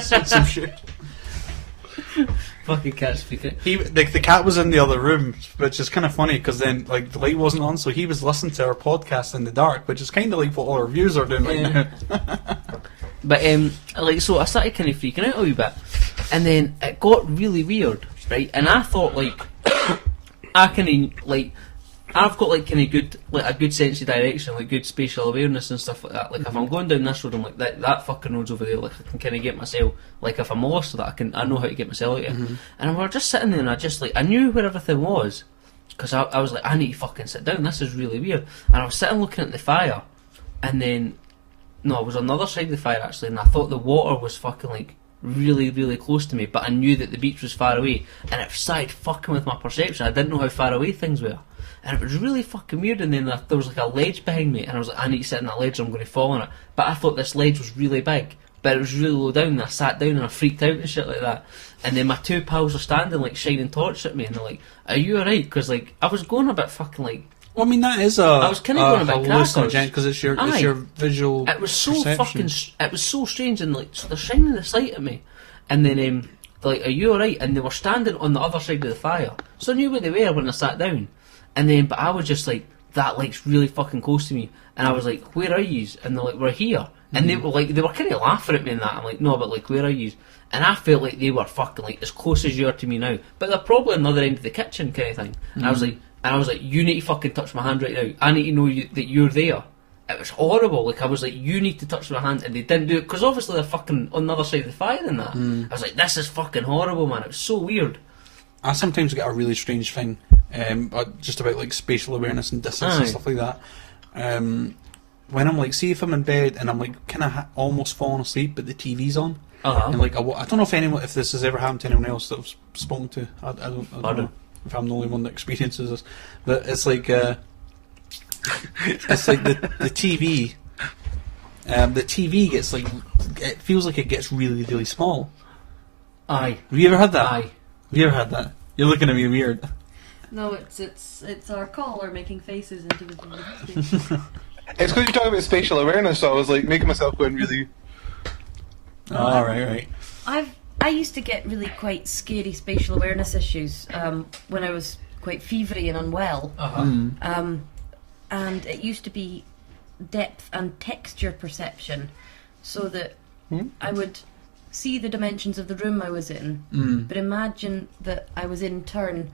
Some shit. Fucking cat speaking. The cat was in the other room, which is kind of funny because then like the light wasn't on, so he was listening to our podcast in the dark, which is kind of like what all our viewers are doing right Yeah. now. But like so, I started kind of freaking out a wee bit, and then it got really weird, right? And I thought like, I can like, I've got like kind of good, like a good sense of direction, like good spatial awareness and stuff like that. Like if I'm going down this road, I'm like that fucking road's over there. Like I can kind of get myself. Like if I'm lost, that I know how to get myself out. And we were just sitting there, and I knew where everything was, because I was like, I need to fucking sit down. This is really weird. And I was sitting looking at the fire, and then. No, I was on the other side of the fire actually, and I thought the water was fucking like really, really close to me, but I knew that the beach was far away, and it started fucking with my perception. I didn't know how far away things were, and it was really fucking weird. And then there was like a ledge behind me, and I was like, I need to sit on that ledge or I'm going to fall on it. But I thought this ledge was really big, but it was really low down, and I sat down and I freaked out and shit like that. And then my two pals were standing like shining torches at me, and they're like, are you alright? Because like, I was going a bit fucking like, Well, I mean that is I was kinda going a bit crackers. because it's your Aye. visual. it was so perception. it was so strange, and like, so they're shining this light at me, and then they're like, are you alright? And they were standing on the other side of the fire, so I knew where they were when I sat down. And then, but I was just like, that light's really fucking close to me, and I was like, where are you? And they're like, we're here. And they were kind of laughing at me and that. I'm like, no, but like, where are you? And I felt like they were fucking like as close as you are to me now, but they're probably on the other end of the kitchen kind of thing. And I was like, you need to fucking touch my hand right now. I need to know that you're there. It was horrible. Like, I was like, you need to touch my hand, and they didn't do it because obviously they're fucking on the other side of the fire and that. I was like, this is fucking horrible, man. It was so weird. I sometimes get a really strange thing, just about like spatial awareness and distance and stuff like that. When I'm like, see if I'm in bed and I'm like kind of almost falling asleep, but the TV's on. And like, I don't know if this has ever happened to anyone else that I've spoken to. I don't know if I'm the only one that experiences this, but it's like it's like the TV. The TV gets like, it feels like it gets really, really small. Aye. Have you ever had that? Aye. Have you ever had that? You're looking at me weird. No, it's our caller making faces into the TV. It's because you're talking about spatial awareness, so I was like making myself going really. Oh, right. I used to get really quite scary spatial awareness issues when I was quite fevery and unwell. And it used to be depth and texture perception, so that I would see the dimensions of the room I was in, but imagine that I was in turn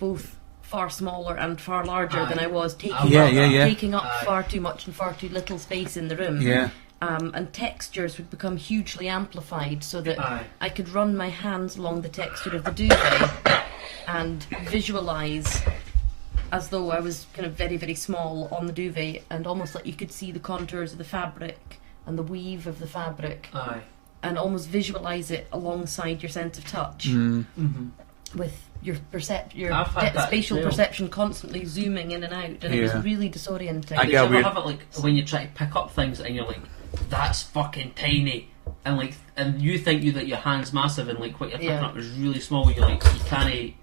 both far smaller and far larger than I was, taking up far too much and far too little space in the room. And textures would become hugely amplified, so that I could run my hands along the texture of the duvet and visualise as though I was kind of very, very small on the duvet, and almost like you could see the contours of the fabric and the weave of the fabric, and almost visualise it alongside your sense of touch, with your spatial perception constantly zooming in and out, and it was really disorienting. Did you ever have it like when you try to pick up things and you're like, that's fucking tiny, and you think that your hand's massive, and like what you're picking up is really small, you're like, you can't.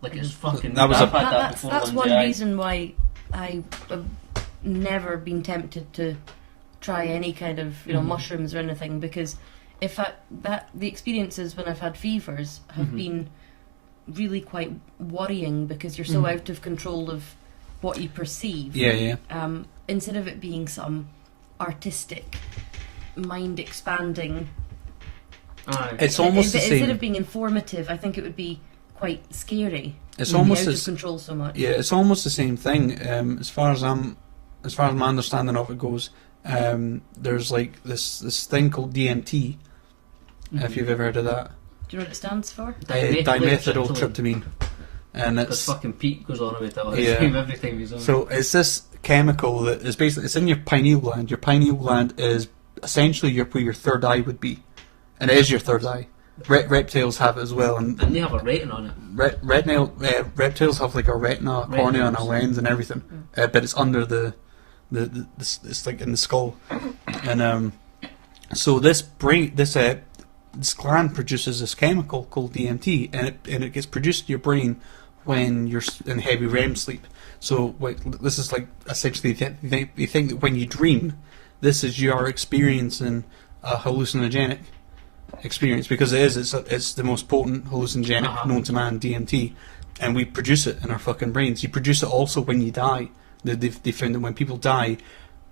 Like, it's fucking... That's one reason why I've never been tempted to try any kind of mushrooms or anything, because the experiences when I've had fevers have been really quite worrying, because you're so out of control of what you perceive. Instead of it being some artistic, mind expanding, it's almost the same. Instead of being informative, I think it would be quite scary. It's almost out of control so much. Yeah, it's almost the same thing. As far as my understanding of it goes, there's like this thing called DMT. If you've ever heard of that. Do you know what it stands for? Dimethyltryptamine. And it's fucking Pete goes on about that every time he's on. So it's this chemical that is basically, it's in your pineal gland. Your pineal gland is essentially where your third eye would be, and it is your third eye. Reptiles have it as well, and they have a retina on it. Reptiles have like a retina, a cornea, and a lens and everything, but it's under it's like in the skull, and so this gland produces this chemical called DMT, and it gets produced in your brain when you're in heavy REM sleep. So this is like essentially you think that when you dream, this is you are experiencing a hallucinogenic experience, because it's the most potent hallucinogenic known to man, DMT, and we produce it in our fucking brains. You produce it also when you die. They found that when people die,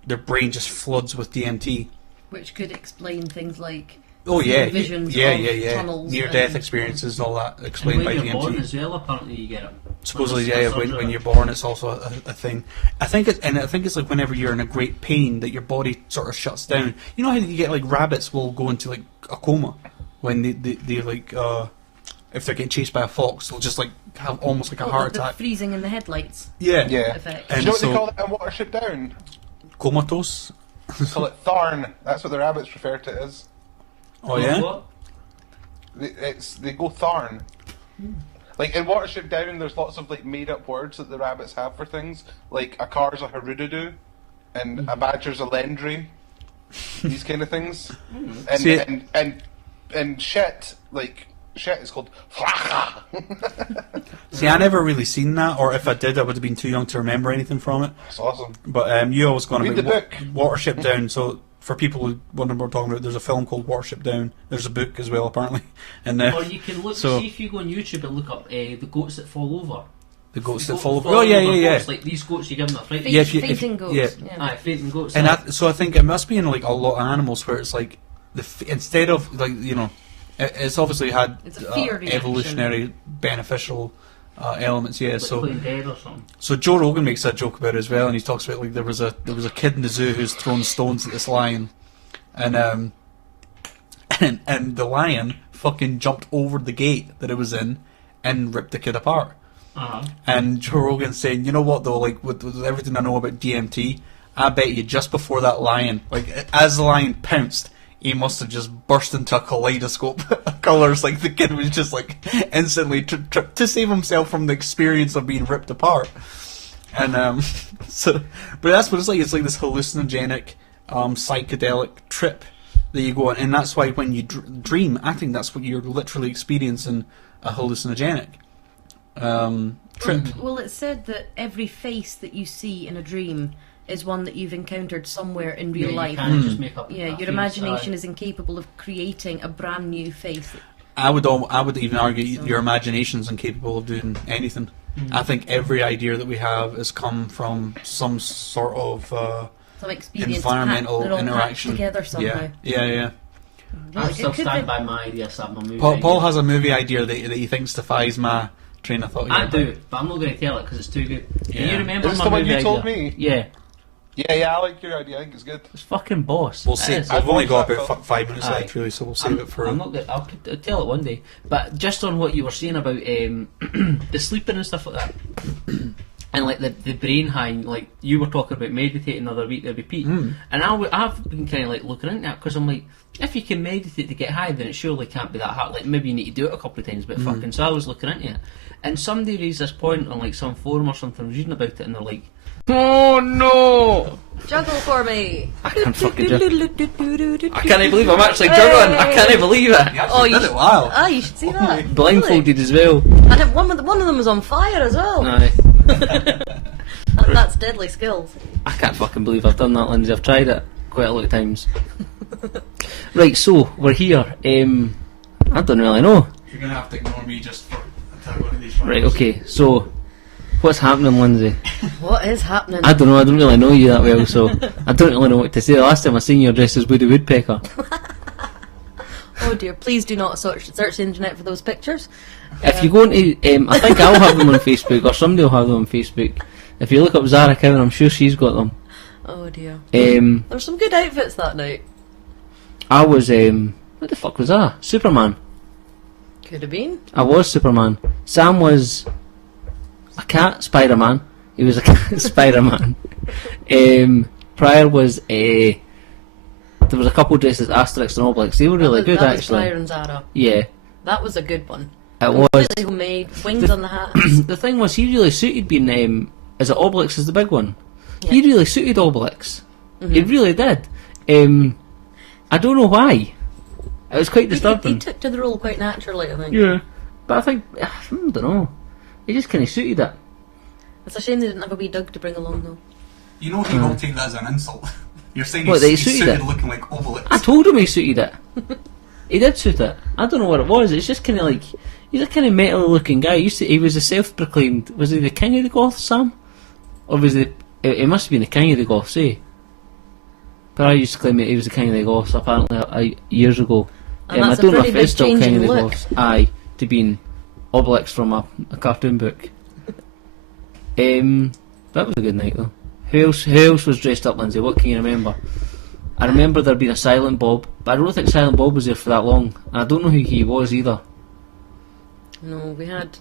their brain just floods with DMT, which could explain things like visions of tunnels, near-death experiences, and all that explained by DMT. When you're born as well, apparently you get it. Supposedly, when you're born, it's also a thing. I think it's like whenever you're in a great pain that your body sort of shuts down. You know how you get like rabbits will go into like a coma when they like if they're getting chased by a fox, they'll just like have almost like a heart attack. Freezing in the headlights. Effect. Do you know what they call that in Watership Down? Comatose. They call it Tharn. That's what the rabbits refer to it as. Oh yeah. What? They go Tharn. Like in Watership Down, there's lots of like made-up words that the rabbits have for things. Like a car's a harudadu, and a badger's a lendry. These kind of things. And shit, like shit is called flacha. See, I never really seen that, or if I did, I would have been too young to remember anything from it. That's awesome. But you always going to read the book. Watership Down. So for people who wonder what we're talking about, there's a film called Watership Down. There's a book as well, apparently. And or you can look. See if you go on YouTube and look up the goats that fall over. The The goats that follow. Oh yeah. Like these goats, you give them a fright. Yeah, if you- Fainting goats. yeah. Aye, fainting goats. And aye. so I think it must be in like a lot of animals where it's like instead of like it's obviously had It's a fear reaction. evolutionary beneficial elements. Yeah, Like so playing dead or something. so Joe Rogan makes that joke about it as well, and he talks about like there was a kid in the zoo who's thrown stones at this lion, and and the lion fucking jumped over the gate that it was in and ripped the kid apart. Uh-huh. And Joe Rogan's saying, you know what though, like with everything I know about DMT, I bet you just before that lion, like as the lion pounced, he must have just burst into a kaleidoscope of colours. Like the kid was just like instantly to save himself from the experience of being ripped apart. And so, but that's what it's like. It's like this hallucinogenic, psychedelic trip that you go on, and that's why when you dream, I think that's what you're literally experiencing, a hallucinogenic trip. Well, it's said that every face that you see in a dream is one that you've encountered somewhere in real You life. can't just make up. Yeah, a your face, imagination aye. is incapable of creating a brand new face. I would even argue your imagination's incapable of doing anything. I think every idea that we have has come from some sort of Some experience environmental they're all packed interaction together somehow. Yeah. I It still could stand be- by my idea. Sam, my movie. Paul idea. has a movie idea that he thinks defies my train of thought. I do, but I'm not going to tell it because it's too good. Can Yeah. you remember Is this my the one movie you told idea? me? Yeah, Yeah, I like your idea. I think it's good. it's fucking boss. We'll It see. is. I've only got watched that about 5 minutes Aye. left, really, so we'll save it for. I'm not gonna, I'll tell it one day. But just on what you were saying about the sleeping and stuff like that, and like the brain high, like you were talking about meditating the other week, the repeat, and I've been kind of like looking into that because I'm like, if you can meditate to get high, then it surely can't be that hard. Like maybe you need to do it a couple of times, but fucking. So I was looking into it, and somebody raised this point on like some forum or something. I was reading about it, and they're like, "Oh no, Juggle for me! I can't fucking juggle. I can't believe I'm actually juggling. I can't believe it." Oh, you did it, wow. Ah, you should see that. Blindfolded as well. Really? And one of them was on fire as well. Aye. That's deadly skills. I can't fucking believe I've done that, Lindsay. I've tried it quite a lot of times. Right, so we're here. I don't really know. You're gonna have to ignore me just for one of these. Right, okay. So, what's happening, Lindsay? What is happening? I don't know. I don't really know you that well, so I don't really know what to say. The last time I seen your dress as Woody Woodpecker. Oh dear, please do not search the internet for those pictures. If you go into, I think I'll have them on Facebook, or somebody will have them on Facebook. If you look up Zara Cowan, I'm sure she's got them. Oh dear. There's some good outfits that night. I was, what the fuck was that? Superman. Could have been. I was Superman. Sam was a cat, Spider-Man. He was a cat, Spider-Man. Prior was a... There was a couple dresses, Asterix and Obelix. They were really good, that was actually. Fire and Zara. Yeah, That was a good one. it was. Completely homemade, wings on the hats. The thing was, he really suited being... is it Obelix is the big one? Yeah. He really suited Obelix. He really did. I don't know why. It was quite He disturbing. took to the role quite naturally, I think. Yeah. But I think... I don't know. He just kind of suited it. It's a shame they didn't have a wee Doug to bring along though. You know he won't take that as an insult. You're saying What, he's, that he he's suited suited it? looking like Obelix. I told him he suited it. He did suit it. I don't know what it was. It's just kind of like... He's a kind of metal looking guy. He was a self-proclaimed... Was he the king of the goths, Sam? Or was he... It must have been the king of the goths, eh? But I used to claim that he was the king of the goths, apparently, years ago. And I that's a don't know pretty if it's big still change king of in the look. goths. Aye, to being Obelix from a cartoon book. That was a good night, though. Who else was dressed up, Lindsay? What can you remember? I remember there being a Silent Bob, but I don't think Silent Bob was there for that long. And I don't know who he was either. No, we had...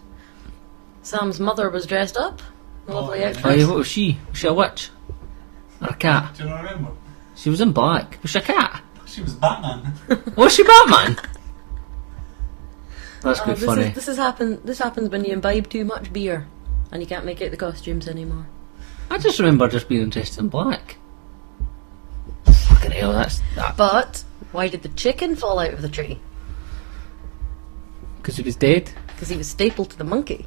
Sam's mother was dressed up. Lovely yeah. outfit. Oh, yeah, what was she? Was she a witch? Or a cat? Do you not remember? She was in black. Was she a cat? She was Batman. Was she Batman? That's good funny. This happens when you imbibe too much beer and you can't make out the costumes anymore. I just remember just being interested in black. Fucking hell, that's that. But why did the chicken fall out of the tree? Because he was dead? Because he was stapled to the monkey.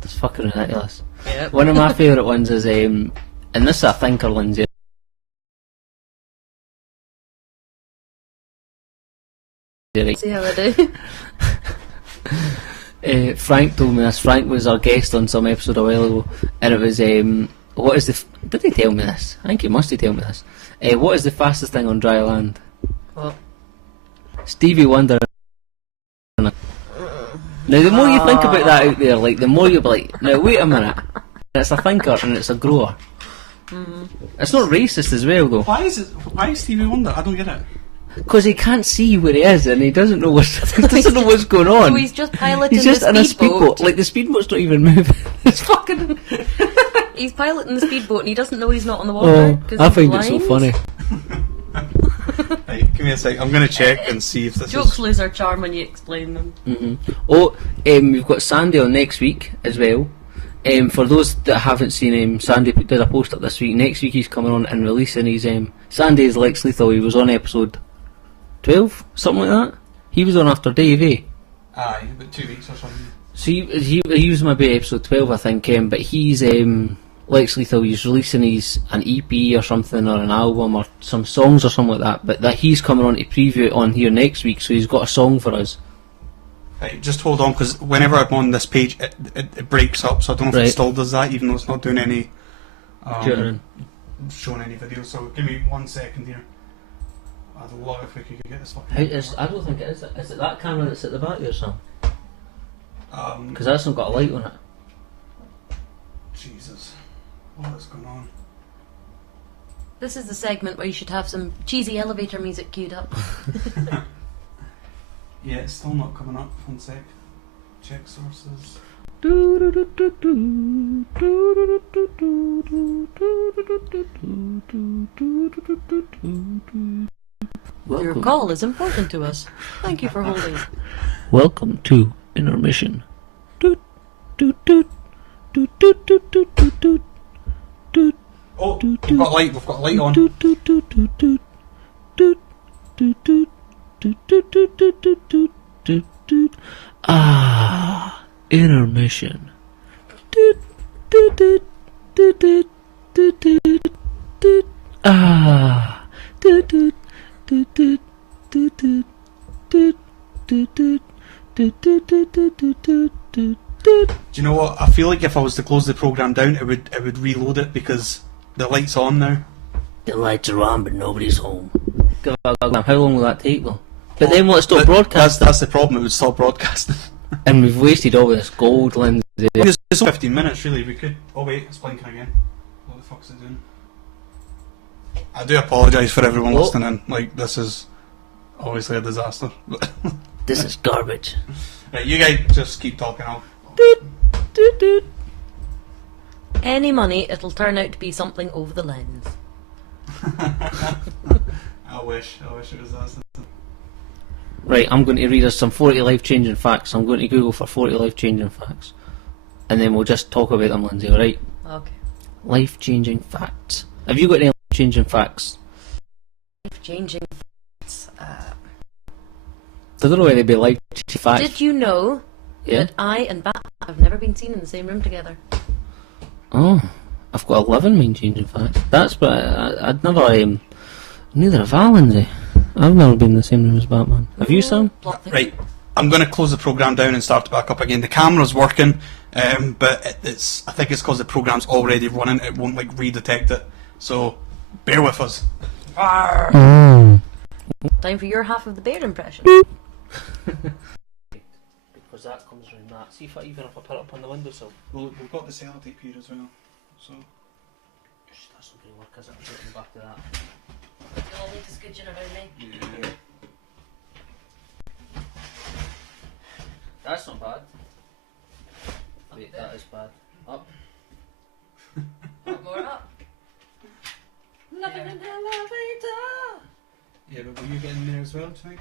That's fucking ridiculous. Yep. One of my favourite ones is, and this is a thinker, Lindsay. See how I do? Frank told me this. Frank was our guest on some episode a while ago, and it was what is the? Did he tell me this? I think he must have told me this. What is the fastest thing on dry land? What? Stevie Wonder. Now, the more you think about that out there, like the more you'll be like, now wait a minute, it's a thinker and it's a grower. It's not racist as well, though. Why is Stevie Wonder? I don't get it. Because he can't see where he is and he doesn't know what's going on. So he's just piloting He's just the in a speedboat. speedboat. Like the speedboat's not even moving. It's fucking. He's piloting the speedboat and he doesn't know he's not on the water. Oh, I find it so funny. Right, give me a sec. I'm going to check and see if this Jokes is... lose their charm when you explain them. Oh, we've got Sandy on next week as well. For those that haven't seen him, Sandy did a post up this week. Next week he's coming on and releasing his... Sandy is Lex Lethal. He was on episode 12, something like that. He was on after Dave, eh? Aye, about 2 weeks or something. So he was maybe episode 12, I think. But he's... Lex Lethal, he's releasing an EP or something, or an album, or some songs or something like that, but that he's coming on to preview it on here next week, so he's got a song for us. Right, just hold on, because whenever I'm on this page, it breaks up, so I don't know if it still does that, even though it's not doing any... showing any videos, so give me 1 second here. I'd love if we could get this fucking... I don't think it is. Is it that camera that's at the back there, Sam? Because that's not got a light on it. Jesus. What is going on? This is the segment where you should have some cheesy elevator music queued up. Yeah, it's still not coming up. 1 sec. Check sources. Your call is important to us. Thank you for holding. Welcome to intermission. Oh, we've got a light on. Ah, intermission. Ah. Do you know what? I feel like if I was to close the program down, it would reload it because the light's on now. The lights are on, but nobody's home. How long will that take, though? But then will it stop broadcasting? That's the problem. It would stop broadcasting. And we've wasted all this gold, Lindsay. It's 15 minutes, really. We could. Oh wait, it's blinking again. What the fuck's it doing? I do apologise for everyone listening in. Like, this is obviously a disaster. This is garbage. Right, you guys just keep talking. Any money, it'll turn out to be something over the lens. I wish it was that. Right, I'm going to read us some 40 life-changing facts. I'm going to Google for 40 life-changing facts. And then we'll just talk about them, Lindsay, alright? Okay. Life-changing facts. Have you got any life-changing facts? Life-changing facts. I don't know whether they'd be life-changing facts. Did you know that I and Batman have never been seen in the same room together? Oh, I've got 11 mind-changing facts. That's what I'd never... neither have I, Lindsay. I've never been in the same room as Batman. Have you, Sam? Right, I'm going to close the programme down and start it back up again. The camera's working, but I think it's because the programme's already running. It won't redetect it. So, bear with us. Time for your half of the bear impression. Because that comes around that. See even if I put it up on the windowsill. Well, we've got the sellotape here as well. So, that's not going to work, is it? I'm putting back to that. You'll all need to scooch in around me. yeah. That's not bad. Wait, that is bad. Up. More up. Living in the elevator. Yeah, but will you get in there as well tonight?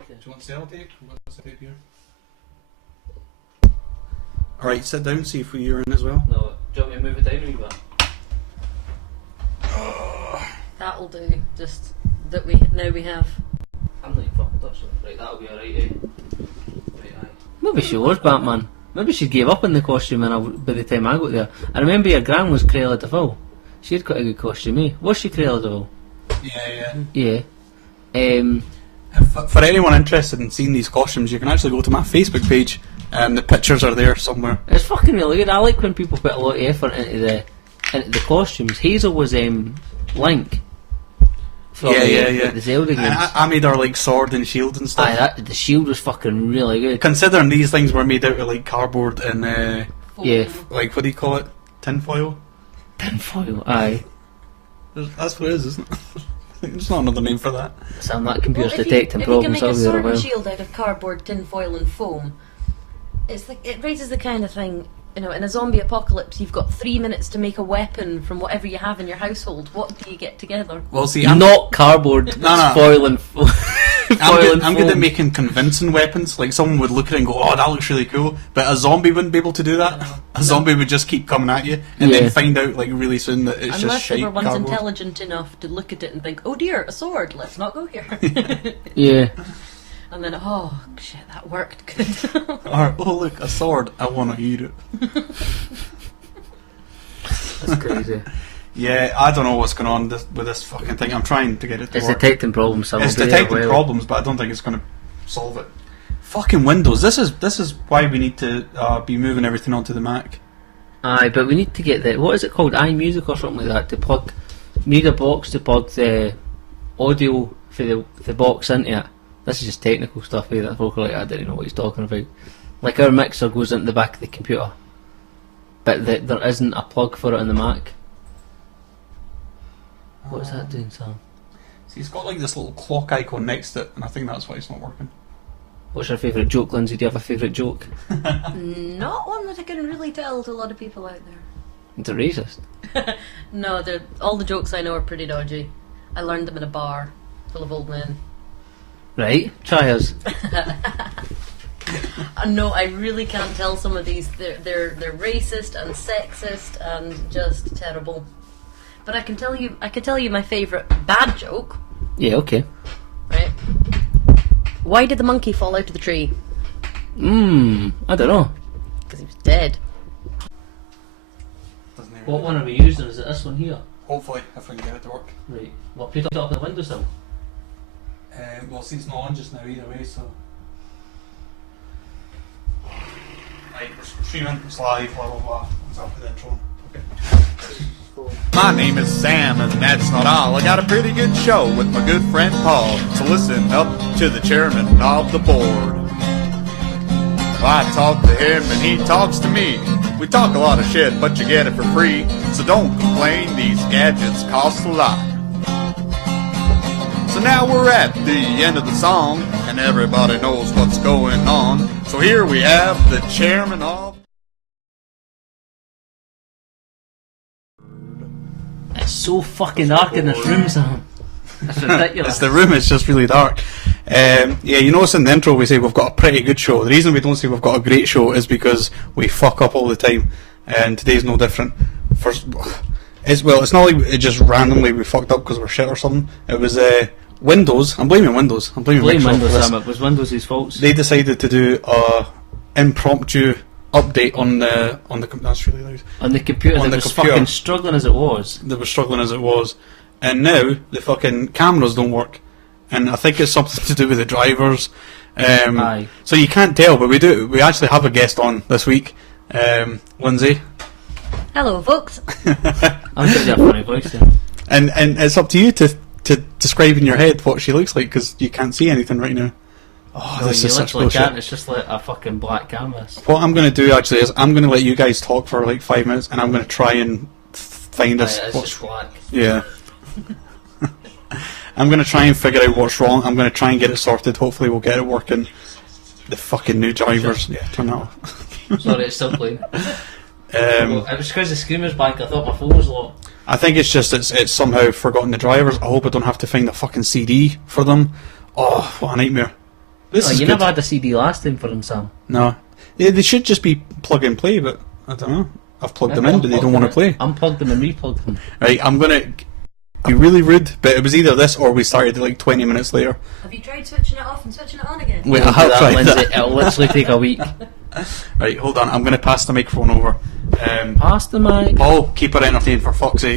Okay. Do you want sellotape? We've got sellotape here. Alright, sit down, see if you're in as well. No, do you want me to move it down a wee bit? That'll do. Just that we have. I'm not even fucking touching it. Right, that'll be alright, eh? Right, aye. Maybe she was Batman. Maybe she gave up on the costume by the time I got there. I remember your gran was Cruella de Vil. She had quite a good costume, eh? Was she Cruella de Vil? Yeah. Yeah. For anyone interested in seeing these costumes, you can actually go to my Facebook page and the pictures are there somewhere. It's fucking really good. I like when people put a lot of effort into the costumes. Hazel was Link. From the Zelda games. And I made her like sword and shield and stuff. Aye, the shield was fucking really good. Considering these things were made out of like cardboard and Yeah, like what do you call it? Tinfoil? tinfoil. Aye, That's what it is, isn't it? There's not another name for that. so I'm not computer's Well, detecting if you can problems. make a I'll be there a sword and while. shield out of cardboard, tin foil, and foam, it raises the kind of thing. In a zombie apocalypse, you've got 3 minutes to make a weapon from whatever you have in your household. What do you get together? Well, see, Not cardboard, No. foil and I'm good at foam. making convincing weapons. Like someone would look at it and go, "Oh, that looks really cool," but a zombie wouldn't be able to do that. A zombie would just keep coming at you, and Yeah. then find out like really soon that it's just Unless shite they were once cardboard. intelligent enough to look at it and think, "Oh dear, a sword. Let's not go here." Yeah, And then, oh shit, that worked good. Or, oh look, a sword. I want to eat it. that's crazy. Yeah, I don't know what's going on with this fucking thing. I'm trying to get it to It's work. detecting problems. So It's I'll be there a detecting while. problems, but I don't think it's going to solve it. Fucking Windows. This is why we need to be moving everything onto the Mac. Aye, but we need to get what is it called? iMusic or something like that to plug. We need a box to plug the audio for the box into it. This is just technical stuff. That folk are like, I didn't know what he's talking about. Like our mixer goes into the back of the computer, but there isn't a plug for it in the Mac. What's that doing, Sam? See, it's got like this little clock icon next to it, and I think that's why it's not working. What's your favourite joke, Lindsay? Do you have a favourite joke? Not one that I can really tell to a lot of people out there. It's a racist. No, all the jokes I know are pretty dodgy. I learned them in a bar full of old men. Right? Try us. No, I really can't tell some of these. They're racist and sexist and just terrible. But I can tell you my favourite bad joke. Yeah, okay. Right? Why did the monkey fall out of the tree? I don't know. Because he was dead. Doesn't even What one are we using? Is it this one here? Hopefully, if we can get it to work. Right. Well, put it up on the windowsill. Well, see, it's not on just now either way, so. Right, we're streaming, it's live, blah blah blah. What's up with the intro? Okay. My name is Sam, and that's not all. I got a pretty good show with my good friend Paul. So listen up to the chairman of the board. I talk to him and he talks to me. We talk a lot of shit, but you get it for free. So don't complain, these gadgets cost a lot. So now we're at the end of the song, and everybody knows what's going on. So here we have the chairman of... It's so fucking dark in this room, Sam. It's ridiculous. It's the room, it's just really dark. Yeah, you notice in the intro we say we've got a pretty good show. The reason we don't say we've got a great show is because we fuck up all the time, and today's no different. It's not like it just randomly we fucked up because we're shit or something. It was Windows. I'm blaming Windows. I'm blaming Blame Microsoft for Windows, this. Sam. It was Windows' fault. They decided to do a impromptu update on the that's really loud. On the computer On that the was computer. fucking struggling as it was. That was struggling as it was, and now the fucking cameras don't work, and I think it's something to do with the drivers. Aye. So you can't tell, but we do. We actually have a guest on this week, Lindsay, Hello, folks. I'm sure you have a funny voice then. and it's up to you to describe in your head what she looks like because you can't see anything right now. Oh, this is such literally bullshit. can't, it's just like a fucking black canvas. What I'm going to do actually is I'm going to let you guys talk for like 5 minutes, and I'm going to try and find us. Aye, it's just black. Yeah. I'm going to try and figure out what's wrong. I'm going to try and get it sorted. Hopefully we'll get it working. The fucking new drivers. Yeah, turn that off. Sorry, it's still playing. Um, It was because the Screamer's back, I thought my phone was locked. I think it's just it's somehow forgotten the drivers. I hope I don't have to find a fucking CD for them. Oh, what a nightmare. This Oh, is you good. never had a CD last time for them, Sam. No. Yeah, they should just be plug and play, but I don't know. I've plugged them in, but they don't want to play. Unplugged them and replugged them. Right, I'm going to be really rude, but it was either this or we started like 20 minutes later. Have you tried switching it off and switching it on again? Wait, I Don't do have that, tried Lindsay. that. It'll literally take a week. Right, hold on. I'm going to pass the microphone over. Pass the mic. Paul, keep her entertained for fuck's sake.